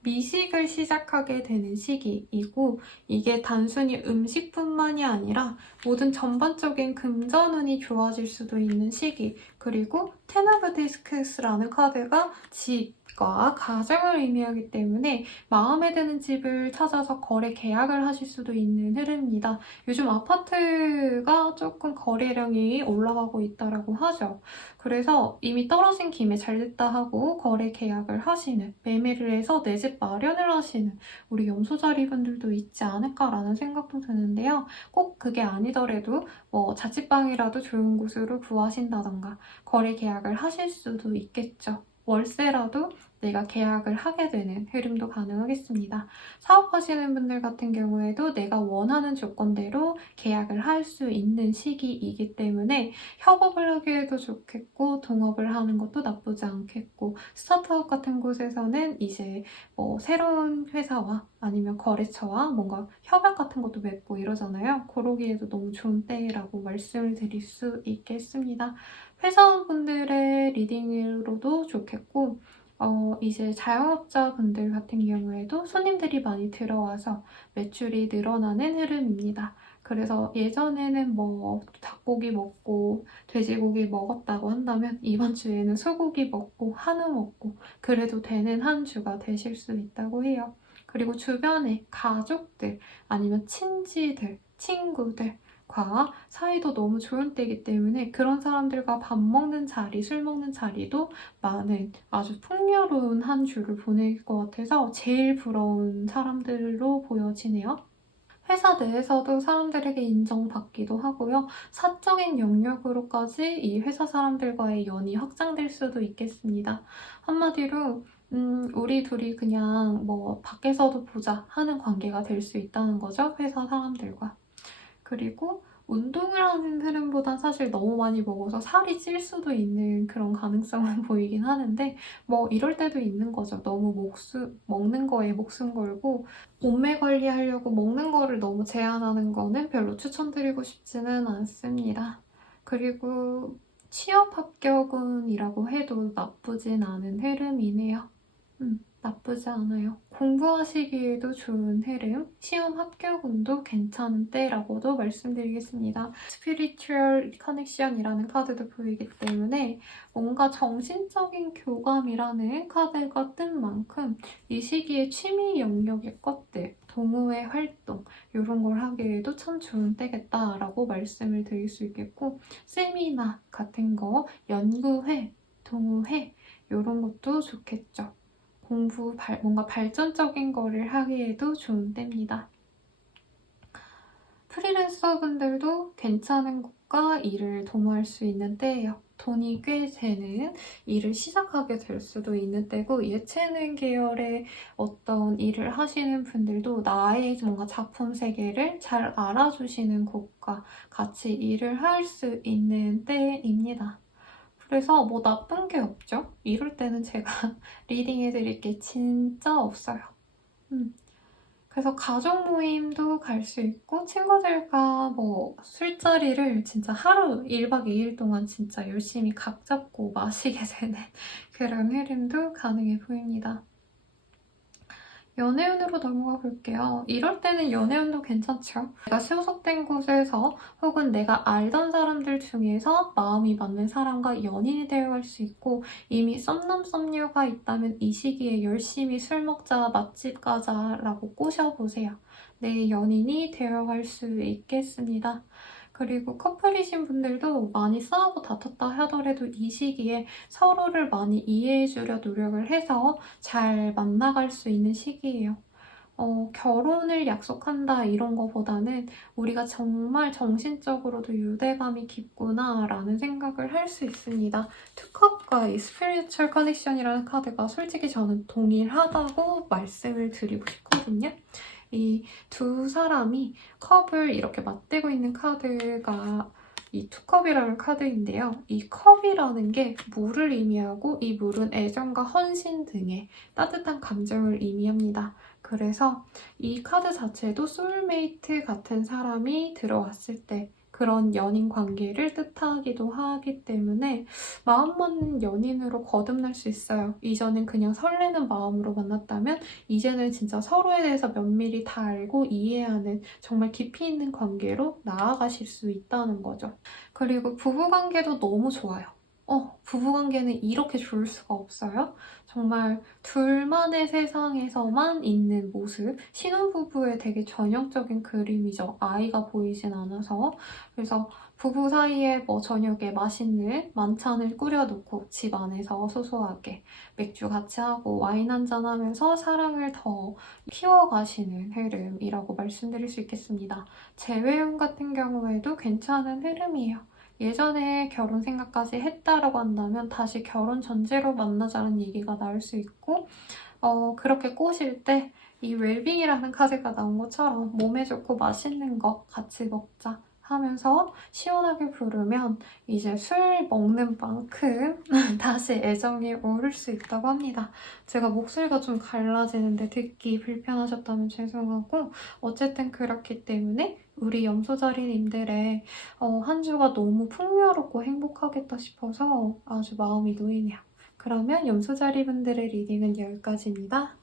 미식을 시작하게 되는 시기이고 이게 단순히 음식뿐만이 아니라 모든 전반적인 금전운이 좋아질 수도 있는 시기 그리고 텐 오브 디스크스라는 카드가 집과 가정을 의미하기 때문에 마음에 드는 집을 찾아서 거래 계약을 하실 수도 있는 흐름입니다. 요즘 아파트가 조금 거래량이 올라가고 있다고 하죠. 그래서 이미 떨어진 김에 잘됐다 하고 거래 계약을 하시는, 매매를 해서 내 집 마련을 하시는 우리 염소자리 분들도 있지 않을까라는 생각도 드는데요. 꼭 그게 아니더라도 뭐 자취방이라도 좋은 곳으로 구하신다던가 거래 계약을 하실 수도 있겠죠. 월세라도 내가 계약을 하게 되는 흐름도 가능하겠습니다. 사업하시는 분들 같은 경우에도 내가 원하는 조건대로 계약을 할 수 있는 시기이기 때문에 협업을 하기에도 좋겠고 동업을 하는 것도 나쁘지 않겠고 스타트업 같은 곳에서는 이제 뭐 새로운 회사와 아니면 거래처와 뭔가 협약 같은 것도 맺고 이러잖아요. 그러기에도 너무 좋은 때라고 말씀을 드릴 수 있겠습니다. 회사원분들의 리딩으로도 좋겠고 이제 자영업자분들 같은 경우에도 손님들이 많이 들어와서 매출이 늘어나는 흐름입니다. 그래서 예전에는 뭐 닭고기 먹고 돼지고기 먹었다고 한다면 이번 주에는 소고기 먹고 한우 먹고 그래도 되는 한 주가 되실 수 있다고 해요. 그리고 주변에 가족들 아니면 친지들, 친구들과 사이도 너무 좋은 때이기 때문에 그런 사람들과 밥 먹는 자리, 술 먹는 자리도 많은 아주 풍요로운 한 주를 보낼 것 같아서 제일 부러운 사람들로 보여지네요. 회사 내에서도 사람들에게 인정받기도 하고요. 사적인 영역으로까지 이 회사 사람들과의 연이 확장될 수도 있겠습니다. 한마디로 우리 둘이 그냥 뭐 밖에서도 보자 하는 관계가 될 수 있다는 거죠. 회사 사람들과. 그리고 운동을 하는 흐름보다 사실 너무 많이 먹어서 살이 찔 수도 있는 그런 가능성은 보이긴 하는데 뭐 이럴 때도 있는 거죠. 너무 먹는 거에 목숨 걸고 몸매 관리하려고 먹는 거를 너무 제한하는 거는 별로 추천드리고 싶지는 않습니다. 그리고 취업 합격운이라고 해도 나쁘진 않은 흐름이네요. 나쁘지 않아요. 공부하시기에도 좋은 흐름, 시험 합격운도 괜찮은 때라고도 말씀드리겠습니다. 스피리추얼 커넥션이라는 카드도 보이기 때문에 뭔가 정신적인 교감이라는 카드가 뜬 만큼 이 시기에 취미 영역의 것들, 동호회 활동 이런 걸 하기에도 참 좋은 때겠다라고 말씀을 드릴 수 있겠고 세미나 같은 거, 연구회, 동호회 이런 것도 좋겠죠. 뭔가 발전적인 거를 하기에도 좋은 때입니다. 프리랜서 분들도 괜찮은 곳과 일을 도모할 수 있는 때예요. 돈이 꽤 되는 일을 시작하게 될 수도 있는 때고 예체능 계열의 어떤 일을 하시는 분들도 나의 뭔가 작품 세계를 잘 알아주시는 곳과 같이 일을 할 수 있는 때입니다. 그래서 뭐 나쁜 게 없죠. 이럴 때는 제가 리딩해드릴 게 진짜 없어요. 그래서 가족 모임도 갈 수 있고 친구들과 뭐 술자리를 진짜 하루 1박 2일 동안 진짜 열심히 각 잡고 마시게 되는 그런 흐름도 가능해 보입니다. 연애운으로 넘어가 볼게요. 이럴 때는 연애운도 괜찮죠. 내가 소속된 곳에서 혹은 내가 알던 사람들 중에서 마음이 맞는 사람과 연인이 되어갈 수 있고 이미 썸남 썸녀가 있다면 이 시기에 열심히 술 먹자, 맛집 가자라고 꼬셔보세요. 내 연인이 되어갈 수 있겠습니다. 그리고 커플이신 분들도 많이 싸우고 다퉜다 하더라도 이 시기에 서로를 많이 이해해주려 노력을 해서 잘 만나갈 수 있는 시기예요. 결혼을 약속한다 이런 거보다는 우리가 정말 정신적으로도 유대감이 깊구나 라는 생각을 할 수 있습니다. 투컵과 이 스피리추얼 커넥션이라는 카드가 솔직히 저는 동일하다고 말씀을 드리고 싶거든요. 이 두 사람이 컵을 이렇게 맞대고 있는 카드가 이 투컵이라는 카드인데요. 이 컵이라는 게 물을 의미하고 이 물은 애정과 헌신 등의 따뜻한 감정을 의미합니다. 그래서 이 카드 자체도 소울메이트 같은 사람이 들어왔을 때 그런 연인 관계를 뜻하기도 하기 때문에 마음 맞는 연인으로 거듭날 수 있어요. 이전엔 그냥 설레는 마음으로 만났다면 이제는 진짜 서로에 대해서 면밀히 다 알고 이해하는 정말 깊이 있는 관계로 나아가실 수 있다는 거죠. 그리고 부부관계도 너무 좋아요. 부부관계는 이렇게 좋을 수가 없어요. 정말 둘만의 세상에서만 있는 모습, 신혼부부의 되게 전형적인 그림이죠. 아이가 보이진 않아서. 그래서 부부 사이에 뭐 저녁에 맛있는 만찬을 꾸려놓고 집 안에서 소소하게 맥주 같이 하고 와인 한잔 하면서 사랑을 더 키워가시는 흐름이라고 말씀드릴 수 있겠습니다. 재회용 같은 경우에도 괜찮은 흐름이에요. 예전에 결혼 생각까지 했다라고 한다면 다시 결혼 전제로 만나자는 얘기가 나올 수 있고 그렇게 꼬실 때 이 웰빙이라는 카드가 나온 것처럼 몸에 좋고 맛있는 거 같이 먹자 하면서 시원하게 부르면 이제 술 먹는 만큼 다시 애정이 오를 수 있다고 합니다. 제가 목소리가 좀 갈라지는데 듣기 불편하셨다면 죄송하고 어쨌든 그렇기 때문에 우리 염소자리님들의 한 주가 너무 풍요롭고 행복하겠다 싶어서 아주 마음이 놓이네요. 그러면 염소자리분들의 리딩은 여기까지입니다.